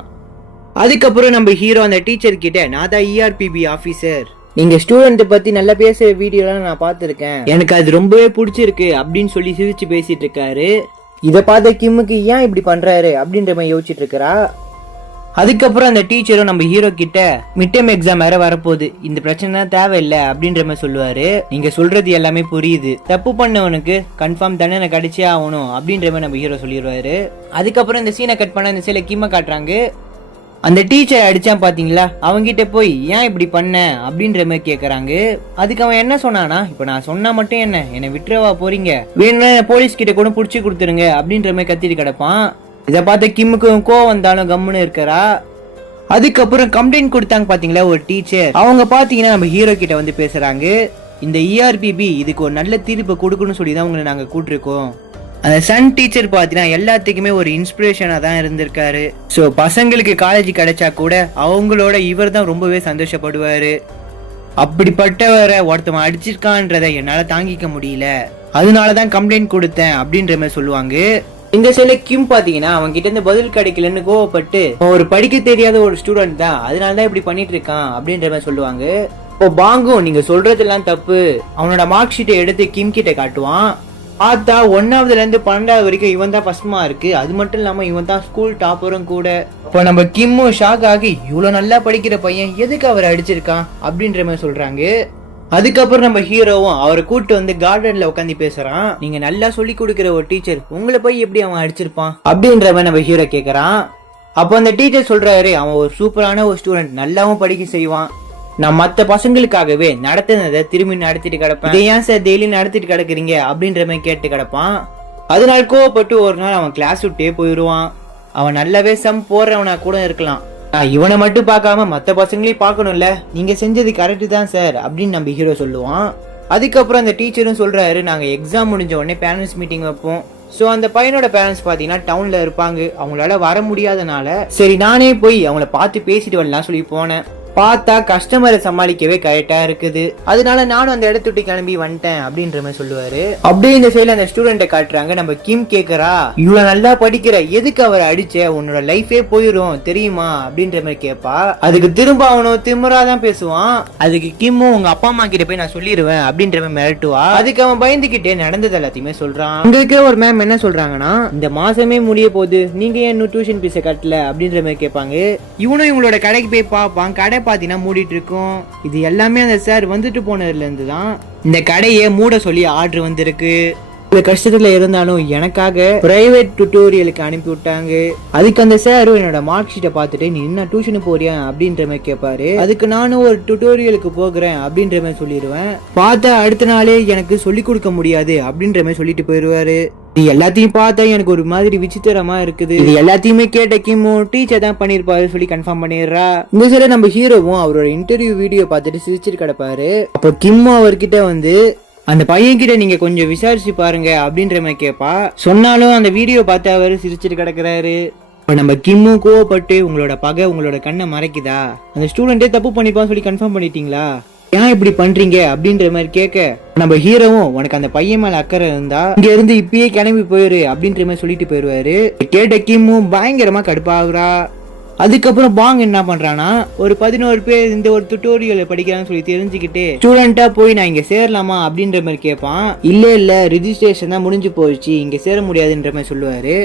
அதுக்கப்புறம் நம்ம ஹீரோ அந்த டீச்சர் கிட்ட, நான் தான் ERPB ஆபீசர், நீங்க ஸ்டூடெண்ட் பத்தி நல்லா பேசுற வீடியோலாம் நான் பார்த்திருக்கேன், எனக்கு அது ரொம்பவே பிடிச்சிருக்கு அப்படின்னு சொல்லி சிரிச்சு பேசிட்டு இருக்காரு. இத பார்த்த கிம்முக்கு ஏன் இப்படி பண்றாரு அப்படின்ற மாதிரி யோசிச்சுட்டு இருக்கா. அதுக்கப்புறம் அந்த டீச்சரும் நம்ம ஹீரோ கிட்ட, மிட் டேர்ம் எக்ஸாம் வேற வரப்போகுது, இந்த பிரச்சனை தேவையில்லை அப்படின்ற மாதிரி சொல்லுவாரு. நீங்க சொல்றது எல்லாமே புரியுது, தப்பு பண்ணவனுக்கு கன்ஃபார்ம் தண்டனை கிடைச்சே ஆகணும் அப்படின்ற மாதிரி நம்ம ஹீரோ சொல்லிடுவாரு. அதுக்கப்புறம் இந்த சீனை கட் பண்ண இந்த சீலை கிம்ம காட்டுறாங்க. அந்த டீச்சர் அடிச்சான் பாத்தீங்களா, அவங்கிட்ட போய் ஏன் இப்படி பண்ண அப்படின்ற மாதிரி கேக்குறாங்க. அதுக்கு அவன் என்ன சொன்னானா, இப்ப நான் சொன்னா மட்டும் என்னை விட்டுறவா போறீங்க, வேணும்னா போலீஸ் கிட்ட கூட புடிச்சு கொடுத்துருங்க அப்படின்ற மாதிரி கத்திட்டு கிடப்பான். இதை பார்த்த கிம்முக்கு கோவம் வந்தாலும் கம்முன்னு இருக்கிறா. அதுக்கப்புறம் கம்ப்ளைண்ட் கொடுத்தாங்க பாத்தீங்களா ஒரு டீச்சர், அவங்க பாத்தீங்கன்னா நம்ம ஹீரோ கிட்ட வந்து பேசுறாங்க. இந்த ERPB இதுக்கு ஒரு நல்ல தீர்ப்பு கொடுக்கணும்னு சொல்லி தான் உங்களை நாங்க கூட்டிருக்கோம். அந்த சன் டீச்சர் பாத்தீங்கன்னா எல்லாத்துக்குமே ஒரு இன்ஸ்பிரேஷனா தான் இருந்திருக்காரு. சோ பசங்களுக்கு காலேஜ் கிடைச்சா கூட அவங்களோட இவர் தான் ரொம்பவே சந்தோஷப்படுவாரு. அப்படிப்பட்டவரை ஒருத்தவன் அடிச்சிருக்கான்றத என்னால தாங்கிக்க முடியல, அதனாலதான் கம்ப்ளைண்ட் கொடுத்தேன் அப்படின்ற மாதிரி சொல்லுவாங்க. இந்த சில கிம் பாத்தீங்கன்னா அவங்க கிட்ட இருந்து பதில் கிடைக்கலன்னு கோவப்பட்டு, ஒரு படிக்க தெரியாத ஒரு ஸ்டூடெண்ட் தான், அதனாலதான் இப்படி பண்ணிட்டு இருக்கான் அப்படின்ற மாதிரி சொல்லுவாங்க. இப்போ பாங்கும், நீங்க சொல்றதெல்லாம் தப்பு, அவனோட மார்க் ஷீட்டை எடுத்து கிம் கிட்ட காட்டுவான். பார்த்தா 1ஆவதுல இருந்து 12ஆவது வரைக்கும் இவன் தான் ஃபர்ஸ்ட் மார்க், அது மட்டும் இல்லாம இவன் தான் ஸ்கூல் டாப்பரும் கூட. இப்போ நம்ம கிம்மும் ஷாக் ஆகி, இவ்வளவு நல்லா படிக்கிற பையன் எதுக்கு அவர் அடிச்சிருக்கான் அப்படின்ற மாதிரி சொல்றாங்க. அதுக்கப்புறம் நம்ம ஹீரோவும் அவரை கூட்டு வந்து கார்டன்ல உட்காந்து பேசுறான். நீங்க நல்லா சொல்லி கொடுக்கிற ஒரு டீச்சர் உங்களை போய் எப்படி அவன் அடிச்சிருப்பான் அப்படின்ற மாதிரி நம்ம ஹீரோ கேக்குறான். அப்போ அந்த டீச்சர் சொல்றாரு, அவன் ஒரு சூப்பரான ஒரு ஸ்டூடெண்ட், நல்லாவும் படிக்க செய்வான், நான் மத்த பசங்களுக்காகவே நடத்தினதை திரும்பி நடத்திட்டு கிடப்பேன், இதை ஏன் சார் டெய்லி நடத்திட்டு கிடக்குறீங்க அப்படின்ற மாதிரி கேட்டு கிடப்பான். அதனால கோவப்பட்டு ஒரு நாள் அவன் கிளாஸ் விட்டே போயிடுவான். அவன் நல்லாவே சம் போடுறவனா கூட இருக்கலாம், இவனை மட்டும் பார்க்காம மத்த பசங்களையும் பார்க்கணும்ல, நீங்க செஞ்சது கரெக்ட் தான் சார் அப்படின்னு நம்ம ஹீரோ சொல்லுவான். அதுக்கப்புறம் அந்த டீச்சரும் சொல்றாரு, நாங்க எக்ஸாம் முடிஞ்ச உடனே பேரண்ட்ஸ் மீட்டிங் வைப்போம். சோ அந்த பையனோட பேரண்ட்ஸ் பாத்தீங்கன்னா டவுன்ல இருப்பாங்க, அவங்களால வர முடியாதனால சரி நானே போய் அவங்கள பார்த்து பேசிட்டு வரலாம் சொல்லி போனேன். பார்த்தா கஸ்டமரை சமாளிக்கவே கரெக்டா இருக்குது, அதனால நானும் அந்த இடத்த விட்டு கிளம்பி வந்துட்டேன் அப்படின்ற மாதிரி சொல்லுவாரு. அப்படியே இந்த சைடுல அந்த ஸ்டூடெண்ட்டை காட்டுறாங்க. நம்ம கிம் கேக்குறா, இவ்வளவு நல்லா படிக்கிற, எதுக்கு அவரை அடிச்ச, உன்னோட லைஃபே போயிடும் தெரியுமா அப்படின்ற மாதிரி கேட்பா. அதுக்கு திரும்ப அவனும் திமிராதான் பேசுவான். அதுக்கு கிம்மும், உங்க அப்பா அம்மா கிட்ட போய் நான் சொல்லிடுவேன் அப்படின்ற மாதிரி மிரட்டுவா. அதுக்கு அவன் பயந்துகிட்டே நடந்தது எல்லாத்தையுமே சொல்றான். உங்களுக்கு ஒரு மேம் என்ன சொல்றாங்கன்னா, இந்த மாசமே முடிய போகுது, நீங்க ஏன் டியூஷன் பீஸை கட்டல அப்படின்ற மாதிரி கேட்பாங்க. இவனும் இவங்களோட கடைக்கு போய் பார்ப்பான். கடை பாத்தீங்கன்னா மூடிட்டு இருக்கும். இது எல்லாமே அந்த சார் வந்துட்டு போனதுல இருந்து தான் இந்த கடையை மூட சொல்லி ஆர்டர் வந்திருக்கு. கஷ்டத்துல இருந்தாலும் எனக்காக பிரைவேட் டுட்டோரியலுக்கு அனுப்பி விட்டாங்க. அதுக்கு அந்த சார் என்னோட மார்க் ஷீட்டை பார்த்துட்டு நீ என்ன டியூஷனுக்கு போறியா அப்படின்ற மாதிரி கேட்பாரு. அதுக்கு நானும் ஒரு டுட்டோரியலுக்கு போகிறேன் அப்படின்ற மாதிரி சொல்லிடுவேன். பார்த்தா அடுத்த நாளே எனக்கு சொல்லி கொடுக்க முடியாது அப்படின்ற மாதிரி சொல்லிட்டு போயிடுவாரு. இது எல்லாத்தையும் பார்த்தா எனக்கு ஒரு மாதிரி விசித்திரமா இருக்குது. இது எல்லாத்தையுமே கேட்ட கிம்மு டீச்சர் தான் பண்ணிருப்பாரு சொல்லி கன்ஃபார்ம் பண்ணிடுறா. இந்த சில நம்ம ஹீரோவும் அவரோட இன்டர்வியூ வீடியோ பார்த்துட்டு சிரிச்சிட்டு கிடப்பாரு. அப்போ கிம்மு அவர்கிட்ட வந்து அந்த பையன் கிட்ட நீங்க கொஞ்சம் விசாரிச்சு பாருங்க அப்படின்ற மாதிரி கேட்பா. சொன்னாலும் அந்த வீடியோ பார்த்து அவர் சிரிச்சிட்டு கிடக்குறாரு. நம்ம கிம்மு கோவப்பட்டு உங்களோட பகை உங்களோட கண்ணை மறைக்குதா, அந்த ஸ்டூடெண்டே தப்பு பண்ணிப்பான்னு சொல்லி கன்ஃபார்ம் பண்ணிட்டீங்களா, ஏன் இப்படி பண்றீங்க அப்படின்ற மாதிரி கேட்க நம்ம ஹீரோவும் உனக்கு அந்த பையன் மேல அக்கறை இருந்தா இங்க இருந்து இப்பயே கிளம்பி போயிரு அப்படின்ற மாதிரி சொல்லிட்டு போயிருவாரு. கேட்ட கிம்மும் பயங்கரமா கடுப்பாகுறா. அதுக்கப்புறம் பாங் என்ன பண்றானா ஒரு 11 பேர் இந்த ஒரு டுட்டோரியல் படிக்கிறான்னு சொல்லி தெரிஞ்சுக்கிட்டு ஸ்டூடெண்டா போய் நான் இங்க சேரலாமா அப்படின்ற மாதிரி கேட்பான். இல்ல ரிஜிஸ்ட்ரேஷன் தான் முடிஞ்சு போயிடுச்சு, இங்க சேர முடியாதுன்ற மாதிரி சொல்லுவாரு.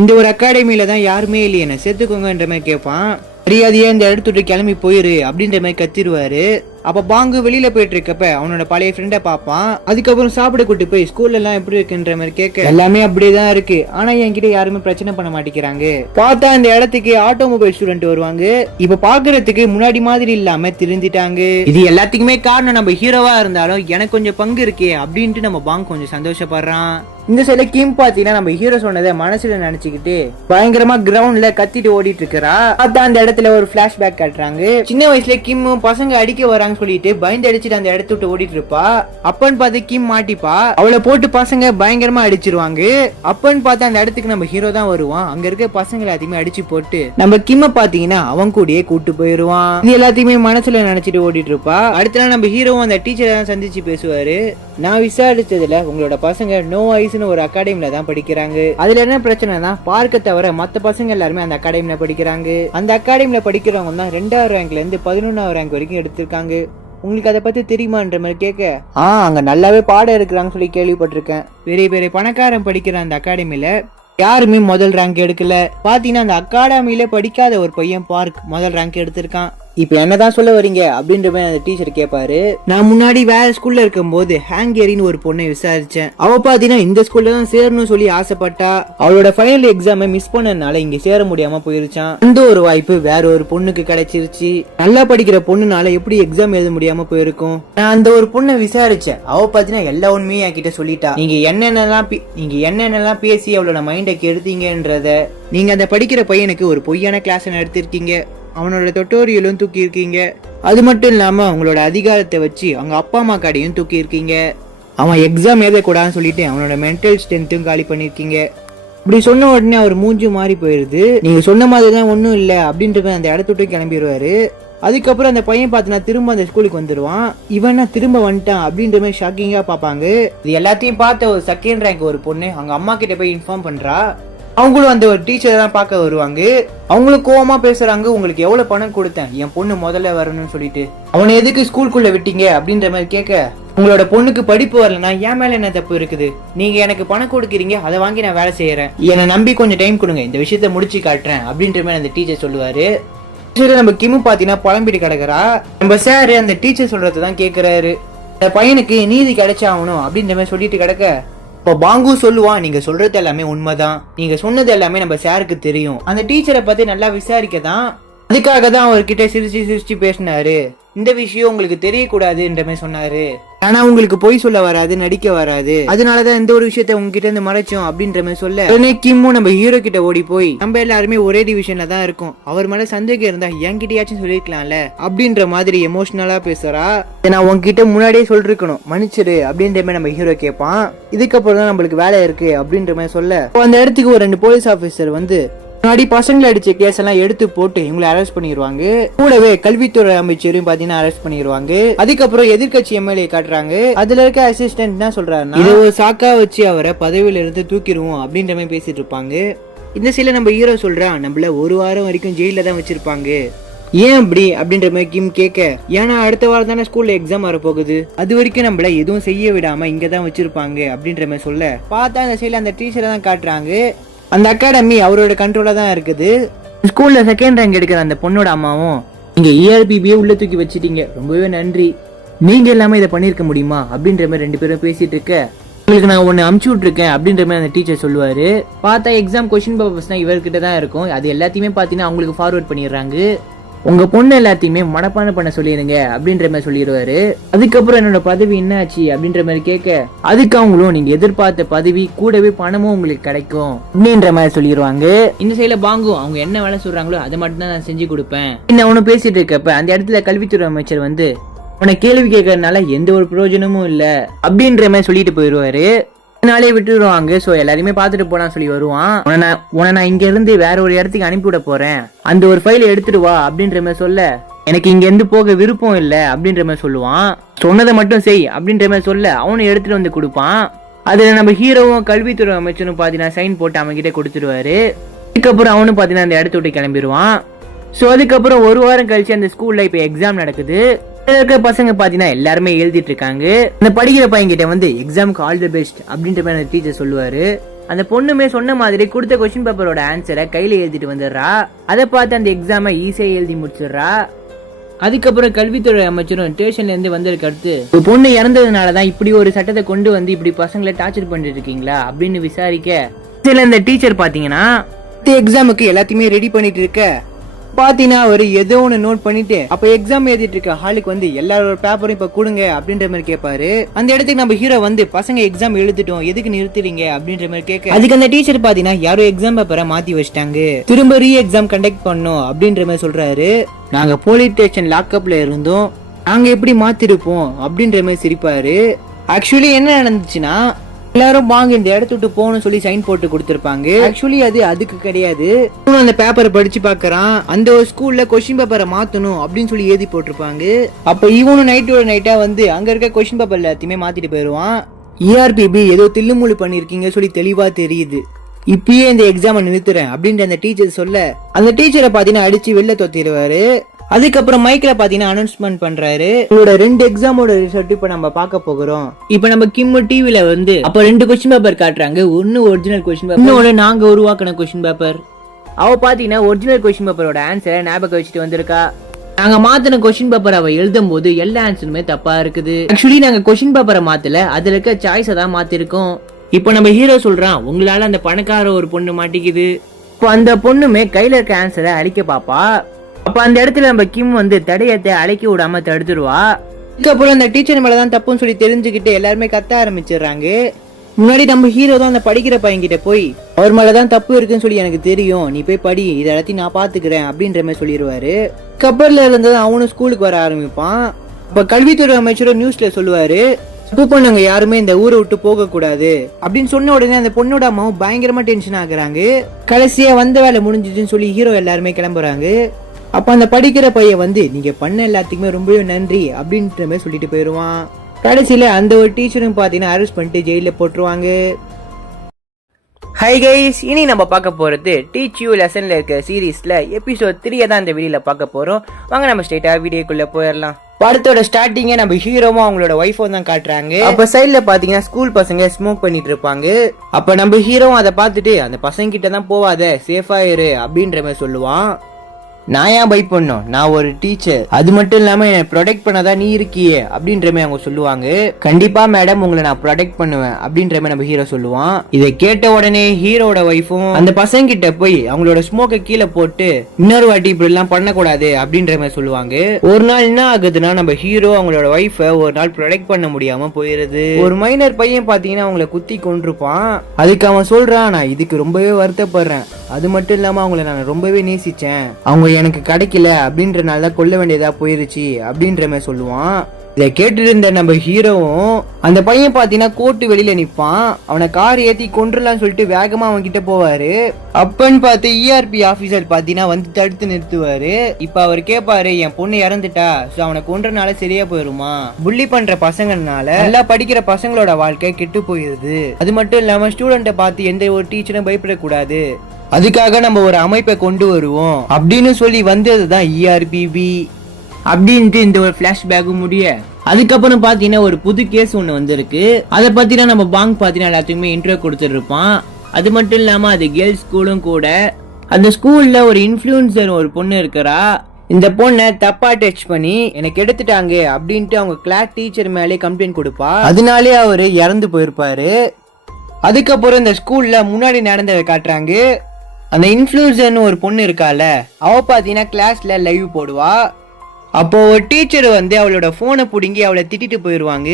இந்த ஒரு அகாடமியில தான் யாருமே இல்லையே என்ன சேர்த்துக்கோங்கன்ற மாதிரி கேட்பான். மரியாதையா இந்த இடத்துட்டு கிளம்பி போயிரு அப்படின்ற மாதிரி கத்திடுவாரு. அப்ப பாங்கு வெளியில போயிட்டு இருக்கப்ப அவனோட பழைய ஃப்ரெண்டை பார்ப்பான். அதுக்கப்புறம் சாப்பிட கூட்டு போய் ஸ்கூல்ல எல்லாம் எப்படி இருக்குன்ற மாதிரி கேட்க எல்லாமே அப்படியேதான் இருக்கு, ஆனா என்கிட்ட யாருமே பிரச்சனை பண்ண மாட்டேங்கிறாங்க. பார்த்தா இந்த இடத்துக்கு ஆட்டோமொபைல் ஸ்டூடெண்ட் வருவாங்க. இப்ப பாக்குறதுக்கு முன்னாடி மாதிரி இல்லாம திருந்திட்டாங்க. இது எல்லாத்துக்குமே காரணம் நம்ம ஹீரோவா இருந்தாலும் எனக்கு கொஞ்சம் பங்கு இருக்கே அப்படின்ட்டு நம்ம பாங் கொஞ்சம் சந்தோஷப்படுறான். இந்த சில கிம் பாத்தீங்கன்னா நம்ம ஹீரோ சொன்னதை மனசுல நினைச்சுக்கிட்டு பயங்கரமா கிரவுண்ட்ல கத்திட்டு ஓடிட்டு இருக்கிறா. அதான் அந்த இடத்துல ஒரு பிளாஷ்பேக் காட்டுறாங்க. சின்ன வயசுல கிம் பசங்க அடிக்க வராங்க சொல்லிட்டு பயந்து அடிச்சுட்டு அந்த இடத்த விட்டு ஓடிட்டு இருப்பா. அப்பன்னு பார்த்து கிம் மாட்டிப்பா. அவளை போட்டு பசங்க பயங்கரமா அடிச்சிருவாங்க. அப்பன்னு பார்த்து அந்த இடத்துக்கு நம்ம ஹீரோ தான் வருவான். அங்க இருக்க பசங்க எல்லாத்தையுமே அடிச்சு போட்டு நம்ம கிம்ம பாத்தீங்கன்னா அவன் கூடயே கூட்டு போயிருவான். இது எல்லாத்தையுமே மனசுல நினைச்சிட்டு ஓடிட்டு இருப்பா. அடுத்த நாள் நம்ம ஹீரோவும் அந்த டீச்சரை தான் சந்திச்சு பேசுவாரு. நான் விசாரிச்சதுல உங்களோட பசங்க நோ ஐஸ்னு ஒரு அகாடமில தான் படிக்கிறாங்க. அதுல என்ன பிரச்சனைனா பார்க்க தவிர மத்த பசங்க எல்லாருமே அந்த அகாடமில படிக்கிறாங்க. அந்த அகாடமில படிக்கிறவங்க தான் 2வது ரேங்க்ல இருந்து 11வது ரேங்க் வரைக்கும் எடுத்திருக்காங்க. உங்களுக்கு அதை பத்தி தெரியுமான்ற மாதிரி கேட்க அங்க நல்லாவே பாடம் இருக்கிறாங்க சொல்லி கேள்விப்பட்டிருக்கேன். பெரிய பெரிய பணக்காரன் படிக்கிற அந்த அகாடமில யாருமே முதல் ரேங்க் எடுக்கல. பாத்தீங்கன்னா அந்த அகாடமியில படிக்காத ஒரு பையன் பார்க் முதல் ரேங்க் எடுத்திருக்கான். இப்ப என்னதான் சொல்ல வரீங்க அப்படின்ற மாதிரி அந்த டீச்சர் கேட்பாரு. நான் முன்னாடி வேற ஸ்கூல்ல இருக்கும் போது ஹேங்கேரின்னு ஒரு பொண்ணை விசாரிச்சேன். அவ பாத்தீங்கன்னா இந்த ஸ்கூல்ல தான் சேரணும்னு சொல்லி ஆசைப்பட்டா. அவளோட ஃபைனல் எக்ஸாமை மிஸ் பண்ணனால இங்க சேர முடியாம போயிருச்சான். அந்த ஒரு வாய்ப்பு வேற ஒரு பொண்ணுக்கு கிடைச்சிருச்சு. நல்லா படிக்கிற பொண்ணுனால எப்படி எக்ஸாம் எழுத முடியாம போயிருக்கும். நான் அந்த ஒரு பொண்ணை விசாரிச்சேன். அவ பாத்தீங்கன்னா எல்லா உண்மையும் என்கிட்ட சொல்லிட்டா. நீங்க என்னென்னலாம் பேசி அவளோட மைண்டை கெடுத்தீங்கன்றத, நீங்க அந்த படிக்கிற பையனுக்கு ஒரு பொய்யான கிளாஸ் நடத்திருக்கீங்க, அவனோட டுட்டோரியலும் தூக்கி இருக்கீங்க, அது மட்டும் இல்லாம அவங்களோட அதிகாரத்தை வச்சு அவங்க அப்பா அம்மா கடையும் தூக்கி இருக்கீங்க, அவன் எக்ஸாம் எழுதக்கூடாதுன்னு சொல்லிட்டு அவனோட மென்டல் ஸ்ட்ரென்த்தும் காலி பண்ணிருக்கீங்க. இப்படி சொன்ன உடனே அவர் மூஞ்சி மாறி போயிருது. நீங்க சொன்ன மாதிரிதான் ஒன்னும் இல்ல அப்படின்றது அந்த இடத்துட்டு கிளம்பிடுவாரு. அதுக்கப்புறம் அந்த பையன் பார்த்தனா திரும்ப அந்த ஸ்கூலுக்கு வந்துருவான். இவன் திரும்ப வந்துட்டான் அப்படின்ற மாதிரி ஷாக்கிங்கா பாப்பாங்க. இது எல்லாத்தையும் பார்த்த ஒரு 2nd ரேங்க் ஒரு பொண்ணு அவங்க அம்மா கிட்ட போய் இன்ஃபார்ம் பண்றா. அவங்களும் அந்த ஒரு டீச்சரை தான் பார்க்க வருவாங்க. அவங்களும் கோவமா பேசுறாங்க. உங்களுக்கு எவ்வளவு பணம் கொடுத்தேன் என் பொண்ணு முதல்ல வரணும்னு சொல்லிட்டு, அவனை எதுக்கு ஸ்கூலுக்குள்ள விட்டீங்க அப்படின்ற மாதிரி கேட்க, உங்களோட பொண்ணுக்கு படிப்பு வரலன்னா என் மேல என்ன தப்பு இருக்குது, நீங்க எனக்கு பணம் கொடுக்குறீங்க, அதை வாங்கி நான் வேலை செய்யறேன், என்னை நம்பி கொஞ்சம் டைம் கொடுங்க, இந்த விஷயத்த முடிச்சு காட்டுறேன் அப்படின்ற மாதிரி அந்த டீச்சர் சொல்லுவாரு. நம்ம கிம்மு பாத்தீங்கன்னா புலம்பிட்டு கிடக்குறா. நம்ம சார் அந்த டீச்சர் சொல்றதுதான் கேக்குறாரு. இந்த பையனுக்கு நீதி கிடைச்சாகணும் அப்படின்ற மாதிரி சொல்லிட்டு கிடக்க, இப்போ பாங்கு சொல்லுவான், நீங்க சொல்றது எல்லாமே உண்மைதான், நீங்க சொன்னது எல்லாமே நம்ம சாருக்கு தெரியும், அந்த டீச்சரை பத்தி நல்லா விசாரிக்கதான், அதுக்காக தான் அவர்கிட்ட சிரிச்சு பேசினாரு, இந்த விஷயம் உங்களுக்கு தெரியக்கூடாதுன்ற மாதிரி சொன்னாரு, ஆனா உங்களுக்கு பொய் சொல்ல வராது, நடிக்க வராது, அதனாலதான் இந்த ஒரு விஷயத்த உங்ககிட்ட இருந்து மறைச்சோம் அப்படின்ற மாதிரி சொல்ல, உடனே கிம்மு நம்ம ஹீரோ கிட்ட ஓடி போய் நம்ம எல்லாருமே ஒரே டிவிஷன்ல தான் இருக்கும், அவர் மேல சந்தேகம் இருந்தா என்கிட்டயாச்சும் சொல்லிருக்கலாம்ல அப்படின்ற மாதிரி எமோஷனலா பேசுறா. நான் உங்ககிட்ட முன்னாடியே சொல்லிருக்கணும், மன்னிச்சிரு அப்படின்ற மாதிரி நம்ம ஹீரோ கேட்பான். இதுக்கப்புறம் தான் நம்மளுக்கு வேலை இருக்கு அப்படின்ற மாதிரி சொல்ல, அந்த இடத்துக்கு ஒரு 2 போலீஸ் ஆபீசர் வந்து முன்னாடி பசங்களை அடிச்ச கேஸ் எல்லாம் எடுத்து போட்டு இவங்களை அரெஸ்ட் பண்ணிடுவாங்க. கூடவே கல்வித்துறை அமைச்சரையும் பாத்தீங்கன்னா அரெஸ்ட் பண்ணிடுவாங்க. அதுக்கப்புறம் எதிர்கட்சி எம்எல்ஏ காட்டுறாங்க. அதுல இருக்க அசிஸ்டன்ட் தான் சொல்றாருன்னா, இதை ஒரு சாக்கா வச்சு அவரை பதவியில இருந்து தூக்கிடுவோம் அப்படின்ற மாதிரி பேசிட்டு இருப்பாங்க. இந்த சில நம்ம ஹீரோ சொல்றான், நம்மள 1 வாரம் வரைக்கும் ஜெயில தான் வச்சிருப்பாங்க, ஏன் அப்படி அப்படின்ற மாதிரி கிம் கேட்க, ஏன்னா அடுத்த வாரம் தானே ஸ்கூல்ல எக்ஸாம் வர போகுது, அது வரைக்கும் நம்மள எதுவும் செய்ய விடாம இங்கதான் வச்சிருப்பாங்க அப்படின்ற மாதிரி சொல்ல, பார்த்தா அந்த சைட்ல அந்த டீச்சரை தான் காட்டுறாங்க. அந்த அகாடமி அவரோட கண்ட்ரோலா தான் இருக்குது. ஸ்கூல்ல 2nd ரேங்க் எடுக்கிற அந்த பொண்ணோட அம்மாவும் நீங்க ERPB உள்ள தூக்கி வச்சிட்டீங்க, ரொம்பவே நன்றி. நீங்க எல்லாமே இதை பண்ணிருக்க முடியுமா அப்படின்ற மாதிரி ரெண்டு பேரும் பேசிட்டு இருக்க, உங்களுக்கு நான் ஒன்னு அமுச்சு விட்டுருக்கேன் அப்படின்ற மாதிரி அந்த டீச்சர் சொல்லுவாரு. பார்த்தா எக்ஸாம் கொஸ்டின் பேப்பர்ஸ் தான் இவர்கிட்ட தான் இருக்கும். அது எல்லாத்தையுமே பாத்தீங்கன்னா அவங்களுக்கு ஃபார்வர்ட் பண்ணிடுறாங்க. உங்க பொண்ணு எல்லாத்தையுமே மனப்பாடம் பண்ண சொல்லிடுங்க அப்படின்ற மாதிரி சொல்லிடுவாரு. அதுக்கப்புறம் என்னோட பதவி என்ன ஆச்சு அப்படின்ற மாதிரி கேட்க, அதுக்கு அவங்களும் நீங்க எதிர்பார்த்த பதவி கூடவே பணமும் உங்களுக்கு கிடைக்கும் அப்படின்ற மாதிரி சொல்லிடுவாங்க. இந்த சைட்ல பாங்கும் அவங்க என்ன வேலை சொல்றாங்களோ அதை மட்டும் தான் நான் செஞ்சு கொடுப்பேன். என்ன அவனும் பேசிட்டு இருக்கப்ப அந்த இடத்துல கல்வித்துறை அமைச்சர் வந்து, உன கேள்வி கேட்கறதுனால எந்த ஒரு பிரயோஜனமும் இல்ல அப்படின்ற மாதிரி சொல்லிட்டு போயிடுவாரு. நாளே விட்டுருவாங்க. சோ எல்லாருமே பாத்துட்டு போலாம் சொல்லி வருவான். உன நான் இங்க இருந்து வேற ஒரு இடத்துக்கு அனுப்பிவிட போறேன், அந்த ஒரு ஃபைலை எடுத்துட்டு வா அப்படின்ற மாதிரி சொல்ல, எனக்கு இங்க இருந்து போக விருப்பம் இல்ல அப்படின்ற மாதிரி சொல்லுவான். சொன்னதை மட்டும் செய் அப்படின்ற மாதிரி சொல்ல அவனும் எடுத்துட்டு வந்து கொடுப்பான். அதுல நம்ம ஹீரோவும் கல்வித்துறை அமைச்சரும் பாத்தீங்கன்னா சைன் போட்டு அவன் கிட்ட கொடுத்துருவாரு. அதுக்கப்புறம் அவனும் பாத்தீங்கன்னா அந்த இடத்த விட்டு கிளம்பிடுவான். சோ அதுக்கப்புறம் ஒரு வாரம் கழிச்சு அந்த ஸ்கூல்ல இப்ப எக்ஸாம் நடக்குது. இருக்க பசங்க பாத்தீங்கன்னா எல்லாருமே எழுதிட்டு இருக்காங்க. அந்த படிக்கிற பையன் கிட்ட வந்து எக்ஸாமுக்கு ஆல் தி பெஸ்ட் அப்படின்ற மாதிரி அந்த டீச்சர் சொல்லுவாரு. அந்த பொண்ணுமே சொன்ன மாதிரி கொடுத்த கொஸ்டின் பேப்பரோட ஆன்சரை கையில எழுதிட்டு வந்துடுறா. அதை பார்த்து அந்த எக்ஸாமை ஈஸியா எழுதி முடிச்சிடுறா. அதுக்கப்புறம் கல்வித்துறை அமைச்சரும் ஸ்டேஷன்ல இருந்து வந்ததுக்கு அடுத்து, ஒரு பொண்ணு இறந்ததுனாலதான் இப்படி ஒரு சட்டத்தை கொண்டு வந்து இப்படி பசங்களை டார்ச்சர் பண்ணிட்டு இருக்கீங்களா அப்படின்னு விசாரிக்க, சில இந்த டீச்சர் பாத்தீங்கன்னா எக்ஸாமுக்கு எல்லாத்தையுமே ரெடி பண்ணிட்டு இருக்க பாத்தீங்கன்னா அவர் ஏதோ ஒன்னு நோட் பண்ணிட்டு அப்ப எக்ஸாம் எழுதிட்டு இருக்க ஹாலுக்கு வந்து எல்லாரோட பேப்பரும் இப்ப கொடுங்க அப்படின்ற மாதிரி கேட்பாரு. அந்த இடத்துக்கு நம்ம ஹீரோ வந்து, பசங்க எக்ஸாம் எழுதிட்டோம் எதுக்கு நிறுத்துறீங்க அப்படின்ற மாதிரி கேட்க, அதுக்கு அந்த டீச்சர் பாத்தீங்கன்னா யாரோ எக்ஸாம் பேப்பரை மாத்தி வச்சிட்டாங்க, திரும்ப ரீ எக்ஸாம் கண்டக்ட் பண்ணும் அப்படின்ற மாதிரி சொல்றாரு. நாங்க போலீஸ் ஸ்டேஷன் லாக்அப்ல இருந்தோம், நாங்க எப்படி மாத்திருப்போம் அப்படின்ற மாதிரி சிரிப்பாரு. ஆக்சுவலி என்ன நடந்துச்சுன்னா, எல்லாரும் வாங்க இந்த இடத்த விட்டு போகணும்னு சொல்லி சைன் போட்டு கொடுத்திருப்பாங்க. ஆக்சுவலி அது அதுக்கு கிடையாது. அந்த பேப்பரை படிச்சு பாக்குறான், அந்த ஒரு ஸ்கூல்ல கொஸ்டின் பேப்பரை மாத்தணும் அப்படின்னு சொல்லி எழுதி போட்டிருப்பாங்க. அப்ப இவனும் நைட்டா வந்து அங்க இருக்க கொஸ்டின் பேப்பர் எல்லாத்தையுமே மாத்திட்டு போயிருவான். ERPB ஏதோ தில்லுமுள்ளு பண்ணிருக்கீங்க சொல்லி தெளிவா தெரியுது, இப்பயே இந்த எக்ஸாமை நிறுத்துறேன் அப்படின்ற அந்த டீச்சர் சொல்ல, அந்த டீச்சரை பாத்தீங்கன்னா அடிச்சு வெளில தொத்திடுவாரு. அதுக்கப்புறம் மைக்ல பாத்தீங்கன்னா அனௌன்ஸ்மெண்ட் பண்றாரு, உங்களோட 2 எக்ஸாமோட ரிசல்ட் இப்ப நம்ம பார்க்க போகிறோம். இப்ப நம்ம கிம் டிவில வந்து அப்ப 2 கொஸ்டின் பேப்பர் காட்டுறாங்க. ஒன்னு ஒரிஜினல் கொஸ்டின் பேப்பர், இன்னொன்னு நாங்க உருவாக்கின கொஸ்டின் பேப்பர். அவ பாத்தீங்கன்னா ஒரிஜினல் கொஸ்டின் பேப்பரோட ஆன்சரை ஞாபகம் வச்சுட்டு வந்திருக்கா. நாங்க மாத்தின கொஸ்டின் பேப்பர் அவ எழுதும் போது எல்லா ஆன்சருமே தப்பா இருக்குது. ஆக்சுவலி நாங்க கொஸ்டின் பேப்பரை மாத்தல, அதுல இருக்க சாய்ஸை தான் மாத்திருக்கோம். இப்ப நம்ம ஹீரோ சொல்றான், உங்களால அந்த பணக்கார ஒரு பொண்ணு மாட்டிக்குது. இப்போ அந்த பொண்ணுமே கையில இருக்க ஆன்சரை அழிக்க பாப்பா. அப்ப அந்த இடத்துல நம்ம கிம் வந்து தடையத்தை அழைக்க விடாம தடுத்துருவா. அதுக்கப்புறம் அந்த டீச்சர் மேலதான் தப்புன்னு சொல்லி தெரிஞ்சுக்கிட்டு எல்லாருமே கத்த ஆரம்பிச்சிடுறாங்க. முன்னாடி நம்ம ஹீரோ தான் அந்த படிக்கிற பையன் கிட்ட போய், அவர் மேலதான் தப்பு இருக்குன்னு சொல்லி எனக்கு தெரியும், நீ போய் படி, இதை எல்லாத்தையும் நான் பாத்துக்கிறேன் அப்படின்ற மாதிரி சொல்லிடுவாரு. கப்பல்ல இருந்தது அவனும் ஸ்கூலுக்கு வர ஆரம்பிப்பான். அப்ப கல்வித்துறை அமைச்சரும் நியூஸ்ல சொல்லுவாரு, தப்பு பண்ணவங்க யாருமே இந்த ஊரை விட்டு போக கூடாது அப்படின்னு சொன்ன உடனே அந்த பொண்ணோட அம்மாவும் பயங்கரமா டென்ஷன் ஆகுறாங்க. கடைசியா வந்த வேலை முடிஞ்சிச்சுன்னு சொல்லி ஹீரோ எல்லாருமே கிளம்புறாங்க. அப்ப அந்த படிக்கிற பையன் வந்து, நீங்க பண்ண எல்லாத்துக்குமே ரொம்பவே நன்றி அப்படின்ற மாதிரி சொல்லிட்டு போயிருவான். கடைசியில அந்த ஒரு டீச்சரும் பாத்தீங்கன்னா அரெஸ்ட் பண்ணிட்டு ஜெயில போட்டுருவாங்க. ஹை கைஸ், இனி நம்ம பார்க்க போறது டீச் யூ லெசன்ல இருக்க சீரீஸ்ல எபிசோட் 3 தான் இந்த வீடியோல பார்க்க போறோம். வாங்க நம்ம ஸ்ட்ரைட்டா வீடியோக்குள்ள போயிடலாம். படத்தோட ஸ்டார்டிங்க நம்ம ஹீரோவும் அவங்களோட ஒய்ஃபும் தான் காட்டுறாங்க. அப்ப சைட்ல பாத்தீங்கன்னா ஸ்கூல் பசங்க ஸ்மோக் பண்ணிட்டு இருப்பாங்க. அப்ப நம்ம ஹீரோவும் அதை பார்த்துட்டு, அந்த பசங்க கிட்ட தான் போவாத, சேஃபா இரு அப்படின்ற மாதிரி சொல்லுவான். நான் ஏன் பை பண்ணோம், நான் ஒரு டீச்சர், அது மட்டும் இல்லாம என்ன ப்ரொடெக்ட் பண்ணதான் நீ இருக்கியே அப்படின்ற மாதிரி அவங்க சொல்லுவாங்க. கண்டிப்பா மேடம், உங்களை நான் ப்ரொடெக்ட் பண்ணுவேன் அப்படின்ற மாதிரி நம்ம ஹீரோ சொல்லுவான். இதை கேட்ட உடனே ஹீரோட ஒய்ஃபும் அந்த பசங்க கிட்ட போய் அவங்களோட ஸ்மோக்கை கீழே போட்டு இன்னொரு வாட்டி இப்படி எல்லாம் பண்ணக்கூடாது அப்படின்ற மாதிரி சொல்லுவாங்க. ஒரு நாள் என்ன ஆகுதுன்னா, நம்ம ஹீரோ அவங்களோட ஒய்ஃபை ஒரு நாள் ப்ரொடெக்ட் பண்ண முடியாம போயிருது. ஒரு மைனர் பையன் பாத்தீங்கன்னா அவங்களை குத்தி கொண்டிருப்பான். அதுக்கு அவன் சொல்றான், நான் இதுக்கு ரொம்பவே வருத்தப்படுறேன், அது மட்டும் இல்லாம அவங்கள நான் ரொம்பவே நேசிச்சேன், அவங்க எனக்கு கிடைக்கல அப்படின்றனால தான் கொல்ல வேண்டியதா போயிருச்சு அப்படின்ற மாதிரி சொல்லுவான். இதை கேட்டு இருந்த நம்ம ஹீரோவும் அந்த பையன் பாத்தீங்கன்னா கோர்ட்டு வெளியில நிப்பான். அவனை கார் ஏத்தி கொண்டுலாம் சொல்லிட்டு வேகமா அவன் கிட்ட போவாரு. அப்பன்னு பார்த்து ERP ஆபீசர் பாத்தீங்கன்னா வந்து தடுத்து நிறுத்துவாரு. இப்ப அவர் கேட்பாரு, என் பொண்ணு இறந்துட்டா, சோ அவனை கொன்றனால சரியா போயிருமா, புள்ளி பண்ற பசங்கனால நல்லா படிக்கிற பசங்களோட வாழ்க்கை கெட்டு போயிருது, அது மட்டும் இல்லாம ஸ்டூடெண்ட்டை பார்த்து எந்த ஒரு டீச்சரும் பயப்படக்கூடாது, அதுக்காக நம்ம ஒரு அமைப்பை கொண்டு வருவோம் அப்படின்னு சொல்லி வந்ததுதான் ERPB அப்படின்ட்டு இந்த ஒரு பிளாஷ்பேக்கும் முடிய. அதுக்கப்புறம் பாத்தீங்கன்னா ஒரு புது கேஸ் ஒண்ணு வந்திருக்கு. அதை பத்தினா நம்ம பாங்க் பாத்தீங்கன்னா எல்லாத்துக்குமே இன்ட்ரோ கொடுத்துட்டு இருப்பான். அது மட்டும் இல்லாம அது கேர்ள்ஸ் ஸ்கூலும் கூட. அந்த ஸ்கூல்ல ஒரு இன்ஃப்ளூயன்சர் ஒரு பொண்ணு இருக்கிறா. இந்த பொண்ணை தப்பா டச் பண்ணி எனக்கு எடுத்துட்டாங்க அப்படின்ட்டு அவங்க கிளாஸ் டீச்சர் மேலே கம்ப்ளைண்ட் கொடுப்பா. அதனாலே அவரு இறந்து போயிருப்பாரு. அதுக்கப்புறம் இந்த ஸ்கூல்ல முன்னாடி நடந்ததை காட்டுறாங்க. அந்த இன்ஃப்ளூயன்சர்னு ஒரு பொண்ணு இருக்கால, அவ பாத்தீங்கன்னா கிளாஸ்ல லைவ் போடுவா. அப்போ ஒரு டீச்சர் வந்து அவளோட போனை பிடுங்கி அவளை திட்டிட்டு போயிருவாங்க.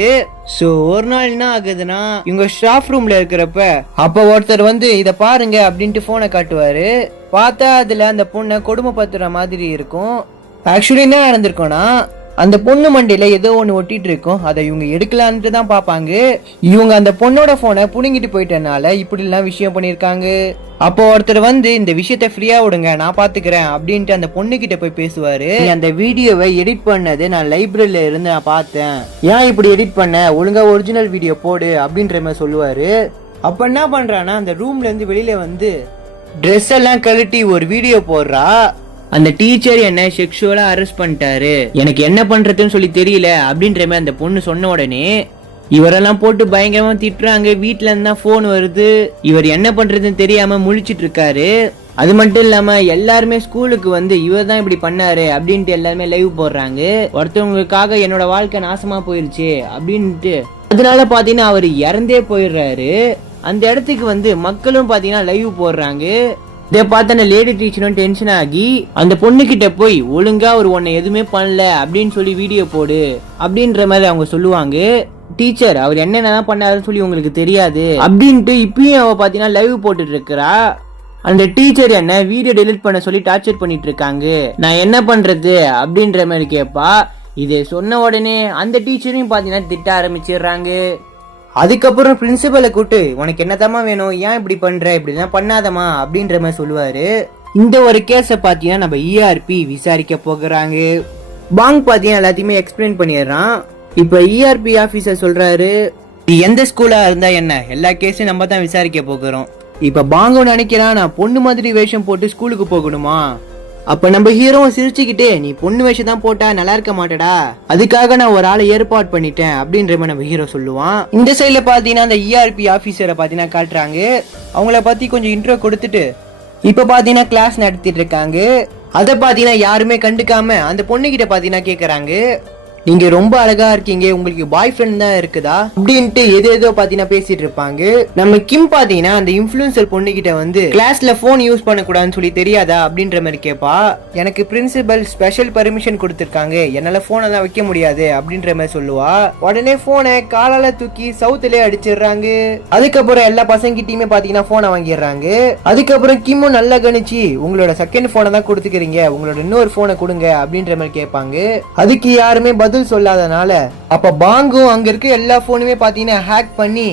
சோ ஒரு நாள் என்ன ஆகுதுன்னா, இவங்க ஸ்டாஃப் ரூம்ல இருக்கிறப்ப அப்ப ஒருத்தர் வந்து இத பாருங்க அப்படின்ட்டு போனை காட்டுவாரு. பார்த்தா அதுல அந்த பொண்ணை கொடுமைப்படுத்துற மாதிரி இருக்கும். ஆக்சுவலி என்ன நடந்திருக்கும்னா, அந்த பொண்ணு மண்டியில ஏதோ ஒண்ணு ஒட்டிட்டு இருக்கும். அதை இவங்க எடுக்கலான்ட்டு தான் பாப்பாங்க. இவங்க அந்த பொண்ணோட போனை புடுங்கிட்டு போயிட்டனால இப்படி எல்லாம் விஷயம் பண்ணிருக்காங்க. அப்போ ஒருத்தர் வந்து இந்த விஷயத்த ஃப்ரீயா விடுங்க, நான் பாத்துக்கிறேன் அப்படின்ட்டு அந்த பொண்ணு கிட்ட போய் பேசுவாரு. அந்த வீடியோவை எடிட் பண்ணது நான் லைப்ரரியில இருந்து நான் பார்த்தேன், ஏன் இப்படி எடிட் பண்ண, ஒழுங்கா ஒரிஜினல் வீடியோ போடு அப்படின்ற மாதிரி சொல்லுவாரு. அப்ப என்ன பண்றான்னா, அந்த ரூம்ல இருந்து வெளியில வந்து ட்ரெஸ் எல்லாம் கழட்டி ஒரு வீடியோ போடுறா. அந்த டீச்சர் என்ன செக்ஷுவலா அரெஸ்ட் பண்ணிட்டாரு, எனக்கு என்ன பண்றதுன்னு சொல்லி தெரியல அப்படின்ற மாதிரி அந்த பொண்ணு சொன்ன உடனே இவரெல்லாம் போட்டு பயங்கரமா திட்டுறாங்க. வீட்டுல இருந்தா போன் வருது, இவர் என்ன பண்றதுன்னு தெரியாம முழிச்சிட்டு இருக்காரு. அது மட்டும் இல்லாம எல்லாருமே ஸ்கூலுக்கு வந்து இவர் தான் இப்படி பண்ணாரு அப்படின்ட்டு எல்லாருமே லைவ் போடுறாங்க. ஒருத்தவங்களுக்காக என்னோட வாழ்க்கை நாசமா போயிருச்சு அப்படின்ட்டு. அதனால பாத்தீங்கன்னா அவர் இறந்தே போயிடுறாரு. அந்த இடத்துக்கு வந்து மக்களும் பாத்தீங்கன்னா லைவ் போடுறாங்க. இதை பார்த்த லேடி டீச்சரும் டென்ஷன் ஆகி அந்த பொண்ணு கிட்ட போய் ஒழுங்கா ஒரு உன்னை எதுவுமே பண்ணல அப்படின்னு சொல்லி வீடியோ போடு அப்படின்ற மாதிரி அவங்க சொல்லுவாங்க. டீச்சர் அவர் என்னென்னதான் பண்ணாருன்னு சொல்லி உங்களுக்கு தெரியாது அப்படின்ட்டு இப்பயும் அவ பாத்தீங்கன்னா லைவ் போட்டுட்டு இருக்கிறா. அந்த டீச்சர் என்ன வீடியோ டெலிட் பண்ண சொல்லி டார்ச்சர் பண்ணிட்டு இருக்காங்க, நான் என்ன பண்றது அப்படின்ற மாதிரி கேட்பா. இதை சொன்ன உடனே அந்த டீச்சரையும் பாத்தீங்கன்னா திட்ட ஆரம்பிச்சிடுறாங்க. அதுக்கப்புறம் பிரின்சிபலை கூட்டு உனக்கு என்னதாமா வேணும், ஏன் இப்படி பண்ற, இப்படிதான் பண்ணாதமா அப்படின்ற மாதிரி சொல்லுவாரு. இந்த ஒரு கேஸ பாத்தீங்கன்னா நம்ம ERP விசாரிக்க போகிறாங்க. பாங் பாத்தீங்கன்னா எல்லாத்தையுமே எக்ஸ்பிளைன் பண்ணிடுறான். இப்ப ERP ஆபீசர் சொல்றாரு, எந்த ஸ்கூலா இருந்தா என்ன, எல்லா கேஸையும் நம்ம தான் விசாரிக்க போகிறோம். இப்ப பாங்கு நினைக்கிறான், நான் பொண்ணு மாதிரி வேஷம் போட்டு ஸ்கூலுக்கு போகணுமா? அப்ப நம்ம ஹீரோ சிரிச்சுக்கிட்டே, நீ பொண்ணு வேஷம் தான் போட்டா நல்லா இருக்க மாட்டடா, அதுக்காக நான் ஒரு ஆளை ஏற்பாடு பண்ணிட்டேன் அப்படின்ற மாதிரி நம்ம ஹீரோ சொல்லுவான். இந்த சைட்ல பாத்தீங்கன்னா அந்த ERP ஆபீசரை பாத்தீங்கன்னா காட்டுறாங்க. அவங்கள பத்தி கொஞ்சம் இன்ட்ரோ கொடுத்துட்டு இப்ப பாத்தீங்கன்னா கிளாஸ் நடத்திட்டு இருக்காங்க. அதை பாத்தீங்கன்னா யாருமே கண்டுக்காம அந்த பொண்ணு கிட்ட பாத்தீங்கன்னா கேக்குறாங்க, நீங்க ரொம்ப அழகா இருக்கீங்க, உங்களுக்கு பாய் ஃப்ரெண்ட் தான் இருக்குதா அப்படின்ட்டு ஏதோ பாத்தீங்கன்னா பேசிட்டு இருப்பாங்க. நம்ம கிம் பாத்தீங்கன்னா அந்த இன்ஃப்ளூயன்சர் பொண்ணு கிட்ட வந்து கிளாஸ்ல போன் யூஸ் பண்ண கூடாதுன்னு சொல்லி தெரியாதா அப்படின்ற மாதிரி கேப்பா. எனக்கு பிரின்சிபல் ஸ்பெஷல் பர்மிஷன் கொடுத்திருக்காங்க, என்னால போனை தான் வைக்க முடியாது அப்படின்ற மாதிரி சொல்லுவா. உடனே போனை காலால தூக்கி சவுத்துலயே அடிச்சிடுறாங்க. அதுக்கப்புறம் எல்லா பசங்கிட்டயுமே பாத்தீங்கன்னா போனை வாங்கிடுறாங்க. அதுக்கப்புறம் கிம்மும் நல்லா கணிச்சு, உங்களோட செகண்ட் போனை தான் கொடுத்துக்கிறீங்க, உங்களோட இன்னொரு போனை கொடுங்க அப்படின்ற மாதிரி கேட்பாங்க. அதுக்கு யாருமே பதில் சொல்லாதனால அப்ப பாங்கும் அங்க இருக்க எல்லா போனுமே பாத்தீங்கன்னா ஹேக் பண்ணி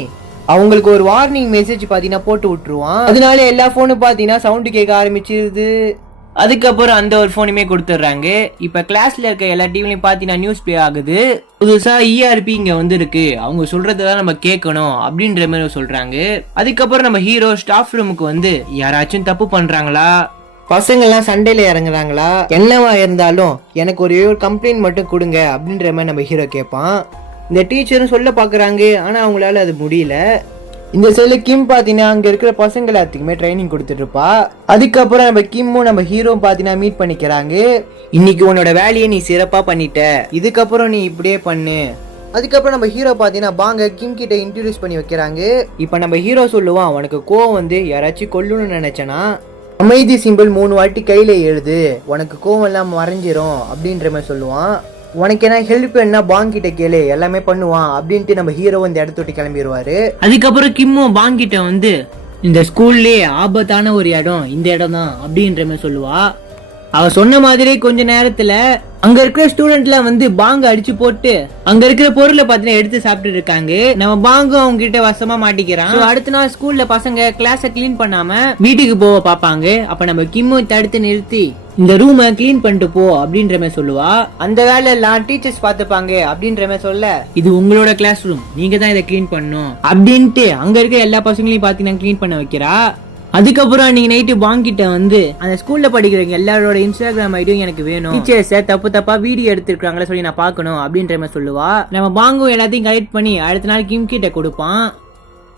அவங்களுக்கு ஒரு வார்னிங் மெசேஜ் பாத்தீங்கன்னா போட்டு விட்டுருவான். அதனால எல்லா போனும் பாத்தீங்கன்னா சவுண்ட் கேட்க ஆரம்பிச்சிருது. அதுக்கப்புறம் அந்த ஒரு போனுமே கொடுத்துட்றாங்க. இப்ப கிளாஸ்ல இருக்க எல்லா டிவிலையும் பாத்தீங்கன்னா நியூஸ் பிளே ஆகுது. புதுசா ERP இங்க வந்து இருக்கு, அவங்க சொல்றதெல்லாம் நம்ம கேட்கணும் அப்படின்ற மாதிரி சொல்றாங்க. அதுக்கப்புறம் நம்ம ஹீரோ ஸ்டாஃப் ரூமுக்கு வந்து யாராச்சும் தப்பு பண்றாங்களா, பசங்கள்லாம் சண்டையில இறங்குறாங்களா, என்னவா இருந்தாலும் எனக்கு ஒரு கம்ப்ளைண்ட் மட்டும் கொடுங்க அப்படின்ற மாதிரி நம்ம ஹீரோ கேட்பான். இந்த டீச்சரும் சொல்ல பாக்குறாங்க, ஆனா அவங்களால அது முடியல. இந்த சைடுல கிம் பாத்தீங்கன்னா அங்க இருக்கிற பசங்க எல்லாத்துக்குமே ட்ரைனிங் கொடுத்துட்டு இருப்பா. அதுக்கப்புறம் நம்ம கிம்மும் நம்ம ஹீரோ பாத்தீங்கன்னா மீட் பண்ணிக்கிறாங்க. இன்னைக்கு உன்னோட வேலையை நீ சிறப்பா பண்ணிட்ட, இதுக்கப்புறம் நீ இப்படியே பண்ணு. அதுக்கப்புறம் நம்ம ஹீரோ பாத்தீங்கன்னா பாங்க கிம் கிட்ட இன்ட்ரோடியூஸ் பண்ணி வைக்கிறாங்க. இப்ப நம்ம ஹீரோ சொல்லுவான், உனக்கு கோவம் வந்து யாராச்சும் கொல்லணும்னு நினைச்சனா அமைதி சிம்பிள் 3 வாட்டி கையில எழுது, உனக்கு கோவம் எல்லாம் மறைஞ்சிரும் அப்படின்ற மாதிரி சொல்லுவான். உனக்கு என்ன ஹெல்ப் வேணா பாங் கிட்ட கேளு, எல்லாமே பண்ணுவான் அப்படின்ட்டு நம்ம ஹீரோ இந்த இடத்த விட்டு கிளம்பிடுவாரு. அதுக்கப்புறம் கிம்மும் பாங் கிட்ட வந்து இந்த ஸ்கூல்லே ஆபத்தான ஒரு இடம் இந்த இடம் தான் அப்படின்ற மாதிரி சொல்லுவா. அவ சொன்ன மாதிரி கொஞ்ச நேரத்துல அங்க இருக்கிற ஸ்டூடெண்ட்லாம் வந்து பாங்க அடிச்சு போட்டு அங்க இருக்கிற பொருளை பாத்தீங்கன்னா எடுத்து சாப்பிட்டு இருக்காங்க. நம்ம பாங்கும் அவங்க கிட்ட வசமா மாட்டிக்கிறான். அடுத்த நாள் ஸ்கூல்ல பசங்க கிளாஸ கிளீன் பண்ணாம வீட்டுக்கு போக பாப்பாங்க. அப்ப நம்ம கிம்மு தடுத்து நிறுத்தி இந்த ரூமை கிளீன் பண்ணிட்டு போ அப்படின்ற மாதிரி சொல்லுவா. அந்த வேலை எல்லாம் டீச்சர்ஸ் பாத்துப்பாங்க அப்படின்ற மாதிரி சொல்ல, இது உங்களோட கிளாஸ் ரூம், நீங்க தான் இதை கிளீன் பண்ணணும் அப்படின்ட்டு அங்க இருக்க எல்லா பசங்களையும் பாத்தீங்கன்னா கிளீன் பண்ண வைக்கிறா. அதுக்கப்புறம் நீங்க நைட்டு பாங்கிட்ட வந்து அந்த ஸ்கூல்ல படிக்கிறவங்க எல்லாரோட இன்ஸ்டாகிராம் ஐடியும் எனக்கு வேணும், டீச்சர்ஸ தப்பா வீடியோ எடுத்துருக்காங்களா சொல்லி நான் பாக்கணும் அப்படின்ற மாதிரி சொல்லுவா. நம்ம பாங்கும் எல்லாத்தையும் கலெக்ட் பண்ணி அடுத்த நாள் கிம் கிட்ட கொடுப்பான்.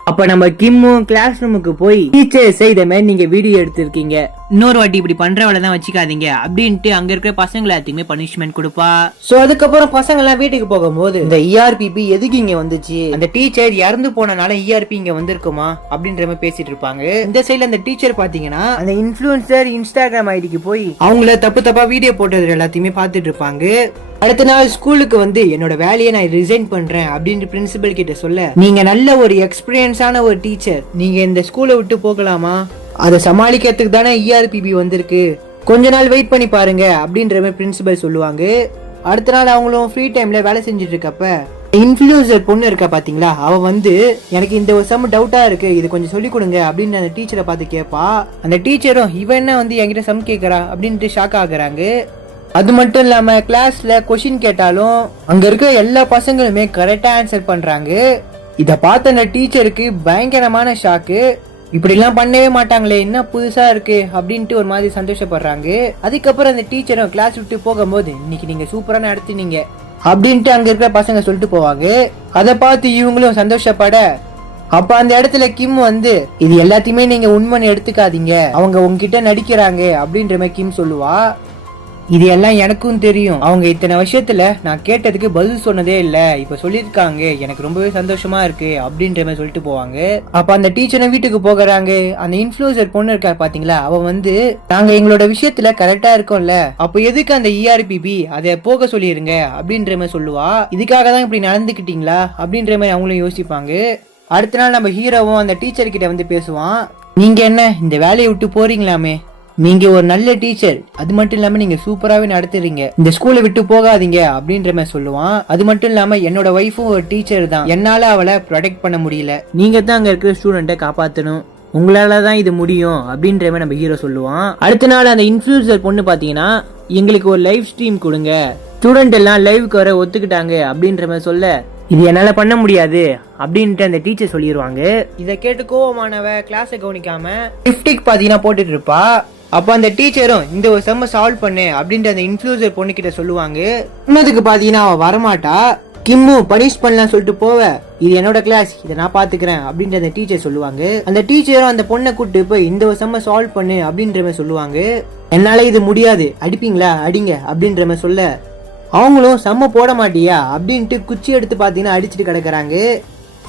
அப்ப நம்ம கிம்மும் கிளாஸ் ரூமுக்கு போய் டீச்சர்ஸ் இத மாதிரி நீங்க வீடியோ எடுத்திருக்கீங்க, இன்னொரு வாட்டி இப்படி பண்றவள தான் வச்சுக்காதீங்க அப்படின்ட்டு அங்க இருக்கிற பசங்க எல்லாத்துக்குமே பனிஷ்மெண்ட் கொடுப்பா. சோ அதுக்கப்புறம் பசங்க எல்லாம் வீட்டுக்கு போகும்போது இந்த இஆர்பிபி எதுக்கு இங்க வந்துச்சு, அந்த டீச்சர் இறந்து போனனால இஆர்பி இங்க வந்திருக்குமா அப்படின்ற மாதிரி பேசிட்டு இருப்பாங்க. இந்த சைடுல அந்த டீச்சர் பாத்தீங்கன்னா அந்த இன்ஃபுளுசர் இன்ஸ்டாகிராம் ஐடிக்கு போய் அவங்கள தப்பா வீடியோ போட்டது எல்லாத்தையுமே பாத்துட்டு இருப்பாங்க. அடுத்த நாள் ஸ்கூலுக்கு வந்து என்னோட வேலையை நான் ரிசைன் பண்றேன் அப்படின்னு பிரின்சிபல் கிட்ட சொல்ல, நீங்க நல்ல ஒரு எக்ஸ்பீரியன்ஸான ஒரு டீச்சர், நீங்க இந்த ஸ்கூலை விட்டு போகலாமா, அதை சமாளிக்கிறதுக்கு தானே இஆர்பிபி வந்திருக்கு, கொஞ்ச நாள் வெயிட் பண்ணி பாருங்க அப்படின்ற மாதிரி பிரின்சிபல் சொல்லுவாங்க. அடுத்த நாள் அவங்களும் ஃப்ரீ டைம்ல வேலை செஞ்சுட்டு இருக்கப்ப இன்ஃபுளுசர் பொண்ணு இருக்கா பாத்தீங்களா, அவ வந்து எனக்கு இந்த ஒரு சம் டவுட்டா இருக்கு, இது கொஞ்சம் சொல்லி கொடுங்க அப்படின்னு அந்த டீச்சரை பார்த்து கேட்பா. அந்த டீச்சரும் இவன் என்ன வந்து என்கிட்ட சம் கேட்கறா அப்படின்ட்டு ஷாக் ஆகுறாங்க. அது மட்டும் இல்லாம கிளாஸ்ல கொஸ்டின் கேட்டாலும் அங்க இருக்க எல்லா பசங்களுமே கரெக்டா ஆன்சர் பண்றாங்க. இத பார்த்த அந்த டீச்சருக்கு பயங்கரமான ஷாக்கு, இப்படி எல்லாம் பண்ணவே மாட்டாங்களே, என்ன புதுசா இருக்கு அப்படின்ட்டு ஒரு மாதிரி சந்தோஷப்படுறாங்க. அதுக்கப்புறம் அந்த டீச்சரும் கிளாஸ் விட்டு போகும்போது இன்னைக்கு நீங்க சூப்பரா நடத்தினீங்க அப்படின்ட்டு அங்க இருக்கிற பசங்க சொல்லிட்டு போவாங்க. அதை பார்த்து இவங்களும் சந்தோஷப்பட, அப்ப அந்த இடத்துல கிம் வந்து இது எல்லாத்தையுமே நீங்க உண்மைன்னு எடுத்துக்காதீங்க, அவங்க உங்ககிட்ட நடிக்கிறாங்க அப்படின்ற மாதிரி கிம் சொல்லுவா. இது எல்லாம் எனக்கும் தெரியும், அவங்க இத்தனை வருஷத்துல நான் கேட்டதுக்கு பதில் சொன்னதே இல்ல, இப்ப சொல்லிருக்காங்க, எனக்கு ரொம்பவே சந்தோஷமா இருக்கு அப்படின்ற மாதிரி சொல்லிட்டு போவாங்க. அப்ப அந்த டீச்சரும் வீட்டுக்கு போகிறாங்க. அந்த இன்ஃபுளுசர் பொண்ணு இருக்கா பாத்தீங்களா, அவ வந்து நாங்க எங்களோட விஷயத்துல கரெக்டா இருக்கோம்ல, அப்ப எதுக்கு அந்த இஆர்பிபி அதை போக சொல்லிருங்க அப்படின்ற மாதிரி சொல்லுவா. இதுக்காக தான் இப்படி நடந்துக்கிட்டீங்களா அப்படின்ற மாதிரி அவங்களும் யோசிப்பாங்க. அடுத்த நாள் நம்ம ஹீரோவும் அந்த டீச்சர் கிட்ட வந்து பேசுவான். நீங்க என்ன இந்த வேலையை விட்டு போறீங்களாமே, நீங்க ஒரு நல்ல டீச்சர், அது மட்டும் இல்லாம நீங்க சூப்பராகவே நடத்துறீங்க, இந்த ஸ்கூலை விட்டு போகாதீங்க அப்படின்ற மாதிரி சொல்லுவான். அது மட்டும் இல்லாம என்னோட ஒய்ஃபும் ஒரு டீச்சர் தான், என்னால அவளை ப்ரொடெக்ட் பண்ண முடியல, நீங்க தான் அங்க இருக்கிற ஸ்டூடெண்ட்டை காப்பாற்றணும், உங்களால தான் இது முடியும் அப்படின்ற மாதிரி நம்ம ஹீரோ சொல்லுவான். அடுத்த நாள் அந்த இன்ஃபுளுசர் பொண்ணு பாத்தீங்கன்னா எங்களுக்கு ஒரு லைவ் ஸ்ட்ரீம் கொடுங்க, ஸ்டூடெண்ட் எல்லாம் லைவுக்கு வர ஒத்துக்கிட்டாங்க அப்படின்ற மாதிரி சொல்ல, இது என்னால பண்ண முடியாது அப்படின்ட்டு அந்த டீச்சர் சொல்லிடுவாங்க. இதை கேட்டு கோவமானவ கிளாஸை கவனிக்காம கிஃப்டிக் பாத்தீங்கன்னா போட்டுட்டு இருப்பா. அப்ப அந்த டீச்சரும் இந்த ஒரு செம்ம சால்வ் பண்ணு அப்படின்ட்டு அந்த இன்ஃபுளுசர் பொண்ணு கிட்ட சொல்லுவாங்க. இன்னதுக்கு பாத்தீங்கன்னா அவ வரமாட்டா. கிம்மு பனிஷ் பண்ணலாம் சொல்லிட்டு போவ, இது என்னோட கிளாஸ், இதை நான் பாத்துக்கிறேன் அப்படின்ற அந்த டீச்சர் சொல்லுவாங்க. அந்த டீச்சரும் அந்த பொண்ணை கூட்டு போய் இந்த ஒரு செம்ம சால்வ் பண்ணு அப்படின்ற மாதிரி சொல்லுவாங்க. என்னால இது முடியாது, அடிப்பீங்களா அடிங்க அப்படின்ற மாதிரி சொல்ல, அவங்களும் செம்ம போட மாட்டியா அப்படின்ட்டு குச்சி எடுத்து பாத்தீங்கன்னா அடிச்சுட்டு கிடக்குறாங்க.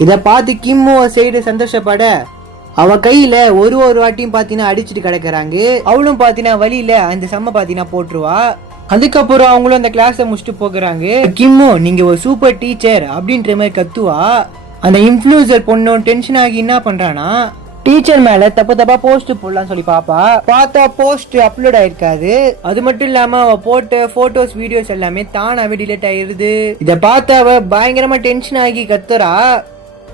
இத பார்த்து கிம்மு சைடு சந்தோஷப்பட, அவ கையில ஒரு வாட்டியும் பாத்தீங்கன்னா அடிச்சுட்டு கிடக்குறாங்க. அவளும் பாத்தீங்கன்னா வழியில அந்த செம்ம பாத்தீங்கன்னா போட்டுருவா. அதுக்கப்புறம் அவங்களும் அந்த கிளாஸை முடிச்சுட்டு போகிறாங்க. கிம்மு நீங்க ஒரு சூப்பர் டீச்சர் அப்படின்ற மாதிரி கத்துவா. அந்த இன்ஃபுளுசர் பொண்ணும் டென்ஷன் ஆகி என்ன பண்றானா, டீச்சர் மேல தப்பா போஸ்ட் போடலாம் சொல்லி பார்த்தா போஸ்ட் அப்லோட் ஆயிருக்காது. அது மட்டும் இல்லாம அவ போட்ட போட்டோஸ் வீடியோஸ் எல்லாமே தானாவே டிலீட் ஆயிருது. இத பார்த்து அவ பயங்கரமா டென்ஷன் ஆகி கத்துறா.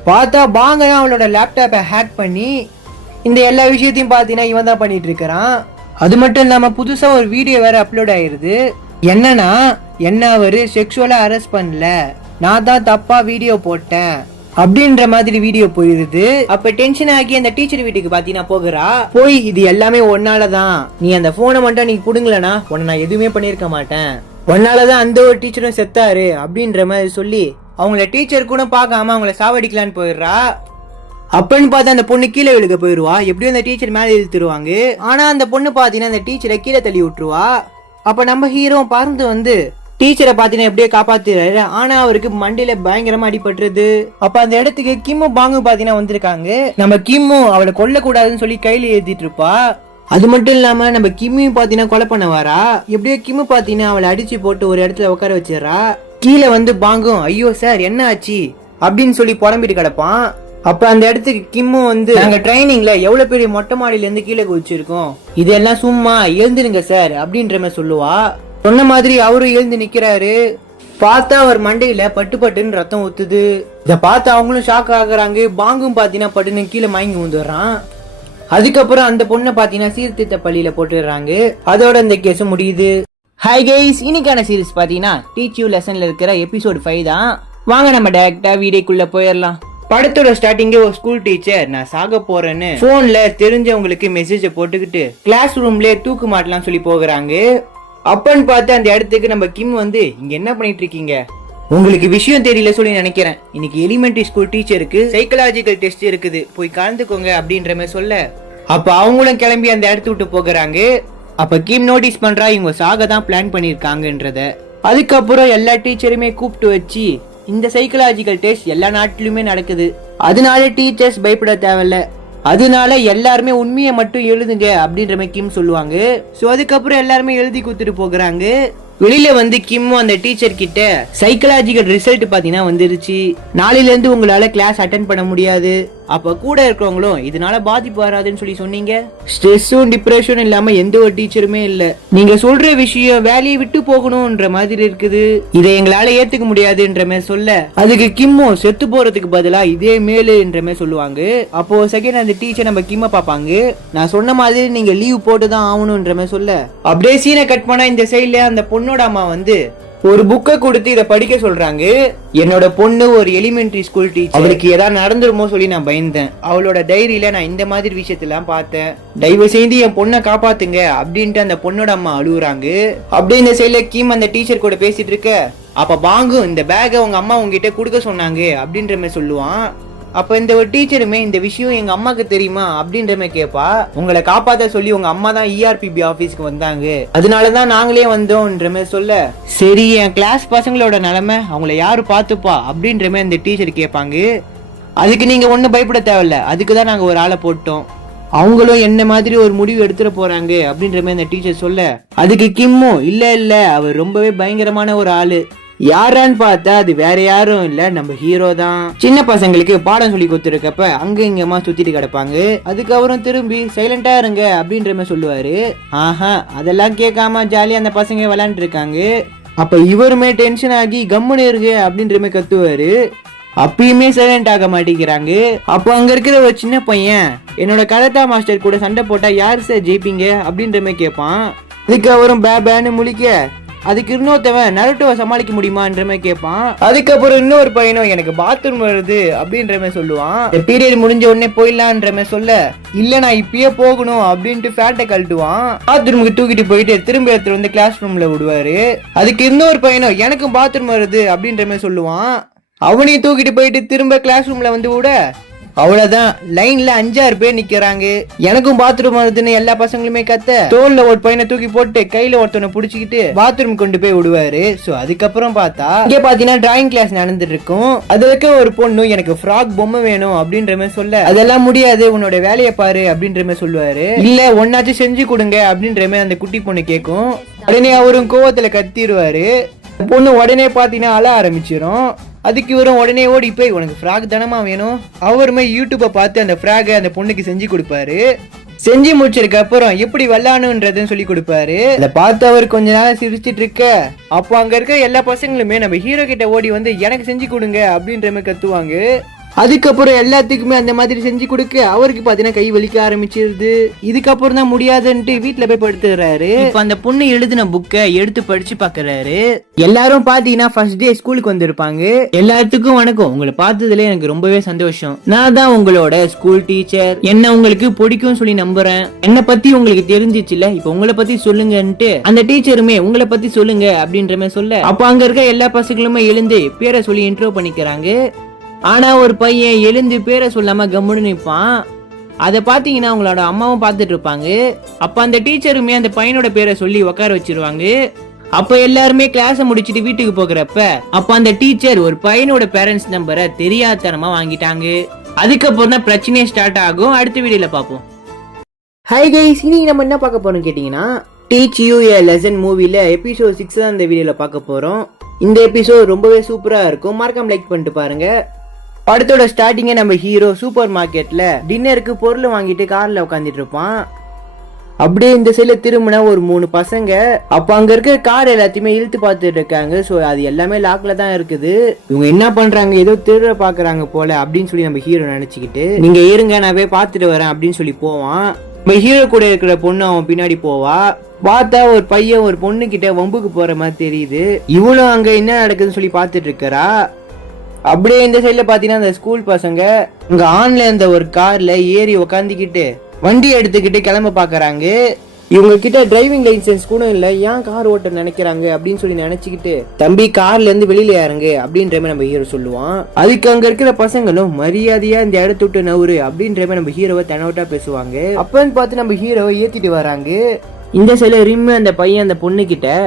பார்த்தா பாங்க அவளோட லேப்டாப்பை ஹேக் பண்ணி இந்த எல்லா விஷயத்தையும் பாத்தீங்கன்னா இவன் தான் பண்ணிட்டு இருக்கிறான். அது மட்டும் இல்லாம புதுசா ஒரு வீடியோ வேற அப்லோட் ஆயிருது. என்னன்னா என்ன அவரு செக்ஷுவலா அரெஸ்ட் பண்ணல, நான் தான் தப்பா வீடியோ போட்டேன் அப்படின்ற மாதிரி வீடியோ போயிருது. அப்ப டென்ஷன் ஆகி அந்த டீச்சர் வீட்டுக்கு பாத்தீங்கன்னா போகிறா. போய் இது எல்லாமே ஒன்னாலதான், நீ அந்த போனை மட்டும் நீ புடுங்கலனா உன்னை நான் எதுவுமே பண்ணிருக்க மாட்டேன், ஒன்னாலதான் அந்த ஒரு டீச்சரும் செத்தாரு அப்படின்ற மாதிரி சொல்லி அவங்கள டீச்சர் கூட பார்க்காம அவங்கள சாவடிக்கலான்னு போயிடுறா. அப்பன்னு பார்த்து அந்த பொண்ணு கீழே விழுக போயிடுவா. எப்படியும் அந்த டீச்சர் மேலே இழுத்துருவாங்க. ஆனா அந்த பொண்ணு பாத்தீங்கன்னா அந்த டீச்சரை கீழே தள்ளி விட்டுருவா. அப்ப நம்ம ஹீரோ பறந்து வந்து டீச்சரை பாத்தீங்கன்னா எப்படியே காப்பாத்துறாரு. ஆனா அவருக்கு மண்டையில பயங்கரமா அடிபட்டுருது. அப்ப அந்த இடத்துக்கு கிம்மு பாங்கு பாத்தீங்கன்னா வந்திருக்காங்க. நம்ம கிம்மு அவளை கொல்ல கூடாதுன்னு சொல்லி கையில ஏத்திட்டு இருப்பா. அது மட்டும் இல்லாம நம்ம கிம்மியும் பாத்தீங்கன்னா கொலை பண்ண வரா. எப்படியோ கிம்மு பாத்தீங்கன்னா அவளை அடிச்சு போட்டு ஒரு இடத்துல உட்கார வச்சிடறா. கீழே வந்து பாங்கும் ஐயோ சார் என்ன ஆச்சு அப்படின்னு சொல்லி புலம்பிட்டு கிடப்பான். அப்ப அந்த இடத்துக்கு கிம்மு வந்து நாங்க ட்ரைனிங்ல எவ்வளவு பெரிய மொட்டை மாடியில இருந்து கீழே குதிச்சிருக்கோம், இதெல்லாம் சும்மா எழுந்துருங்க சார் அப்படின்ற மாதிரி சொல்லுவா. சொன்ன மாதிரி அவரும் எழுந்து நிக்கிறாரு. பார்த்தா அவர் மண்டையில பட்டுன்னு ரத்தம் ஊத்துது. இத பார்த்து அவங்களும் ஷாக் ஆகுறாங்க. பாங்கும் பாத்தீங்கன்னா பட்டுன்னு கீழே மயங்கி ஊந்துடுறான். அதுக்கப்புறம் அந்த பொண்ணை பாத்தீங்கன்னா சீர்திருத்த பள்ளியில போட்டுடுறாங்க. அதோட இந்த கேஸ் முடியுது. ஹாய் கைஸ், இன்னைக்கான சீரிஸ் பாத்தீங்கன்னா டீச் யூ லெசன்ல இருக்கிற எபிசோட் 5 தான். வாங்க நம்ம டைரக்டா வீடியோக்குள்ள போயிடலாம். படத்தோட ஸ்டார்டிங்கே ஒரு ஸ்கூல் டீச்சர் நான் சாக போறேன்னு போன்ல தெரிஞ்சவங்களுக்கு மெசேஜ போட்டுக்கிட்டு கிளாஸ் ரூம்ல தூக்கு மாட்டலாம் சொல்லி போகிறாங்க. அப்பன்னு பார்த்து அந்த இடத்துக்கு நம்ம கிம் வந்து இங்க என்ன பண்ணிட்டு இருக்கீங்க, உங்களுக்கு விஷயம் தெரியல சொல்லி நினைக்கிறேன். இன்னைக்கு எலிமெண்டரி ஸ்கூல் டீச்சருக்கு சைக்கலாஜிக்கல் டெஸ்ட் இருக்குது, போய் கலந்துக்கோங்க அப்படின்ற மாதிரி சொல்ல, அப்ப அவங்களும் கிளம்பி அந்த இடத்த விட்டு போகிறாங்க. அப்ப கிம் நோட்டீஸ் பண்றா இவங்க சாக தான் பிளான் பண்ணிருக்காங்கன்றத. அதுக்கப்புறம் எல்லா டீச்சருமே கூப்பிட்டு வச்சு இந்த சைக்கலாஜிக்கல் டெஸ்ட் எல்லா நாட்டிலுமே நடக்குது. அதனால டீச்சர்ஸ் பயப்பட தேவையில்ல, அதனால எல்லாருமே உண்மையை மட்டும் எழுதுங்க அப்படின்ற மாதிரி கிம் சொல்லுவாங்க. சோ அதுக்கப்புறம் எல்லாருமே எழுதி கொடுத்துட்டு போகிறாங்க. வெளியில வந்து கிம்மும் அந்த டீச்சர் கிட்ட சைக்கலாஜிக்கல் ரிசல்ட் பாத்தீங்கன்னா வந்துருச்சு, நாளையில இருந்து உங்களால கிளாஸ் அட்டென்ட் பண்ண முடியாது, அப்ப கூட இருக்கிறவங்களும் இதனால பாதிப்பு வராதுன்னு சொல்லி சொன்னீங்க. ஸ்ட்ரெஸ்ஸும் டிப்ரெஷனும் இல்லாம எந்த ஒரு டீச்சருமே இல்ல, நீங்க சொல்ற விஷயம் வேலையை விட்டு போகணும்ன்ற மாதிரி இருக்குது, இதை எங்களால ஏத்துக்க முடியாதுன்ற மாதிரி சொல்ல, அதுக்கு கிம்மும் செத்து போறதுக்கு பதிலா இதே மேலுன்ற மாதிரி சொல்லுவாங்க. அப்போ செகண்ட் அந்த டீச்சர் நம்ம கிம்ம பாப்பாங்க, நான் சொன்ன மாதிரி நீங்க லீவ் போட்டுதான் ஆகணும்ன்ற மாதிரி சொல்ல, அப்படியே சீனை கட் பண்ணா இந்த சைட்ல அந்த பொண்ணோட அம்மா வந்து ஒரு புக்கை கொடுத்து இதை படிக்க சொல்றாங்க. என்னோட பொண்ணு ஒரு எலிமெண்டரி ஸ்கூல் டீச்சர், அவளுக்கு ஏதாவது நடந்துருமோ சொல்லி நான் பயந்தேன், அவளோட டைரியில நான் இந்த மாதிரி விஷயத்தெல்லாம் பார்த்தேன், தயவு செய்து என் பொண்ணை காப்பாத்துங்க அப்படின்ட்டு அந்த பொண்ணோட அம்மா அழுகுறாங்க. அப்படியே இந்த சைட்ல கிம் அந்த டீச்சர் கூட பேசிட்டு இருக்க, அப்ப பாங்கு இந்த பேக்கை உங்க அம்மா உங்ககிட்ட கொடுக்க சொன்னாங்க அப்படின்ற மாதிரி சொல்லுவான். அப்ப இந்த ஒரு டீச்சருமே இந்த விஷயம் எங்க அம்மாக்கு தெரியுமா அப்படின்ற மாதிரி கேட்பா. உங்களை காப்பாத்த சொல்லி உங்க அம்மா தான் ERPB ஆபீஸ்க்கு வந்தாங்க, அதனாலதான் நாங்களே வந்தோம்ன்ற மாதிரி சொல்ல, சரி என் கிளாஸ் பசங்களோட நிலைமை அவங்கள யாரு பாத்துப்பா அப்படின்ற மாதிரி இந்த டீச்சர் கேட்பாங்க. அதுக்கு நீங்க ஒன்னும் பயப்பட தேவையில்ல, அதுக்குதான் நாங்க ஒரு ஆளை போட்டோம், அவங்களும் என்ன மாதிரி ஒரு முடிவு எடுத்துட போறாங்க அப்படின்ற மாதிரி அந்த டீச்சர் சொல்ல, அதுக்கு கிம்மும் இல்ல அவர் ரொம்பவே பயங்கரமான ஒரு ஆளு, யாரான்னு பார்த்தா அது வேற யாரும் இல்ல நம்ம ஹீரோ தான், சின்ன பசங்களுக்கு பாடம் சொல்லி கொடுத்துருக்கப்ப அங்க இங்கமா சுத்திட்டு கிடப்பாங்க, அதுக்கப்புறம் திரும்பி சைலண்டா இருங்க அப்படின்ற மாதிரி சொல்லுவாரு. ஆஹா அதெல்லாம் கேட்காம ஜாலியா அந்த பசங்க விளையாண்டு இருக்காங்க. அப்ப இவருமே டென்ஷன் ஆகி கம்முன்னு இருக்கு அப்படின்ற மாதிரி கத்துவாரு. அப்பயுமே சைலண்ட் ஆக மாட்டேங்கிறாங்க. அப்போ அங்க இருக்கிற ஒரு சின்ன பையன் என்னோட கராத்தே மாஸ்டர் கூட சண்டை போட்டா யாரு சார் ஜெயிப்பீங்க அப்படின்ற மாதிரி கேட்பான். அதுக்கு அவரும் பேன்னு முழிக்க, அதுக்கு இன்னொருத்தவன் நருட்டோவை சமாளிக்க முடியுமான்ற மாதிரி கேட்பான். அதுக்கப்புறம் இன்னொரு பையனும் எனக்கு பாத்ரூம் வருது அப்படின்ற மாதிரி சொல்லுவான். பீரியட் முடிஞ்ச உடனே போயிடலான்ற மாதிரி சொல்ல, இல்ல நான் இப்பயே போகணும் அப்படின்ட்டு ஃபேட்டை கழட்டுவான். பாத்ரூமுக்கு தூக்கிட்டு போயிட்டு திரும்ப எடுத்துட்டு வந்து கிளாஸ் ரூம்ல விடுவாரு. அதுக்கு இன்னொரு பையனும் எனக்கும் பாத்ரூம் வருது அப்படின்ற மாதிரி சொல்லுவான். அவனையும் தூக்கிட்டு போயிட்டு திரும்ப கிளாஸ் ரூம்ல வந்து விட, அவ்வளவுதான் லைன்ல 5-6 பேர் நிக்கிறாங்க. எனக்கும் பாத்ரூம் வருதுன்னு எல்லா பசங்களுமே கத்த, தோல்ல ஒரு பையனை தூக்கி போட்டு கையில ஒருத்தனை புடிச்சுக்கிட்டு பாத்ரூம் கொண்டு போய் விடுவாரு. சோ அதுக்கப்புறம் பார்த்தா இங்க பாத்தீங்கன்னா டிராயிங் கிளாஸ் நடந்துட்டு இருக்கும். அதுக்கு ஒரு பொண்ணு எனக்கு ஃப்ராக் பொம்மை வேணும் அப்படின்ற மாதிரி சொல்ல, அதெல்லாம் முடியாது உன்னோட வேலையை பாரு அப்படின்ற மாதிரி சொல்லுவாரு. இல்ல ஒன்னாச்சும் செஞ்சு கொடுங்க அப்படின்ற மாதிரி அந்த குட்டி பொண்ணு கேட்கும். உடனே அவரும் கோவத்துல கத்திடுவாரு. பொண்ணு உடனே பாத்தீங்கன்னா அழ ஆரம்பிச்சிடும். அதுக்கு இவரும் உடனே ஓடி போய் உனக்கு ஃப்ராக் தானமா வேணும், அவருமே யூடியூப்பை பார்த்து அந்த ஃப்ராகை அந்த பொண்ணுக்கு செஞ்சு கொடுப்பாரு. செஞ்சு முடிச்சதுக்கு அப்புறம் எப்படி வெள்ளானுன்றதுன்னு சொல்லி கொடுப்பாரு. அதை பார்த்து அவர் கொஞ்ச நேரம் சிரிச்சிட்டு இருக்க, அப்போ அங்க இருக்க எல்லா பசங்களுமே நம்ம ஹீரோ கிட்ட ஓடி வந்து எனக்கு செஞ்சு கொடுங்க அப்படின்ற மாதிரி கத்துவாங்க. அதுக்கப்புறம் எல்லாத்துக்குமே அந்த மாதிரி செஞ்சு கொடுக்க அவருக்கு பாத்தீங்கன்னா கை வலிக்க ஆரம்பிச்சிருது. இதுக்கப்புறம் தான் முடியாதுன்ட்டு வீட்டுல போய் படுத்துறாரு. இப்ப அந்த பொண்ணு எழுதின புக்கை எடுத்து படிச்சு பாக்குறாரு. எல்லாரும் பாத்தீங்கன்னா ஃபர்ஸ்ட் டே ஸ்கூலுக்கு வந்திருப்பாங்க. எல்லாத்துக்கும் வணக்கம், உங்களை பார்த்ததுல எனக்கு ரொம்பவே சந்தோஷம், நான் தான் உங்களோட ஸ்கூல் டீச்சர், என்ன உங்களுக்கு பிடிக்கும் சொல்லி நம்புறேன், என்ன பத்தி உங்களுக்கு தெரிஞ்சிச்சுல, இப்ப உங்களை பத்தி சொல்லுங்கன்ட்டு அந்த டீச்சருமே உங்களை பத்தி சொல்லுங்க அப்படின்ற மாதிரி சொல்ல, அப்ப அங்க இருக்க எல்லா பசங்களுமே எழுந்து பேரை சொல்லி இன்ட்ரோ பண்ணிக்கிறாங்க. ஆனா ஒரு பையன் எழுந்து பேரை சொல்லாம கம்முன்னு நிற்பான். அதை பாத்தீங்கன்னா அவங்களோட அம்மாவும் பார்த்துட்டு இருப்பாங்க. அப்ப அந்த டீச்சருமே அந்த பையனோட பேரை சொல்லி உட்கார வச்சிருவாங்க. அப்ப எல்லாருமே கிளாஸை முடிச்சுட்டு வீட்டுக்கு போகிறப்ப அப்ப அந்த டீச்சர் ஒரு பையனோட பேரண்ட்ஸ் நம்பரை தெரியாதனமா வாங்கிட்டாங்க. அதுக்கப்புறம் தான் பிரச்சனையே ஸ்டார்ட் ஆகும். அடுத்த வீடியோல பார்ப்போம். ஹாய் கைஸ், இன்னைக்கு நம்ம என்ன பார்க்க போறோம் கேட்டீங்கன்னா, டீச் யூ எ லெசன் மூவில எபிசோட் 6 தான் இந்த வீடியோல பார்க்க போறோம். இந்த எபிசோட் ரொம்பவே சூப்பரா இருக்கும், மறக்காம லைக் பண்ணிட்டு பாருங்க. படத்தோட ஸ்டார்டிங்கே நம்ம ஹீரோ சூப்பர் மார்க்கெட்ல டின்னருக்கு பொருள் வாங்கிட்டு கார்ல உட்காந்துட்டு இருப்பான். அப்படியே இந்த சைட்ல திரும்பினா ஒரு 3 பசங்க அப்ப அங்க இருக்க கார் எல்லாத்தையுமே இழுத்து பார்த்துட்டு இருக்காங்க. சோ அது எல்லாமே லாக்ல தான் இருக்குது. இவங்க என்ன பண்றாங்க, ஏதோ திருட பாக்குறாங்க போல அப்படின்னு சொல்லி நம்ம ஹீரோ நினைச்சுக்கிட்டு, நீங்க இருங்க நான் போய் பார்த்துட்டு வரேன் அப்படின்னு சொல்லி போவான். நம்ம ஹீரோ கூட இருக்கிற பொண்ணு அவன் பின்னாடி போவா. பார்த்தா ஒரு பையன் ஒரு பொண்ணு கிட்ட வம்புக்கு போற மாதிரி தெரியுது. இவளும் அங்க என்ன நடக்குதுன்னு சொல்லி பார்த்துட்டு இருக்கறா. அப்படியே இந்த சைட்ல பாத்தீங்கன்னா அந்த ஸ்கூல் பசங்க இங்க ஆன்ல இருந்த ஒரு கார்ல ஏறி உக்காந்துக்கிட்டு வண்டி எடுத்துக்கிட்டு கிளம்ப பாக்குறாங்க. இவங்க கிட்ட டிரைவிங் லைசன்ஸ் கூட இல்லை, ஏன் கார் ஓட்ட நினைக்கிறாங்க அப்படின்னு சொல்லி நினைச்சுக்கிட்டு தம்பி கார்ல இருந்து வெளியில இறங்கு அப்படின்ற மாதிரி நம்ம ஹீரோ சொல்லுவான். அதுக்கு அங்க இருக்கிற பசங்களும் மரியாதையா இந்த இடத்த விட்டு நவுறு அப்படின்ற மாதிரி நம்ம ஹீரோவை தெனவட்டா பேசுவாங்க. அப்பன்னு பார்த்து நம்ம ஹீரோவை ஏத்திட்டு வராங்க. இந்த சில ரிம் அந்த பையன் அந்த பொண்ணு கிட்ட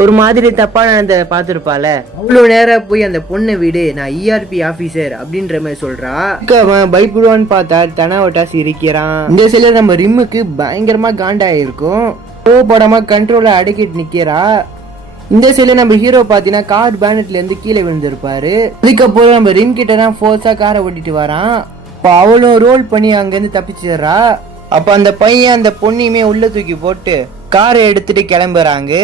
ஒரு மாதிரி தப்பா நடந்த பாத்துருப்பால, அவ்வளவு நேரம் போய் அந்த பொண்ணை வீடு நான் ERP ஆபீசர் அப்படின்ற மாதிரி சொல்றா. அவன் பயப்படுவான்னு பார்த்தா தனாவட்டா சிரிக்கிறான். இந்த சில நம்ம ரிம்முக்கு பயங்கரமா காண்டாயிருக்கும். கோபப்படாம கண்ட்ரோல அடக்கிட்டு நிக்கிறா. இந்த சில நம்ம ஹீரோ பாத்தீங்கன்னா கார் பேனட்ல இருந்து கீழே விழுந்திருப்பாரு. அதுக்கப்புறம் நம்ம ரிம் கிட்ட தான் ஃபோர்ஸா காரை ஓட்டிட்டு வரான். அப்ப அவளும் ரோல் பண்ணி அங்க இருந்து தப்பிச்சிடுறா. அப்ப அந்த பையன் அந்த பொண்ணையுமே உள்ள தூக்கி போட்டு காரை எடுத்துட்டு கிளம்புறாங்க.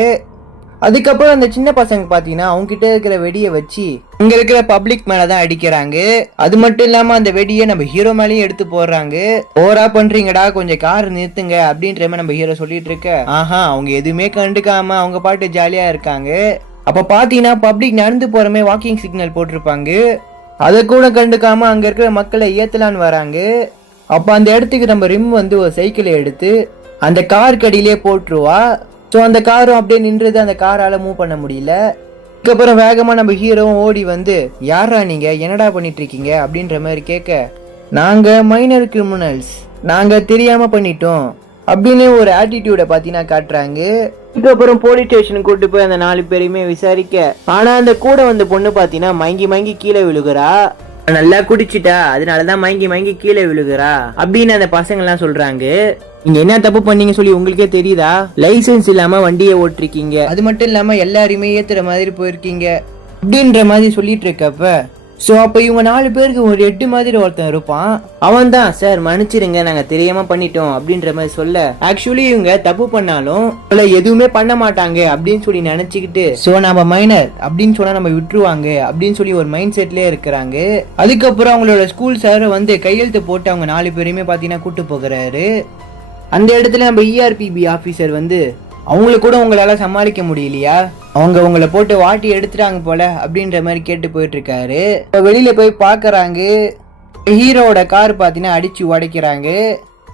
அதுக்கப்புறம் அந்த சின்ன பசங்க பாத்தீங்கன்னா அவங்க கிட்ட இருக்கிற வெடியை வச்சு இங்க இருக்கிற பப்ளிக் மேலதான் அடிக்கிறாங்க. அது மட்டும் இல்லாம அந்த வெடியை நம்ம ஹீரோ மேலயும் எடுத்து போடுறாங்க. ஓரா பண்றீங்கடா, கொஞ்சம் கார் நிறுத்துங்க அப்படின்ற மாதிரி நம்ம ஹீரோ சொல்லிட்டு இருக்க. அவங்க எதுவுமே கண்டுக்காம அவங்க பாட்டு ஜாலியா இருக்காங்க. அப்ப பாத்தீங்கன்னா பப்ளிக் நடந்து போறமே வாக்கிங் சிக்னல் போட்டிருப்பாங்க. அதை கூட கண்டுக்காம அங்க இருக்கிற மக்களை ஏத்தலான்னு வராங்க. அப்ப அந்த இடத்துக்கு நம்ம ரிம் ஒரு சைக்கிளை எடுத்து அந்த கார் கடியிலே போட்டுருவா. ஸோ அந்த காரும் அப்படியே நின்றது, அந்த காரால மூவ் பண்ண முடியல. அதுக்கப்புறம் வேகமா நம்ம ஹீரோவும் ஓடி யாரா நீங்க, என்னடா பண்ணிட்டு இருக்கீங்க அப்படின்ற மாதிரி கேட்க, நாங்க மைனர் கிரிமினல்ஸ், நாங்க தெரியாம பண்ணிட்டோம் அப்படின்னு ஒரு ஆட்டிடியூட பாத்தீங்கன்னா காட்டுறாங்க. அதுக்கப்புறம் போலீஸ் ஸ்டேஷனுக்கு கூட்டு போய் அந்த 4 பேரையுமே விசாரிக்க, ஆனா அந்த கூட பொண்ணு பாத்தீங்கன்னா மயங்கி கீழே விழுகுறா. நல்லா குடிச்சிட்டா, அதனாலதான் மயங்கி கீழே விழுகுறா அப்படின்னு அந்த பசங்க எல்லாம் சொல்றாங்க. நீங்க என்ன தப்பு பண்ணீங்க சொல்லி உங்களுக்கே தெரியுதா? லைசன்ஸ் இல்லாம வண்டியை ஓட்டிருக்கீங்க, அது மட்டும் இல்லாம எல்லாருமே ஏத்துற மாதிரி போயிருக்கீங்க அப்படின்ற மாதிரி சொல்லிட்டு இருக்கப்ப, சோ அப்ப இவங்க 4 பேருக்கு ஒரு 8 மாதிரி ஒருத்தன் இருப்பான். அவன் தான் சார் மன்னிச்சிருங்க நாங்க தெரியாம பண்ணிட்டோம் அப்படின்ற மாதிரி சொல்ல, ஆக்சுவலி இவங்க தப்பு பண்ணாலும் எதுவுமே பண்ண மாட்டாங்க அப்படின்னு சொல்லி நினைச்சுக்கிட்டு, சோ நம்ம மைனர் அப்படின்னு சொன்னா நம்ம விட்டுருவாங்க அப்படின்னு சொல்லி ஒரு மைண்ட் செட்லயே இருக்கிறாங்க. அதுக்கப்புறம் அவங்களோட ஸ்கூல் சார் கையெழுத்து போட்டு அவங்க 4 பேரையுமே பாத்தீங்கன்னா கூட்டு போகிறாரு. அந்த இடத்துல நம்ம ERPB ஆபீசர் அவங்களுக்கு கூட உங்களால சமாளிக்க முடியலையா, அவங்க உங்களை போட்டு வாட்டி எடுத்துட்டாங்க போல அப்படின்ற மாதிரி கேட்டு போயிட்டு இருக்காரு. வெளியில போய் பாக்குறாங்க, ஹீரோட கார் பாத்தீங்கன்னா அடிச்சு உடைக்கிறாங்க.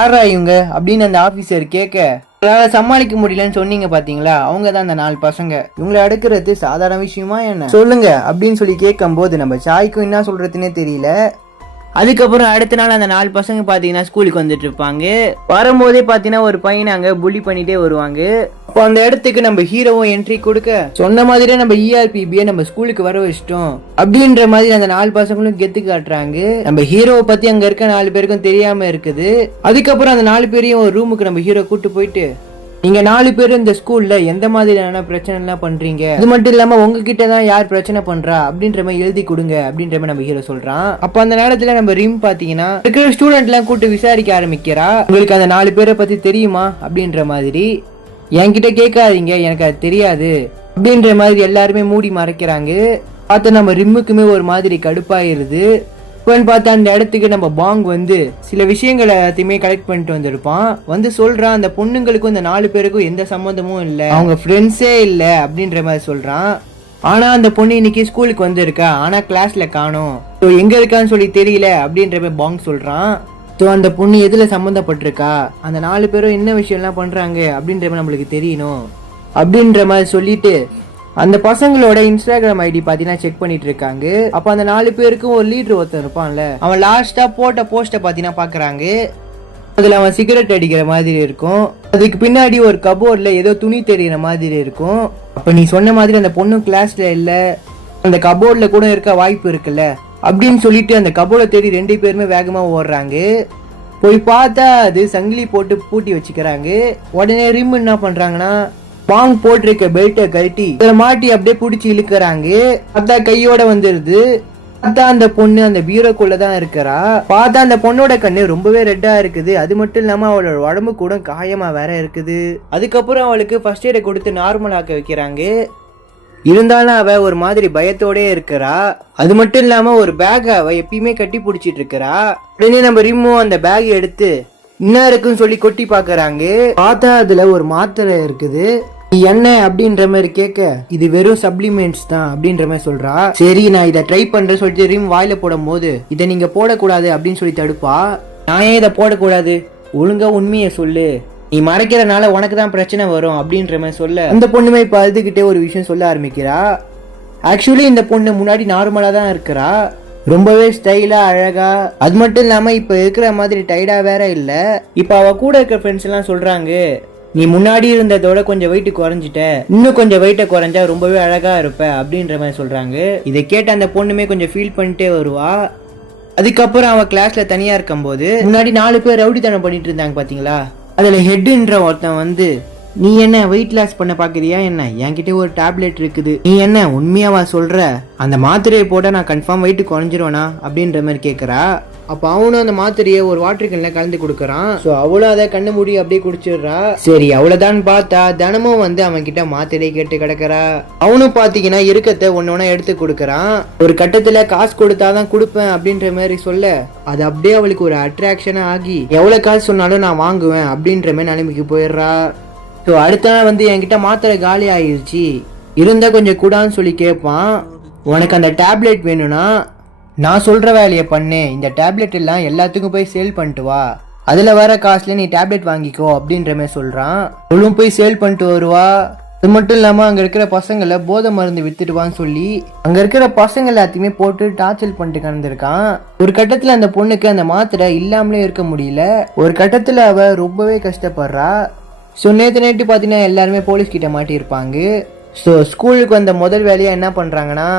யாரா இவங்க அப்படின்னு அந்த ஆபீசர் கேட்க, உங்களால சமாளிக்க முடியலன்னு சொன்னீங்க பாத்தீங்களா, அவங்க தான் அந்த 4 பசங்க, இவங்களை அடுக்கிறது சாதாரண விஷயமா என்ன சொல்லுங்க அப்படின்னு சொல்லி கேட்கும் போது நம்ம சாய்க்கும் என்ன சொல்றதுன்னே தெரியல. அதுக்கப்புறம் அடுத்த நாள் அந்த 4 பசங்க பாத்தீங்கன்னா ஸ்கூலுக்கு வந்துட்டு இருப்பாங்க. வரும்போதே பாத்தீங்கன்னா ஒரு பையனை அங்க புள்ளி பண்ணிட்டே வருவாங்க. அப்போ அந்த இடத்துக்கு நம்ம ஹீரோவும் என்ட்ரி கொடுக்க, சொன்ன மாதிரியே நம்ம ERPB நம்ம ஸ்கூலுக்கு வர வச்சிட்டோம் அப்படின்ற மாதிரி அந்த 4 பசங்களும் கெத்து காட்டுறாங்க. நம்ம ஹீரோவை பத்தி அங்க இருக்க 4 பேருக்கும் தெரியாம இருக்குது. அதுக்கப்புறம் அந்த 4 பேரையும் ஒரு ரூமுக்கு நம்ம ஹீரோ கூட்டு போயிட்டு, நீங்க 4 பேரும் இந்த ஸ்கூல்ல எந்த மாதிரியான பிரச்சனை எல்லாம் பண்றீங்க, அது மட்டும் இல்லாம உங்ககிட்ட தான் யார் பிரச்சனை பண்றா அப்படின்ற மாதிரி எழுதி கொடுங்க அப்படின்ற மாதிரி நம்ம ஹீரோ சொல்றான். அப்ப அந்த நேரத்துல நம்ம ரிம் பாத்தீங்கன்னா இருக்கிற ஸ்டூடெண்ட் எல்லாம் கூட்டு விசாரிக்க ஆரம்பிக்கிறா. உங்களுக்கு அந்த 4 பேரை பத்தி தெரியுமா அப்படின்ற மாதிரி, என்கிட்ட கேட்காதீங்க எனக்கு அது தெரியாது அப்படின்ற மாதிரி எல்லாருமே மூடி மறைக்கிறாங்க. பார்த்த நம்ம ரிம்முக்குமே ஒரு மாதிரி கடுப்பாயிருது. பார்த்தா அந்த இடத்துக்கு நம்ம பாங் சில விஷயங்கள் எல்லாத்தையுமே கலெக்ட் பண்ணிட்டு வந்திருப்பான். சொல்றான் அந்த பொண்ணுங்களுக்கும் இந்த 4 பேருக்கும் எந்த சம்மந்தமும் இல்லை, அவங்க ஃப்ரெண்ட்ஸே இல்லை அப்படின்ற மாதிரி சொல்றான். ஆனா அந்த பொண்ணு இன்னைக்கு ஸ்கூலுக்கு வந்திருக்கா, ஆனா கிளாஸ்ல காணோம், எங்க இருக்கான்னு சொல்லி தெரியல அப்படின்ற மாதிரி பாங் சொல்றான். அந்த பொண்ணு எதுல சம்மந்தப்பட்டிருக்கா, அந்த 4 பேரும் என்ன விஷயம் எல்லாம் பண்றாங்க அப்படின்ற மாதிரி நம்மளுக்கு தெரியணும் அப்படின்ற மாதிரி சொல்லிட்டு அந்த பசங்களோட இன்ஸ்டாகிராம் ஐடி பாத்தீங்கன்னா செக் பண்ணிட்டு இருக்காங்க. அப்ப அந்த 4 பேருக்கும் ஒரு லீடர் ஒருத்தன் இருப்பான்ல, அவன் லாஸ்டா போட்ட போஸ்ட பாத்தீங்கன்னா பாக்குறாங்க. அதுல அவன் சிகரெட் அடிக்கிற மாதிரி இருக்கும். அதுக்கு பின்னாடி ஒரு கபோர்ட்ல ஏதோ துணி தெரியுற மாதிரி இருக்கும். அப்ப நீ சொன்ன மாதிரி அந்த பொண்ணு கிளாஸ்ல இல்ல, அந்த கபோர்ட்ல கூட இருக்க வாய்ப்பு இருக்குல்ல அப்படின்னு சொல்லிட்டு அந்த கபோர்டை தேடி 2 பேருமே வேகமா ஓடுறாங்க. போய் பார்த்தா அது சங்கிலி போட்டு பூட்டி வச்சுக்கிறாங்க. உடனே ரிம் என்ன பண்றாங்கன்னா பாங் போட்டிருக்க பெல்ட்டை கழட்டி இதுல மாட்டி அப்படியே பிடிச்சி இழுக்கிறாங்க. அதான் கையோட வந்துருது. அதான் அந்த பொண்ணு அந்த பீரோக்குள்ளதான் இருக்கிறா. பார்த்தா அந்த பொண்ணோட கண்ணு ரொம்பவே ரெட்டா இருக்குது. அது மட்டும் இல்லாம அவளோட உடம்பு கூட காயமா வேற இருக்குது. அதுக்கப்புறம் அவளுக்கு ஃபர்ஸ்ட் எய்டை கொடுத்து நார்மல் ஆக்க வைக்கிறாங்க. இருந்தாலும் அவ ஒரு மாதிரி பயத்தோடே இருக்கிறா. அது மட்டும் இல்லாம ஒரு பேக் அவ எப்பயுமே கட்டி பிடிச்சிட்டு இருக்கிறா. உடனே நம்ம ரிம்மோ அந்த பேக் எடுத்து என்ன இருக்குன்னு சொல்லி கொட்டி பாக்குறாங்க. பார்த்தா அதுல ஒரு மாத்திரை இருக்குது. என்ன அப்படின்ற மாதிரி கேட்க, இது வெறும் சப்ளிமெண்ட்ஸ் தான் அப்படின்ற மாதிரி சொல்றா. சரி நான் இதை ட்ரை பண்றேன்னு சொல்லிட்டு ரிம் வாயில போடும் போது, இதை நீங்க போடக்கூடாது அப்படின்னு சொல்லி தடுப்பா. நான் ஏன் இதை போடக்கூடாது, ஒழுங்கா உண்மையை சொல்லு நீ மறைக்கிறனால உனக்கு தான் பிரச்சனை வரும் அப்படின்ற மாதிரி சொல்ல அந்த பொண்ணுமே இப்போ அழுதுகிட்டே ஒரு விஷயம் சொல்ல ஆரம்பிக்கிறா. ஆக்சுவலி இந்த பொண்ணு முன்னாடி நார்மலாக தான் இருக்கிறா, ரொம்பவே ஸ்டைலா அழகா. அது மட்டும் இல்லாம இப்ப இருக்கிற மாதிரி டைடா வேற இல்ல. இப்ப அவ கூட இருக்கிற ஃப்ரெண்ட்ஸ் எல்லாம் சொல்றாங்க, நீ முன்னாடி இருந்ததோட கொஞ்சம் வெயிட் குறைஞ்சிட்ட, இன்னும் கொஞ்சம் வெயிட்ட குறைஞ்சா ரொம்பவே அழகா இருப்ப அப்படின்ற மாதிரி சொல்றாங்க. இதை கேட்ட அந்த பொண்ணுமே கொஞ்சம் ஃபீல் பண்ணிட்டே வருவா. அதுக்கப்புறம் அவன் கிளாஸ்ல தனியா இருக்கும் போது முன்னாடி 4 பேர் ரவுடித்தனம் பண்ணிட்டு இருந்தாங்க பாத்தீங்களா, அதுல ஹெட்ன்ற ஒருத்தன் வந்து, நீ என்ன வெயிட் லாஸ் பண்ண பாக்குறியா என்ன, என்கிட்ட ஒரு டேப்லெட் இருக்குது, நீ என்ன உண்மையாவா சொல்ற, அந்த மாத்திரையை போட நான் கன்ஃபார்ம் வெயிட் குறைஞ்சிருவேனா அப்படின்ற மாதிரி கேட்கறா. அப்ப அவனும் அந்த மாத்திரையை ஒரு வாட்டர் கேன்ல கலந்து கொடுக்கறான். சோ அவளும் அதை கண்ணு மூடி அப்படியே குடிச்சிடுறா. சரி அவ்வளவுதான் பார்த்தா தினமும் வந்து அவன் கிட்ட மாத்திரை கேட்டு கிடக்குறா. அவனும் பாத்தீங்கன்னா இருக்கத்தை ஒன்னொன்னா எடுத்து கொடுக்கறான். ஒரு கட்டத்துல காசு கொடுத்தாதான் கொடுப்பேன் அப்படின்ற மாதிரி சொல்ல அது அப்படியே அவளுக்கு ஒரு அட்ராக்ஷனா ஆகி எவ்வளவு காசு சொன்னாலும் நான் வாங்குவேன் அப்படின்ற மாதிரி நிலைமைக்கு போயிடுறா. ஸோ அடுத்த நாள் வந்து என்கிட்ட மாத்திரை காலி ஆயிடுச்சு, இருந்தா கொஞ்சம் கூடான்னு சொல்லி கேட்பான். உனக்கு அந்த டேப்லெட் வேணும்னா நான் சொல்ற வேலையை பண்ணு, இந்த டேப்லெட் எல்லாம் எல்லாத்துக்கும் போய் சேல் பண்ணிட்டு வா, அதுல வர காசுல நீ டேப்லெட் வாங்கிக்கோ அப்படின்ற மாதிரி சொல்றான். அவளும் போய் சேல் பண்ணிட்டு வருவா. அது மட்டும் இல்லாம அங்க இருக்கிற பசங்களை போதை மருந்து வித்துட்டுவான்னு சொல்லி அங்க இருக்கிற பசங்க எல்லாத்தையுமே போட்டு டார்ச்சர் பண்ணிட்டு கலந்துருக்கான். ஒரு கட்டத்துல அந்த பொண்ணுக்கு அந்த மாத்திரை இல்லாமலே இருக்க முடியல. ஒரு கட்டத்துல அவ ரொம்பவே கஷ்டப்படுறா. ஸோ நேற்று பார்த்தீங்கன்னா எல்லாருமே போலீஸ் கிட்ட மாட்டியிருப்பாங்க. ஸோ ஸ்கூலுக்கு வந்த முதல் வேலையாக என்ன பண்ணுறாங்கன்னா,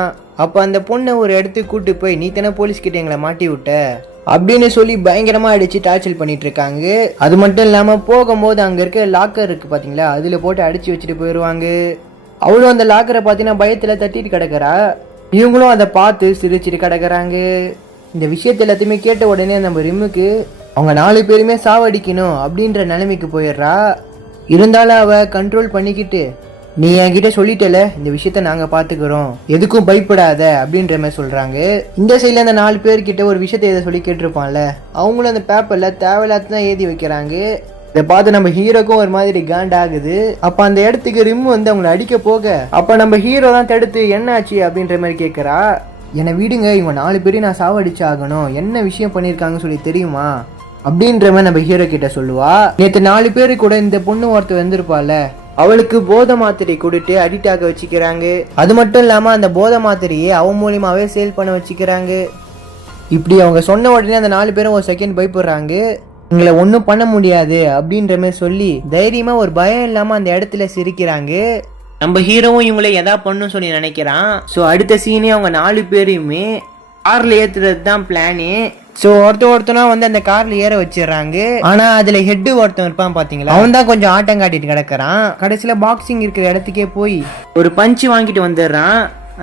அப்போ அந்த பொண்ணை ஒரு இடத்துக்கு கூட்டு போய் நீ தானே போலீஸ் கிட்ட எங்களை மாட்டி விட்ட அப்படின்னு சொல்லி பயங்கரமாக அடித்து டார்ச்சர் பண்ணிட்டு இருக்காங்க. அது மட்டும் இல்லாமல் போகும்போது அங்கே இருக்க லாக்கர் இருக்குது பார்த்தீங்களா, அதில் போட்டு அடித்து வச்சுட்டு போயிடுவாங்க. அவளும் அந்த லாக்கரை பார்த்தீங்கன்னா பயத்தில் தட்டிட்டு கிடக்குறா. இவங்களும் அதை பார்த்து சிரிச்சிட்டு கிடக்குறாங்க. இந்த விஷயத்த எல்லாத்தையுமே கேட்ட உடனே நம்ம ரிம்முக்கு அவங்க 4 பேருமே சாவடிக்கணும் அப்படின்ற நிலைமைக்கு போயிடுறா. இருந்தாலும் அவ கண்ட்ரோல் பண்ணிக்கிட்டு, நீ என்கிட்ட சொல்லிட்டல இந்த விஷயத்த நாங்க பாத்துக்கிறோம், எதுக்கும் பயப்படாத அப்படின்ற மாதிரி சொல்றாங்க. இந்த சைட்ல அந்த 4 பேர்கிட்ட ஒரு விஷயத்த எதை சொல்லி கேட்டிருப்பான்ல, அவங்களும் அந்த பேப்பர்ல தேவையில்லாதான் எழுதி வைக்கிறாங்க. இதை பார்த்து நம்ம ஹீரோக்கும் ஒரு மாதிரி காண்டாகுது. அப்ப அந்த இடத்துக்கு ரிம் வந்து அவங்களை அடிக்க போக அப்ப நம்ம ஹீரோ தான் தடுத்து என்ன ஆச்சு அப்படின்ற மாதிரி கேட்கறா. என்னை விடுங்க, இவன் 4 பேரையும் நான் சாவடிச்சு ஆகணும், என்ன விஷயம் பண்ணியிருக்காங்கன்னு சொல்லி தெரியுமா அப்படின்ற மாதிரி நம்ம ஹீரோ கிட்ட சொல்லுவா. நேற்று 4 பேரு கூட இந்த பொண்ணு ஒருத்தர் வந்திருப்பால, அவளுக்கு போதை மாத்திரை கொடுத்து அடிக்ட் ஆக வச்சுக்கிறாங்க. அது மட்டும் இல்லாம அந்த போதை மாத்திரையை அவன் மூலியமாவே சேல் பண்ண வச்சுக்கிறாங்க. இப்படி அவங்க சொன்ன உடனே அந்த 4 பேரும் ஒரு செகண்ட் பயப்படுறாங்க. எங்களை ஒன்றும் பண்ண முடியாது அப்படின்ற மாதிரி சொல்லி தைரியமா ஒரு பயம் இல்லாம அந்த இடத்துல சிரிக்கிறாங்க. நம்ம ஹீரோவும் இவங்களை எதா பண்ணும் சொல்லி நினைக்கிறான். ஸோ அடுத்த சீனே அவங்க 4 பேரையுமே கார்ல ஏத்துறது தான் பிளானு. ஸோ ஒருத்தனா வந்து அந்த கார்ல ஏற வச்சிடறாங்க. ஆனா அதுல ஹெட் ஒருத்தன் இருப்பான் பாத்தீங்களா, அவன் தான் கொஞ்சம் ஆட்டம் காட்டிட்டு கிடக்குறான். கடைசியில பாக்ஸிங் இருக்கிற இடத்துக்கே போய் ஒரு பஞ்சு வாங்கிட்டு வந்துடுறான்.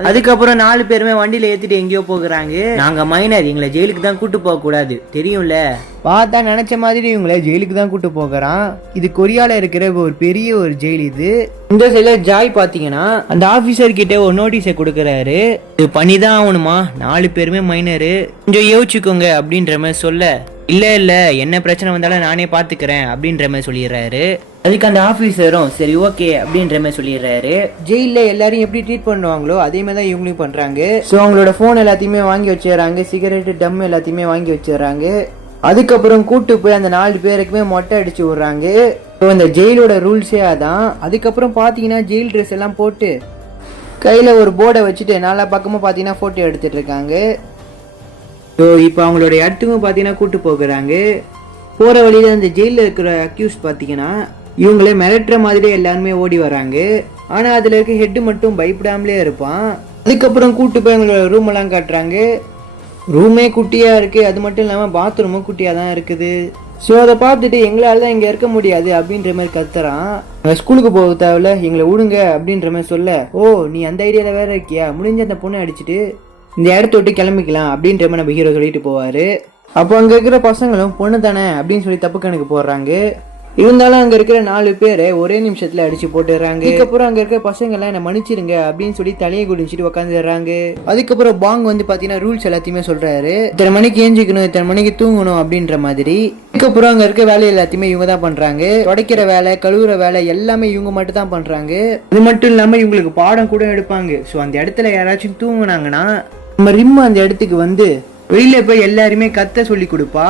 அதுக்கப்புறம் 4 பேருமே வண்டியில ஏத்திட்டு எங்கேயோ போகிறாங்க. நாங்க மைனர், எங்களை ஜெயிலுக்கு தான் கூட்டு போக கூடாது தெரியும்ல. பார்த்தா நினைச்ச மாதிரி இவங்களை ஜெயிலுக்கு தான் கூட்டு போகிறான். இது கொரியால இருக்கிற ஒரு பெரிய ஒரு ஜெயில் இது. இந்த சைட்ல ஜாய் பாத்தீங்கன்னா அந்த ஆபீசர் கிட்ட ஒரு நோட்டீஸை கொடுக்கறாரு, இது பண்ணிதான் ஆகணுமா, 4 பேருமே மைனரு, கொஞ்சம் யோசிச்சுக்கோங்க அப்படின்ற மாதிரி சொல்ல, இல்ல என்ன பிரச்சனை வந்தாலும் நானே பாத்துக்கிறேன் அப்படின்ற மாதிரி சொல்லிடுறாரு. அதுக்கு அந்த ஆபீசரும் சரி ஓகே அப்படின்ற மாதிரி சொல்லிடுறாரு. ஜெயில எல்லாரையும் எப்படி ட்ரீட் பண்ணுவாங்களோ அதே மாதிரி தான் இவங்களையும் பண்றாங்க. ஸோ அவங்களோட போன் எல்லாத்தையுமே வாங்கி வச்சிடறாங்க, சிகரெட் டம் எல்லாத்தையுமே வாங்கி வச்சிடறாங்க. அதுக்கப்புறம் கூட்டு போய் அந்த 4 பேருக்குமே மொட்டை அடிச்சு விடுறாங்க. ஸோ அந்த ஜெயிலோட ரூல்ஸே அதான். அதுக்கப்புறம் பாத்தீங்கன்னா ஜெயில் ட்ரெஸ் எல்லாம் போட்டு கையில ஒரு போர்டை வச்சுட்டு நாலா பக்கமும் பாத்தீங்கன்னா போட்டோ எடுத்துட்டு இருக்காங்க. ஸோ இப்போ அவங்களோட இடத்துக்கும் பாத்தீங்கன்னா கூட்டு போகிறாங்க. போற வழியில அந்த ஜெயில இருக்கிற அக்யூஸ் பாத்தீங்கன்னா இவங்களே மிரட்டுற மாதிரியே எல்லாருமே ஓடி வராங்க. ஆனா அதுல இருக்க ஹெட் மட்டும் பயப்படாமலே இருப்பான். அதுக்கப்புறம் கூட்டு போய் அவங்களோட ரூம் எல்லாம் காட்டுறாங்க. ரூமே குட்டியா இருக்கு, அது மட்டும் இல்லாம பாத்ரூமும் குட்டியா தான் இருக்குது. ஸோ அதை பார்த்துட்டு எங்களால தான் இங்க இருக்க முடியாது அப்படின்ற மாதிரி கத்துறான். ஸ்கூலுக்கு போக தேவையில்ல, எங்களை விடுங்க அப்படின்ற மாதிரி சொல்ல, ஓ நீ அந்த ஐடியால வேற இருக்கியா, முடிஞ்ச அந்த பொண்ணை அடிச்சுட்டு இந்த இடத்த விட்டு கிளம்பிக்கலாம் அப்படின்ற மாதிரி நம்ம ஹீரோ சொல்லிட்டு போவாரு. அப்போ அங்க இருக்கிற பசங்களும் பொண்ணு தானே அப்படின்னு சொல்லி தப்பு கணக்கு போடுறாங்க. இருந்தாலும் அங்க இருக்கிற 4 பேரை ஒரே நிமிஷத்துல அடிச்சு போட்டுறாங்க. அதுக்கப்புறம் அங்க இருக்கிற பசங்க எல்லாம் என்ன மன்னிச்சிருங்க அப்படின்னு சொல்லி தலையை குடிச்சிட்டு உட்காந்துடுறாங்க. அதுக்கப்புறம் பாங் வந்து பாத்தீங்கன்னா ரூல்ஸ் எல்லாத்தையுமே சொல்றாரு, இத்தனை மணிக்கு ஏஞ்சிக்கணும், இத்தனை மணிக்கு தூங்கணும் அப்படின்ற மாதிரி. அதுக்கப்புறம் அங்க இருக்க வேலை எல்லாத்தையுமே இவங்க தான் பண்றாங்க. துடைக்கிற வேலை, கழுவுற வேலை எல்லாமே இவங்க மட்டும் தான் பண்றாங்க. அது மட்டும் இல்லாம இவங்களுக்கு பாடம் கூட எடுப்பாங்க. ஸோ அந்த இடத்துல யாராச்சும் தூங்குனாங்கன்னா நம்ம ரிம் அந்த இடத்துக்கு வந்து வெளியில போய் எல்லாருமே கத்த சொல்லி கொடுப்பா.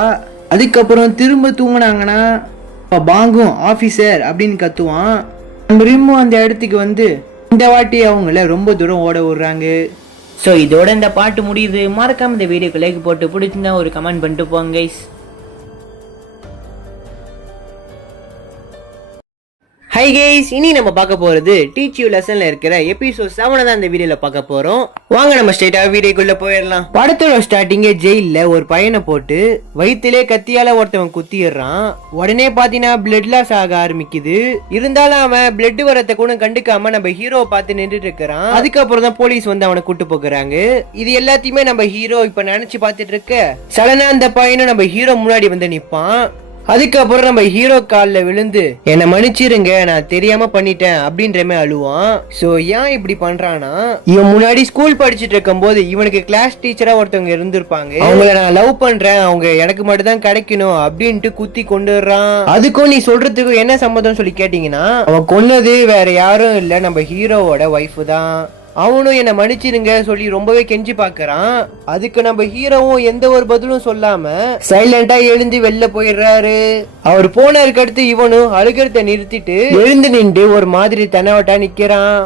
அதுக்கப்புறம் திரும்ப தூங்குனாங்கன்னா இப்போ பாங்கும் ஆஃபீஸர் அப்படின்னு கத்துவான். நம்ம ரிம்மு அந்த இடத்துக்கு வந்து இந்த வாட்டி அவங்கள ரொம்ப தூரம் ஓட விடுறாங்க. ஸோ இதோட இந்த பாட்டு முடியுது. மறக்காம இந்த வீடியோக்கு லைக் போட்டு பிடிச்சிருந்தா ஒரு கமெண்ட் பண்ணிட்டு போங்க கைஸ். ஹை கைஸ், இனி நம்ம பார்க்க போறது டீச் யூ லெசன்ல இருக்கிற எபிசோட் 7 தான் இந்த வீடியோல பார்க்க போறோம். வாங்க நம்ம ஸ்ட்ரைட்டா வீடியோக்குள்ள போயிடலாம். படத்தோட ஸ்டார்டிங்கே ஜெயில ஒரு பையனை போட்டு வயிற்றிலே கத்தியால ஒருத்தவன் குத்திடுறான். உடனே பாத்தீங்கன்னா பிளட் லாஸ் ஆக ஆரம்பிக்குது. இருந்தாலும் அவன் பிளட் வரத்தை கூட கண்டுக்காம நம்ம ஹீரோவை பார்த்து நின்றுட்டு இருக்கிறான். அதுக்கப்புறம் தான் போலீஸ் வந்து அவனை கூட்டு போக்குறாங்க. இது எல்லாத்தையுமே நம்ம ஹீரோ இப்ப நினைச்சு பார்த்துட்டு இருக்க சடனா அந்த பையனும் நம்ம ஹீரோ முன்னாடி வந்து நிப்பான். அதுக்கப்புறம் நம்ம ஹீரோ காலில் விழுந்து என்னை மன்னிச்சிருங்க, நான் தெரியாம பண்ணிட்டேன் அப்படின்ற மாதிரி அழுவான். சோ ஏன் இப்படி பண்றானா, இவன் முன்னாடி ஸ்கூல் படிச்சுட்டு இருக்கும் போது இவனுக்கு கிளாஸ் டீச்சரா ஒருத்தவங்க இருந்திருப்பாங்க. அவங்கள நான் லவ் பண்றேன், அவங்க எனக்கு மட்டும் தான் கிடைக்கணும் அப்படின்ட்டு குத்தி கொண்டுறான். அதுக்கும் நீ சொல்றதுக்கும் என்ன சம்மதம் சொல்லி கேட்டீங்கன்னா, அவன் கொன்னது வேற யாரும் இல்ல, நம்ம ஹீரோவோட ஒய்ஃப் தான். அவனும் என்ன மன்னிச்சிருங்க சொல்லி ரொம்பவே கெஞ்சி பாக்குறான். அதுக்கு நம்ம ஹீரோவும் எந்த ஒரு பதிலும் சொல்லாம சைலண்டா எழுந்து வெளில போயிடுறாரு. அவர் போனதுக்கு அடுத்து இவனும் அழுகிறத நிறுத்திட்டு எழுந்து நின்று ஒரு மாதிரி தனவட்டா நிக்கிறான்.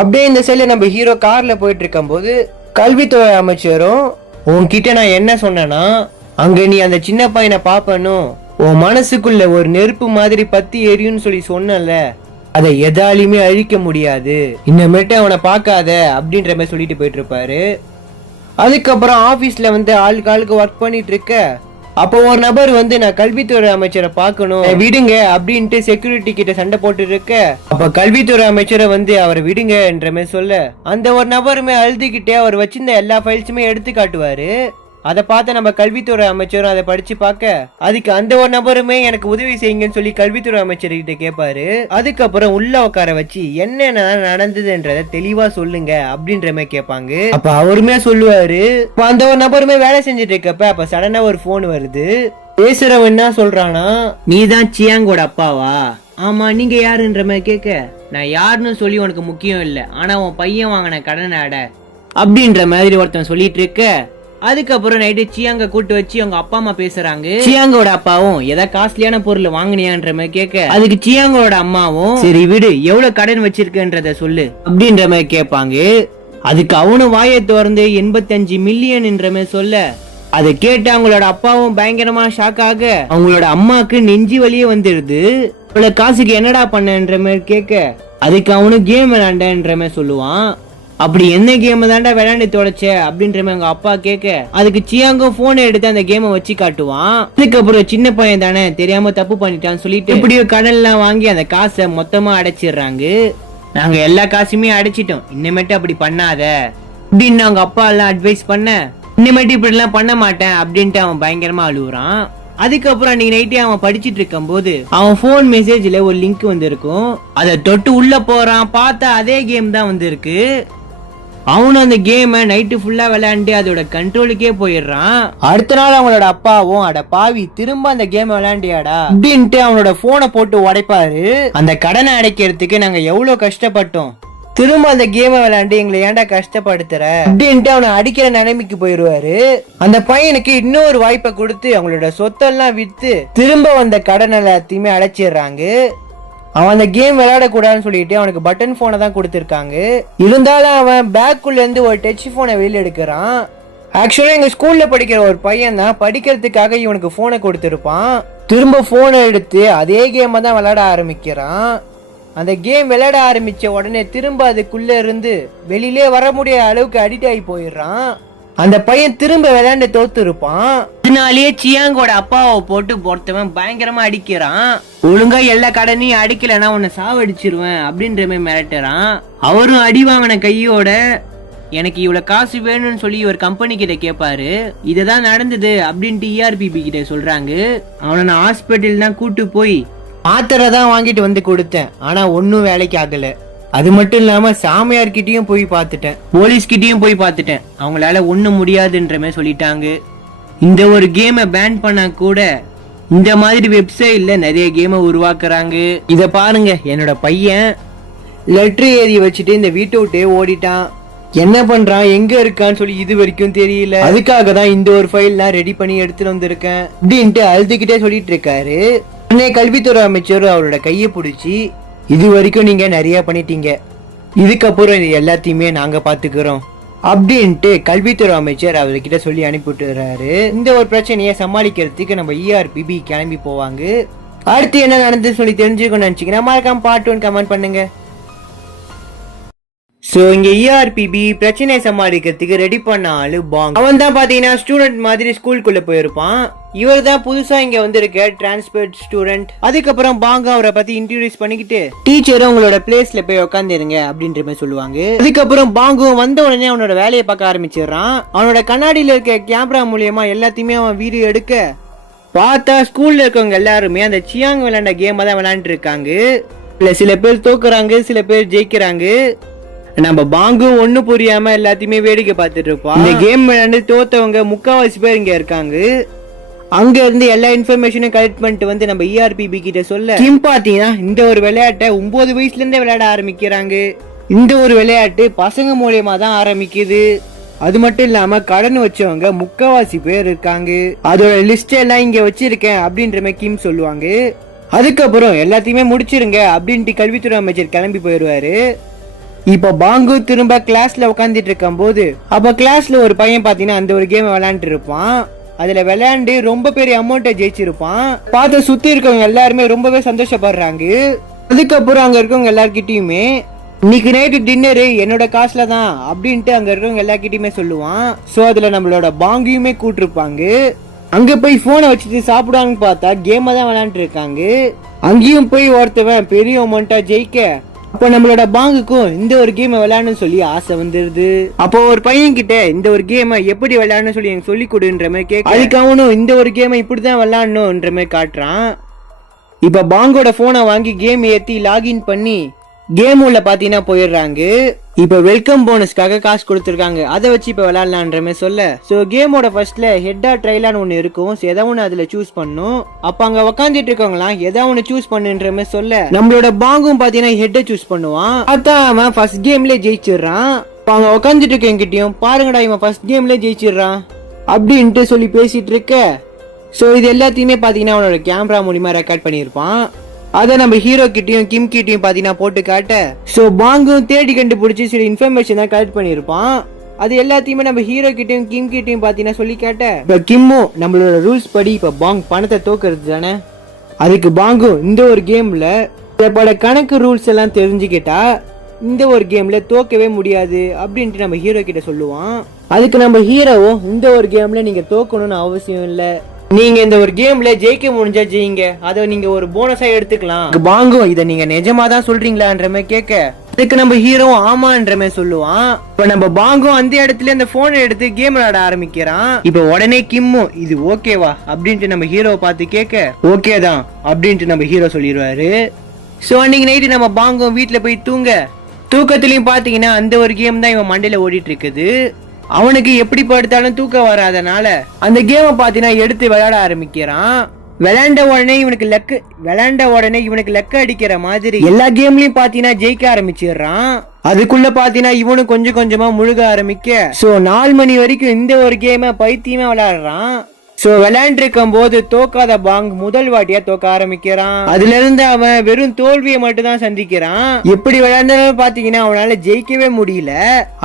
அப்படியே இந்த சைட்ல நம்ம ஹீரோ கார்ல போயிட்டு இருக்கும் போது கல்வித்துறை அமைச்சரும், உன்கிட்ட நான் என்ன சொன்னேன்னா, அங்க நீ அந்த சின்ன பையனை பாப்பனும், உன் மனசுக்குள்ள ஒரு நெருப்பு மாதிரி பத்தி எரியும்னு சொல்லி சொன்னல, அதை எதாலையுமே அழிக்க முடியாது, இன்னமேட்டு அவனை பார்க்காத அப்படின்ற மாதிரி சொல்லிட்டு போயிட்டு இருப்பாரு. அதுக்கப்புறம் ஆபீஸ்ல வந்து ஆளுக்கு ஒர்க் பண்ணிட்டு இருக்க அப்போ ஒரு நபர் வந்து நான் கல்வித்துறை அமைச்சரை பார்க்கணும் விடுங்க அப்படின்ட்டு செக்யூரிட்டி கிட்ட சண்டை போட்டு இருக்க, அப்ப கல்வித்துறை அமைச்சரை வந்து அவரை விடுங்க என்ற மாதிரி சொல்ல அந்த ஒரு நபருமே அழுதுகிட்டே அவர் வச்சிருந்த எல்லா ஃபைல்ஸுமே எடுத்து காட்டுவாரு. அதை பார்த்து நம்ம கல்வித்துறை அமைச்சரும் அதை படிச்சு பார்க்க அதுக்கு அந்த ஒரு நபருமே எனக்கு உதவி செய்யுங்கன்னு சொல்லி கல்வித்துறை அமைச்சர்கிட்ட கேட்பாரு. அதுக்கப்புறம் உள்ள உட்கார வச்சு என்னென்ன நடந்ததுன்றத தெளிவா சொல்லுங்க அப்படின்ற மாதிரி கேட்பாங்க. அப்ப அவருமே சொல்லுவாரு. அந்த ஒரு நபருமே வேலை செஞ்சுட்டு இருக்கப்ப அப்ப சடனா ஒரு போன் வருது. பேசுறவன் என்ன சொல்றானா, நீ தான் சியாங்கோட அப்பாவா? ஆமா, நீங்க யாருன்ற மாதிரி கேட்க, நான் யாருன்னு சொல்லி உனக்கு முக்கியம் இல்ல, ஆனா உன் பையன் வாங்கின கடன் அட அப்படின்ற மாதிரி ஒருத்தன் சொல்லிட்டு இருக்க. அதுக்கப்புறம் நைட்டு சியாங்க கூட்டு வச்சு அவங்க அப்பா அம்மா பேசுறாங்க. சியாங்கோட அப்பாவும் ஏதாவது காஸ்ட்லியான பொருள் வாங்கினியான்ற மாதிரி கேட்க அதுக்கு சியாங்கோட அம்மாவும் சரி விடு, எவ்வளவு கடன் வச்சிருக்கன்றத சொல்லு அப்படின்ற மாதிரி கேட்பாங்க. அதுக்கு அவனும் வாயை திறந்து 85 மில்லியன் என்ற மாதிரி சொல்ல அதை கேட்டு அவங்களோட அப்பாவும் பயங்கரமா ஷாக் ஆக அவங்களோட அம்மாக்கு நெஞ்சு வலியே வந்துடுது. இவ்வளவு காசுக்கு என்னடா பண்ணன்ற மாதிரி கேட்க அதுக்கு அவனும் கேம் விளையாண்டன்ற மாதிரி சொல்லுவான். அப்படி என்ன கேம் தாண்டா விளையாண்டு தொலைச்ச அப்படின்ற மாதிரி அவங்க அப்பா கேட்க அதுக்கு சியாங்கும் போனை எடுத்து அந்த கேமை வச்சு காட்டுவான். அதுக்கப்புறம் சின்ன பையன் தானே தெரியாம தப்பு பண்ணிட்டான்னு சொல்லிட்டு எப்படியோ கடன்லாம் வாங்கி அந்த காசை மொத்தமா அடைச்சிடுறாங்க. நாங்க எல்லா காசுமே அடைச்சிட்டோம், இன்னமேட்டு அப்படி பண்ணாத அப்படின்னு அவங்க அப்பா எல்லாம் அட்வைஸ் பண்ண இன்னமேட்டு இப்படி எல்லாம் பண்ண மாட்டேன் அப்படின்ட்டு அவன் பயங்கரமா அழுகுறான். அதுக்கப்புறம் அன்னைக்கு நைட்டே அவன் படிச்சுட்டு இருக்கும் போது அவன் போன் மெசேஜ்ல ஒரு லிங்க் வந்திருக்கும். அதை தொட்டு உள்ள போறான், பார்த்தா அதே கேம் தான் வந்திருக்கு. அவனும் அந்த கேமை நைட்டு ஃபுல்லா விளையாண்டு அதோட கண்ட்ரோலுக்கே போயிடுறான். அடுத்த நாள் அவங்களோட அப்பாவும் அட பாவி திரும்ப அந்த கேம் விளையாண்டியாடா அப்படின்ட்டு அவனோட போனை போட்டு உடைப்பாரு. அந்த கடனை அடைக்கிறதுக்கு நாங்க எவ்வளவு கஷ்டப்பட்டோம், திரும்ப அந்த கேமை விளையாண்டு எங்களை ஏன்டா கஷ்டப்படுத்துற அப்படின்ட்டு அவனை அடிக்கிற நிலைமைக்கு போயிருவாரு. அந்த பையனுக்கு இன்னொரு வாய்ப்பை கொடுத்து அவங்களோட சொத்தெல்லாம் வித்து திரும்ப வந்த கடன் எல்லாத்தையுமே அடைச்சிடுறாங்க. அவன் அந்த கேம் விளையாடக்கூடாதுன்னு சொல்லிட்டு அவனுக்கு பட்டன் போனை தான் கொடுத்துருக்காங்க. இருந்தாலும் அவன் பேக்குள்ள இருந்து ஒரு டச் போனை வெளியே எடுக்கிறான். ஆக்சுவலா எங்க ஸ்கூல்ல படிக்கிற ஒரு பையன் தான் படிக்கிறதுக்காக இவனுக்கு போனை கொடுத்துருப்பான். திரும்ப போனை எடுத்து அதே கேமை தான் விளையாட ஆரம்பிக்கிறான். அந்த கேம் விளையாட ஆரம்பிச்ச உடனே திரும்ப அதுக்குள்ள இருந்து வெளியிலே வர முடியாத அளவுக்கு அடிக்ட் ஆகி போயிடுறான். அந்த பையன் திரும்ப விளையாண்டு தோத்து இருப்பான். அதனாலேயே சியாங்கோட அப்பாவை போட்டு பொறுத்தவன் பயங்கரமா அடிக்கிறான். ஒழுங்கா எல்லா கடனையும் அடிக்கலன்னா உன்னை சாவடிச்சிருவேன் அப்படின்ற மாதிரி மிரட்டுறான். அவரும் அடி வாங்கின கையோட எனக்கு இவ்வளவு காசு வேணும்னு சொல்லி ஒரு கம்பெனி கிட்ட கேட்பாரு. இதுதான் நடந்தது அப்படின்ட்டு ERPB கிட்ட சொல்றாங்க. அவனை நான் ஹாஸ்பிட்டல் தான் கூட்டு போய் மாத்திரை தான் வாங்கிட்டு வந்து கொடுத்தேன், ஆனா ஒன்னும் வேலைக்கு ஆகல. அது மட்டும் இல்லாம சாமியார்கிட்டயும் போய் பார்த்துட்டேன், போலீஸ் கிட்டயும் போய் பார்த்துட்டேன், அவங்களால ஒண்ணும் முடியாதுன்ற மாதிரி சொல்லிட்டாங்க. இந்த ஒரு கேமை பேன் பண்ணா கூட இந்த மாதிரி வெப்சைட்ல நிறைய கேமை உருவாக்குறாங்க. இத பாருங்க, என்னோட பையன் லெட்டர் எழுதி வச்சுட்டு இந்த வீட்டை விட்டே ஓடிட்டான். என்ன பண்றான், எங்க இருக்கான்னு சொல்லி இது வரைக்கும் தெரியல. அதுக்காக தான் இந்த ஒரு ஃபைல்லாம் ரெடி பண்ணி எடுத்துட்டு வந்திருக்கேன் அப்படின்ட்டு அழுதுகிட்டே சொல்லிட்டு இருக்காரு. உடனே கல்வித்துறை அமைச்சர் அவரோட கையை பிடிச்சி, இது வரைக்கும் நீங்க நிறைய பண்ணிட்டீங்க, இதுக்கப்புறம் இது எல்லாத்தையுமே நாங்க பாத்துக்கிறோம் அப்படின்ட்டு கல்வித்துறை அமைச்சர் அவர்கிட்ட சொல்லி அனுப்பிவிட்டுறாரு. இந்த ஒரு பிரச்சனையை சமாளிக்கிறதுக்கு நம்ம ERPB கிளம்பி போவாங்க. அடுத்து என்ன நடந்து சொல்லி தெரிஞ்சுக்கணும்னு நினைச்சீங்கன்னா மறக்காம பார்ட் 1 கமெண்ட் பண்ணுங்க. சோ இங்க ERPB பிரச்சனையை சமாளிக்கிறதுக்கு ரெடி பண்ண ஆளு பாங். அவன் தான் பாத்தீங்கன்னா ஸ்டூடெண்ட் மாதிரி ஸ்கூலுக்குள்ள போயிருப்பான். இவர் தான் புதுசா இங்க வந்திருக்க டிரான்ஸ்போர்ட் ஸ்டூடெண்ட். அதுக்கப்புறம் பாங்க அவரை பத்தி இன்ட்ரோடியூஸ் பண்ணிக்கிட்டு, டீச்சரும் உங்களோட பிளேஸ்ல போய் உட்காந்துருங்க அப்படின்ற மாதிரி சொல்லுவாங்க. அதுக்கப்புறம் பாங்கும் வந்த உடனே அவனோட வேலையை பார்க்க ஆரம்பிச்சிடறான். அவனோட கண்ணாடியில இருக்க கேமரா மூலியமா எல்லாத்தையுமே அவன் வீடியோ எடுக்க பார்த்தா ஸ்கூல்ல இருக்கவங்க எல்லாருமே அந்த சியாங் விளையாண்ட கேமை தான் விளையாண்டு இருக்காங்க. சில பேர் தோக்குறாங்க, சில பேர் ஜெயிக்கிறாங்க. நம்ம பாங்கு ஒண்ணு புரியாம எல்லாத்தையுமே வேடிக்கை பார்த்துட்டு இருப்போம். இந்த கேம் விளையாண்டு தோத்தவங்க முக்காவாசி பேர் இங்க இருக்காங்க. அங்க இருந்து எல்லா இன்ஃபர்மேஷனும் கலெக்ட் பண்ணிட்டு வந்து நம்ம ERPB கிட்ட சொல்ல, கிம் பாத்தீங்கன்னா இந்த ஒரு விளையாட்டை 9 வயசுல இருந்தே விளையாட ஆரம்பிக்கிறாங்க. இந்த ஒரு விளையாட்டு பசங்க மூலியமா தான் ஆரம்பிக்குது. அது மட்டும் இல்லாம கடன் வச்சவங்க முக்காவாசி பேர் இருக்காங்க. அதோட லிஸ்ட் எல்லாம் இங்க வச்சிருக்கேன் அப்படின்ற மாதிரி கிம் சொல்லுவாங்க. அதுக்கப்புறம் எல்லாத்தையுமே முடிச்சிருங்க அப்படின்ட்டு கல்வித்துறை அமைச்சர் கிளம்பி போயிடுவாரு. இப்ப பாங்கு திரும்ப கிளாஸ்ல உட்காந்துட்டு இருக்கும் போது, அப்ப கிளாஸ்ல ஒரு பையன் பாத்தீங்கன்னா அந்த ஒரு கேம் விளையாண்டு இருப்பான். அதுல விளையாண்டு ரொம்ப பெரிய அமௌண்ட்டை ஜெயிச்சிருப்பான். பார்த்து சுத்தி இருக்கவங்க எல்லாருமே ரொம்பவே சந்தோஷப்படுறாங்க. அதுக்கப்புறம் அங்க இருக்கவங்க எல்லார்கிட்டயுமே, இன்னைக்கு நைட்டு டின்னரு என்னோட காசுல தான் அப்படின்ட்டு அங்க இருக்கவங்க எல்லார்கிட்டயுமே சொல்லுவான். சோ அதுல நம்மளோட பாங்கியுமே கூட்டிருப்பாங்க. அங்க போய் போனை வச்சுட்டு சாப்பிடுவாங்கன்னு பார்த்தா கேமை தான் விளையாண்டு இருக்காங்க. அங்கேயும் போய் ஒருத்தவன் பெரிய அமௌண்ட்டா ஜெயிக்க, அப்போ நம்மளோட பாங்குக்கும் இந்த ஒரு கேமை விளையாடணும்னு சொல்லி ஆசை வந்துருது. அப்போ ஒரு பையன் கிட்ட இந்த ஒரு கேமை எப்படி விளையாடணும்னு சொல்லி எனக்கு சொல்லி கொடுன்ற மாதிரி கேட்க, அதுக்கு அவனும் இந்த ஒரு கேமை இப்படிதான் விளையாடணும்ன்ற மாதிரி காட்டுறான். இப்ப பாங்கோட போனை வாங்கி கேம் ஏத்தி லாகின் பண்ணி கேம் உள்ள பாத்தீங்கன்னா போயிடுறாங்க. இப்ப வெல்கம் போனஸ்க்காக காசு கொடுத்துருக்காங்க, அதை வச்சு இப்ப விளையாடலான்ற மாதிரி சொல்ல, சோ கேமோட ஃபர்ஸ்ட்ல ஹெட்டா ட்ரைலான்னு ஒண்ணு இருக்கும். ஏதாவது ஒண்ணு அதுல சூஸ் பண்ணும். அப்ப அங்க உக்காந்துட்டு இருக்கவங்களாம் ஏதாவது ஒண்ணு சூஸ் பண்ணுன்ற மாதிரி சொல்ல, நம்மளோட பாங்கும் பாத்தீங்கன்னா ஹெட்டை சூஸ் பண்ணுவான். அதான் அவன் ஃபர்ஸ்ட் கேம்ல ஜெயிச்சிடுறான். அவங்க உக்காந்துட்டு இருக்கவங்கிட்டயும், பாருங்கடா இவன் ஃபர்ஸ்ட் கேம்ல ஜெயிச்சிடுறான் அப்படின்ட்டு சொல்லி பேசிட்டு இருக்க. சோ இது எல்லாத்தையுமே பாத்தீங்கன்னா அவனோட கேமரா மூலியமா ரெக்கார்ட் பண்ணிருப்பான். அதை நம்ம ஹீரோ கிட்டயும் கிம் கிட்டயும் பாத்தீங்கன்னா போட்டு காட்ட, சோ பாங்கும் தேடி கண்டுபிடிச்சு சில இன்ஃபர்மேஷன் தான் கலெக்ட் பண்ணிருப்பான். அது எல்லாத்தையுமே நம்ம ஹீரோ கிட்டயும் கிம் கிட்டயும் பாத்தீங்கன்னா சொல்லி காட்ட, இப்ப கிம்மும் நம்மளோட ரூல்ஸ் படி இப்ப பாங் பணத்தை தோக்குறது தானே, அதுக்கு பாங்கும் இந்த ஒரு கேம்ல கணக்கு ரூல்ஸ் எல்லாம் தெரிஞ்சுக்கிட்டா இந்த ஒரு கேம்ல தோக்கவே முடியாது அப்படின்ட்டு நம்ம ஹீரோ கிட்ட சொல்லுவான். அதுக்கு நம்ம ஹீரோவும் இந்த ஒரு கேம்ல நீங்க தோக்கணும்னு அவசியம் இல்ல, நீங்க இந்த ஒரு கேம்ல ஜெயிக்க முடிஞ்சா ஜெயிங்க, அதை நீங்க ஒரு போனஸா எடுத்துக்கலாம். பாங்கும் இதை நீங்க நிஜமா தான் சொல்றீங்களான்ற மாதிரி கேட்க, அதுக்கு நம்ம ஹீரோ ஆமான்ற மாதிரி சொல்லுவான். இப்ப நம்ம பாங்கும் அந்த இடத்துல அந்த போனை எடுத்து கேம் விளையாட ஆரம்பிக்கிறான். இப்ப உடனே கிம்மும் இது ஓகேவா அப்படின்ட்டு நம்ம ஹீரோவை பார்த்து கேட்க, ஓகே தான் அப்படின்ட்டு நம்ம ஹீரோ சொல்லிடுவாரு. சோ அன்னைக்கு நைட்டு நம்ம பாங்கும் வீட்டுல போய் தூக்கத்திலயும் பாத்தீங்கன்னா அந்த ஒரு கேம் தான் இவன் மண்டையில ஓடிட்டு இருக்குது. அவனுக்கு எப்படி படுத்தாலும் தூக்கம் வராதனால அந்த கேமை பாத்தீங்கன்னா எடுத்து விளையாட ஆரம்பிக்கிறான். விளையாண்ட உடனே இவனுக்கு லெக்க அடிக்கிற மாதிரி எல்லா கேம்லயும் பாத்தீங்கன்னா ஜெயிக்க ஆரம்பிச்சிடுறான். அதுக்குள்ள பாத்தீங்கன்னா இவனும் கொஞ்சம் கொஞ்சமா முழுக ஆரம்பிக்க, சோ 4 மணி வரைக்கும் இந்த ஒரு கேமை பைத்தியமா விளையாடுறான். சோ விளையாண்டு இருக்கும் போது தோக்காத பாங் முதல் வாட்டியா தோக்க ஆரம்பிக்கிறான். அதுல இருந்து அவன் வெறும் தோல்வியை மட்டும் தான் சந்திக்கிறான். எப்படி விளையாண்டாலும் பாத்தீங்கன்னா அவனால ஜெயிக்கவே முடியல.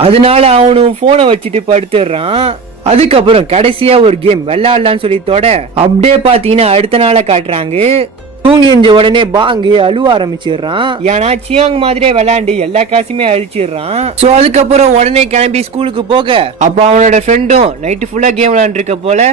அதனால அவனும் போனை வச்சுட்டு படுத்துடுறான். அதுக்கப்புறம் கடைசியா ஒரு கேம் விளையாடலான்னு சொல்லி அப்படியே பாத்தீங்கன்னா அடுத்த நாளை காட்டுறாங்க. தூங்கி எஞ்ச உடனே பாங்கு அழுவ ஆரம்பிச்சிடுறான். ஏன்னா சியாங் மாதிரியே விளையாண்டு எல்லா காசுமே அழிச்சிடுறான். சோ அதுக்கப்புறம் உடனே கிளம்பி ஸ்கூலுக்கு போக, அப்ப அவனோட ஃப்ரெண்டும் நைட்டு ஃபுல்லா கேம் விளையாண்டு இருக்க போல,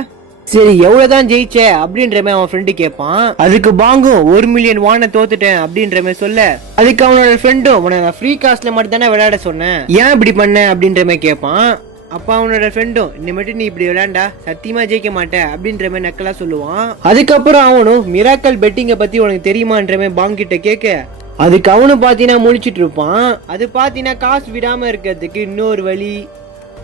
சரி எவ்வளவுதான் ஜெயிச்ச அப்படின்ற மாதிரி அவன் ஃப்ரெண்டு கேட்பான். அதுக்கு பாங்கும் 1 மில்லியன் வானை தோத்துட்டேன் அப்படின்ற மாதிரி சொல்ல, அதுக்கு அவனோட ஃப்ரெண்டும் உன நான் ஃப்ரீ காஸ்ட்ல மட்டும் தானே விளையாட சொன்னேன், ஏன் இப்படி பண்ண அப்படின்ற மாதிரி கேட்பான். அப்ப அவனோட ஃப்ரெண்டும் இனிமேட்டு நீ இப்படி விளையாண்டா சத்தியமா ஜெயிக்க மாட்டேன் அப்படின்ற மாதிரி நக்கலா சொல்லுவான். அதுக்கப்புறம் அவனும் மிராக்கல் பெட்டிங்க பத்தி உனக்கு தெரியுமான்ற மாதிரி பாங் கிட்ட கேட்க, அதுக்கு அவனும் பாத்தீங்கன்னா முழிச்சிட்டு இருப்பான். அது பாத்தீங்கன்னா காசு விடாம இருக்கிறதுக்கு இன்னொரு வழி.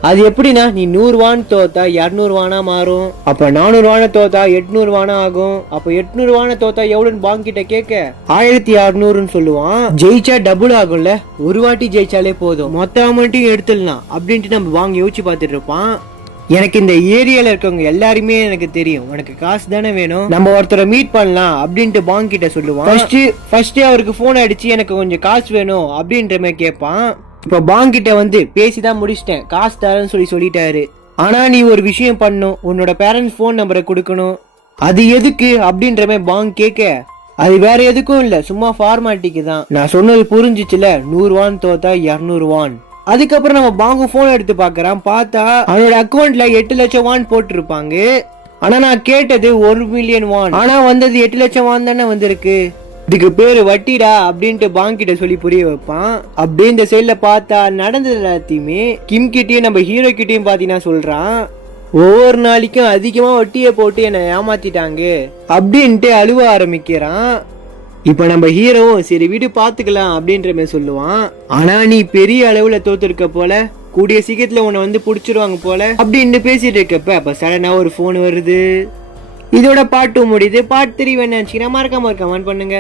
அது எப்படின்னா நீ 100 வான் தோத்தா 200 வானா மாறும், அப்ப 400 வான தோத்தா 800 வானா ஆகும், அப்ப 800 வான தோத்தா எவ்வளவுன்னு பாங்க் கிட்ட கேட்க 1600ன்னு சொல்லுவான். ஜெயிச்சா டபுள் ஆகும்ல, ஒரு வாட்டி ஜெயிச்சாலே போதும் மொத்த அமௌண்ட்டையும் எடுத்துடலாம் அப்படின்ட்டு நம்ம வாங்கி யோசிச்சு பார்த்துட்டு இருப்பான். எனக்கு இந்த ஏரியால இருக்கவங்க எல்லாருமே எனக்கு தெரியும், உனக்கு காசு தானே வேணும், நம்ம ஒருத்தரை மீட் பண்ணலாம் அப்படின்ட்டு பாங் கிட்ட சொல்லுவான். ஃபர்ஸ்ட் அவருக்கு போன் அடிச்சு எனக்கு கொஞ்சம் காசு வேணும் அப்படின்ற மாதிரி கேட்பான். இப்ப பாங் கிட்ட வந்து பேசிதான் முடிச்சிட்டேன், காசு தரேன்னு சொல்லிட்டாரு. ஆனா நீ ஒரு விஷயம் பண்ணும், உன்னோட பேரண்ட்ஸ் போன் நம்பரை கொடுக்கணும். அது எதுக்கு அப்படின்ற மாதிரி பாங் கேட்க, அது வேற எதுக்கும் இல்ல, சும்மா ஃபார்மாலிட்டிக்கு தான். நான் சொன்னது புரிஞ்சிச்சுல, 100 வான் தோத்தா 200 வான். அதுக்கப்புறம் நம்ம பாங்கு போன் எடுத்து பாக்குறான். பார்த்தா அவனோட அக்கௌண்ட்ல 8 லட்சம் வான் போட்டிருப்பாங்க. ஆனா நான் கேட்டது 1 மில்லியன் வான், ஆனா வந்தது 8 லட்சம் வான் தானே வந்திருக்கு. இதுக்கு பேரு வட்டிடா அப்படின்ட்டு பாங்க் கிட்ட சொல்லி புரிய வைப்பான். அப்படியே இந்த சைட்ல பார்த்தா நடந்தது எல்லாத்தையுமே கிம் கிட்டயும் நம்ம ஹீரோ கிட்டயும் பாத்தீங்கன்னா சொல்றான், ஒவ்வொரு நாளைக்கும் அதிகமா வட்டியை போட்டு என்னை ஏமாத்திட்டாங்க அப்படின்ட்டு அழுவ ஆரம்பிக்கிறான். இப்ப நம்ம ஹீரோவும் சரி வீடு பாத்துக்கலாம் அப்படின்ற மாதிரி சொல்லுவான். ஆனா நீ பெரிய அளவுல தோத்துருக்க போல, கூடிய சீக்கிரத்துல உன்னை வந்து புடிச்சிருவாங்க போல அப்படின்னு பேசிட்டு இருக்கப்ப அப்ப சடனா ஒரு போன் வருது. இதோட பார்ட் 2 முடியுது. பார்ட் 3 வேணும்னு நினைச்சீங்கன்னா மறக்காம கமெண்ட் பண்ணுங்க.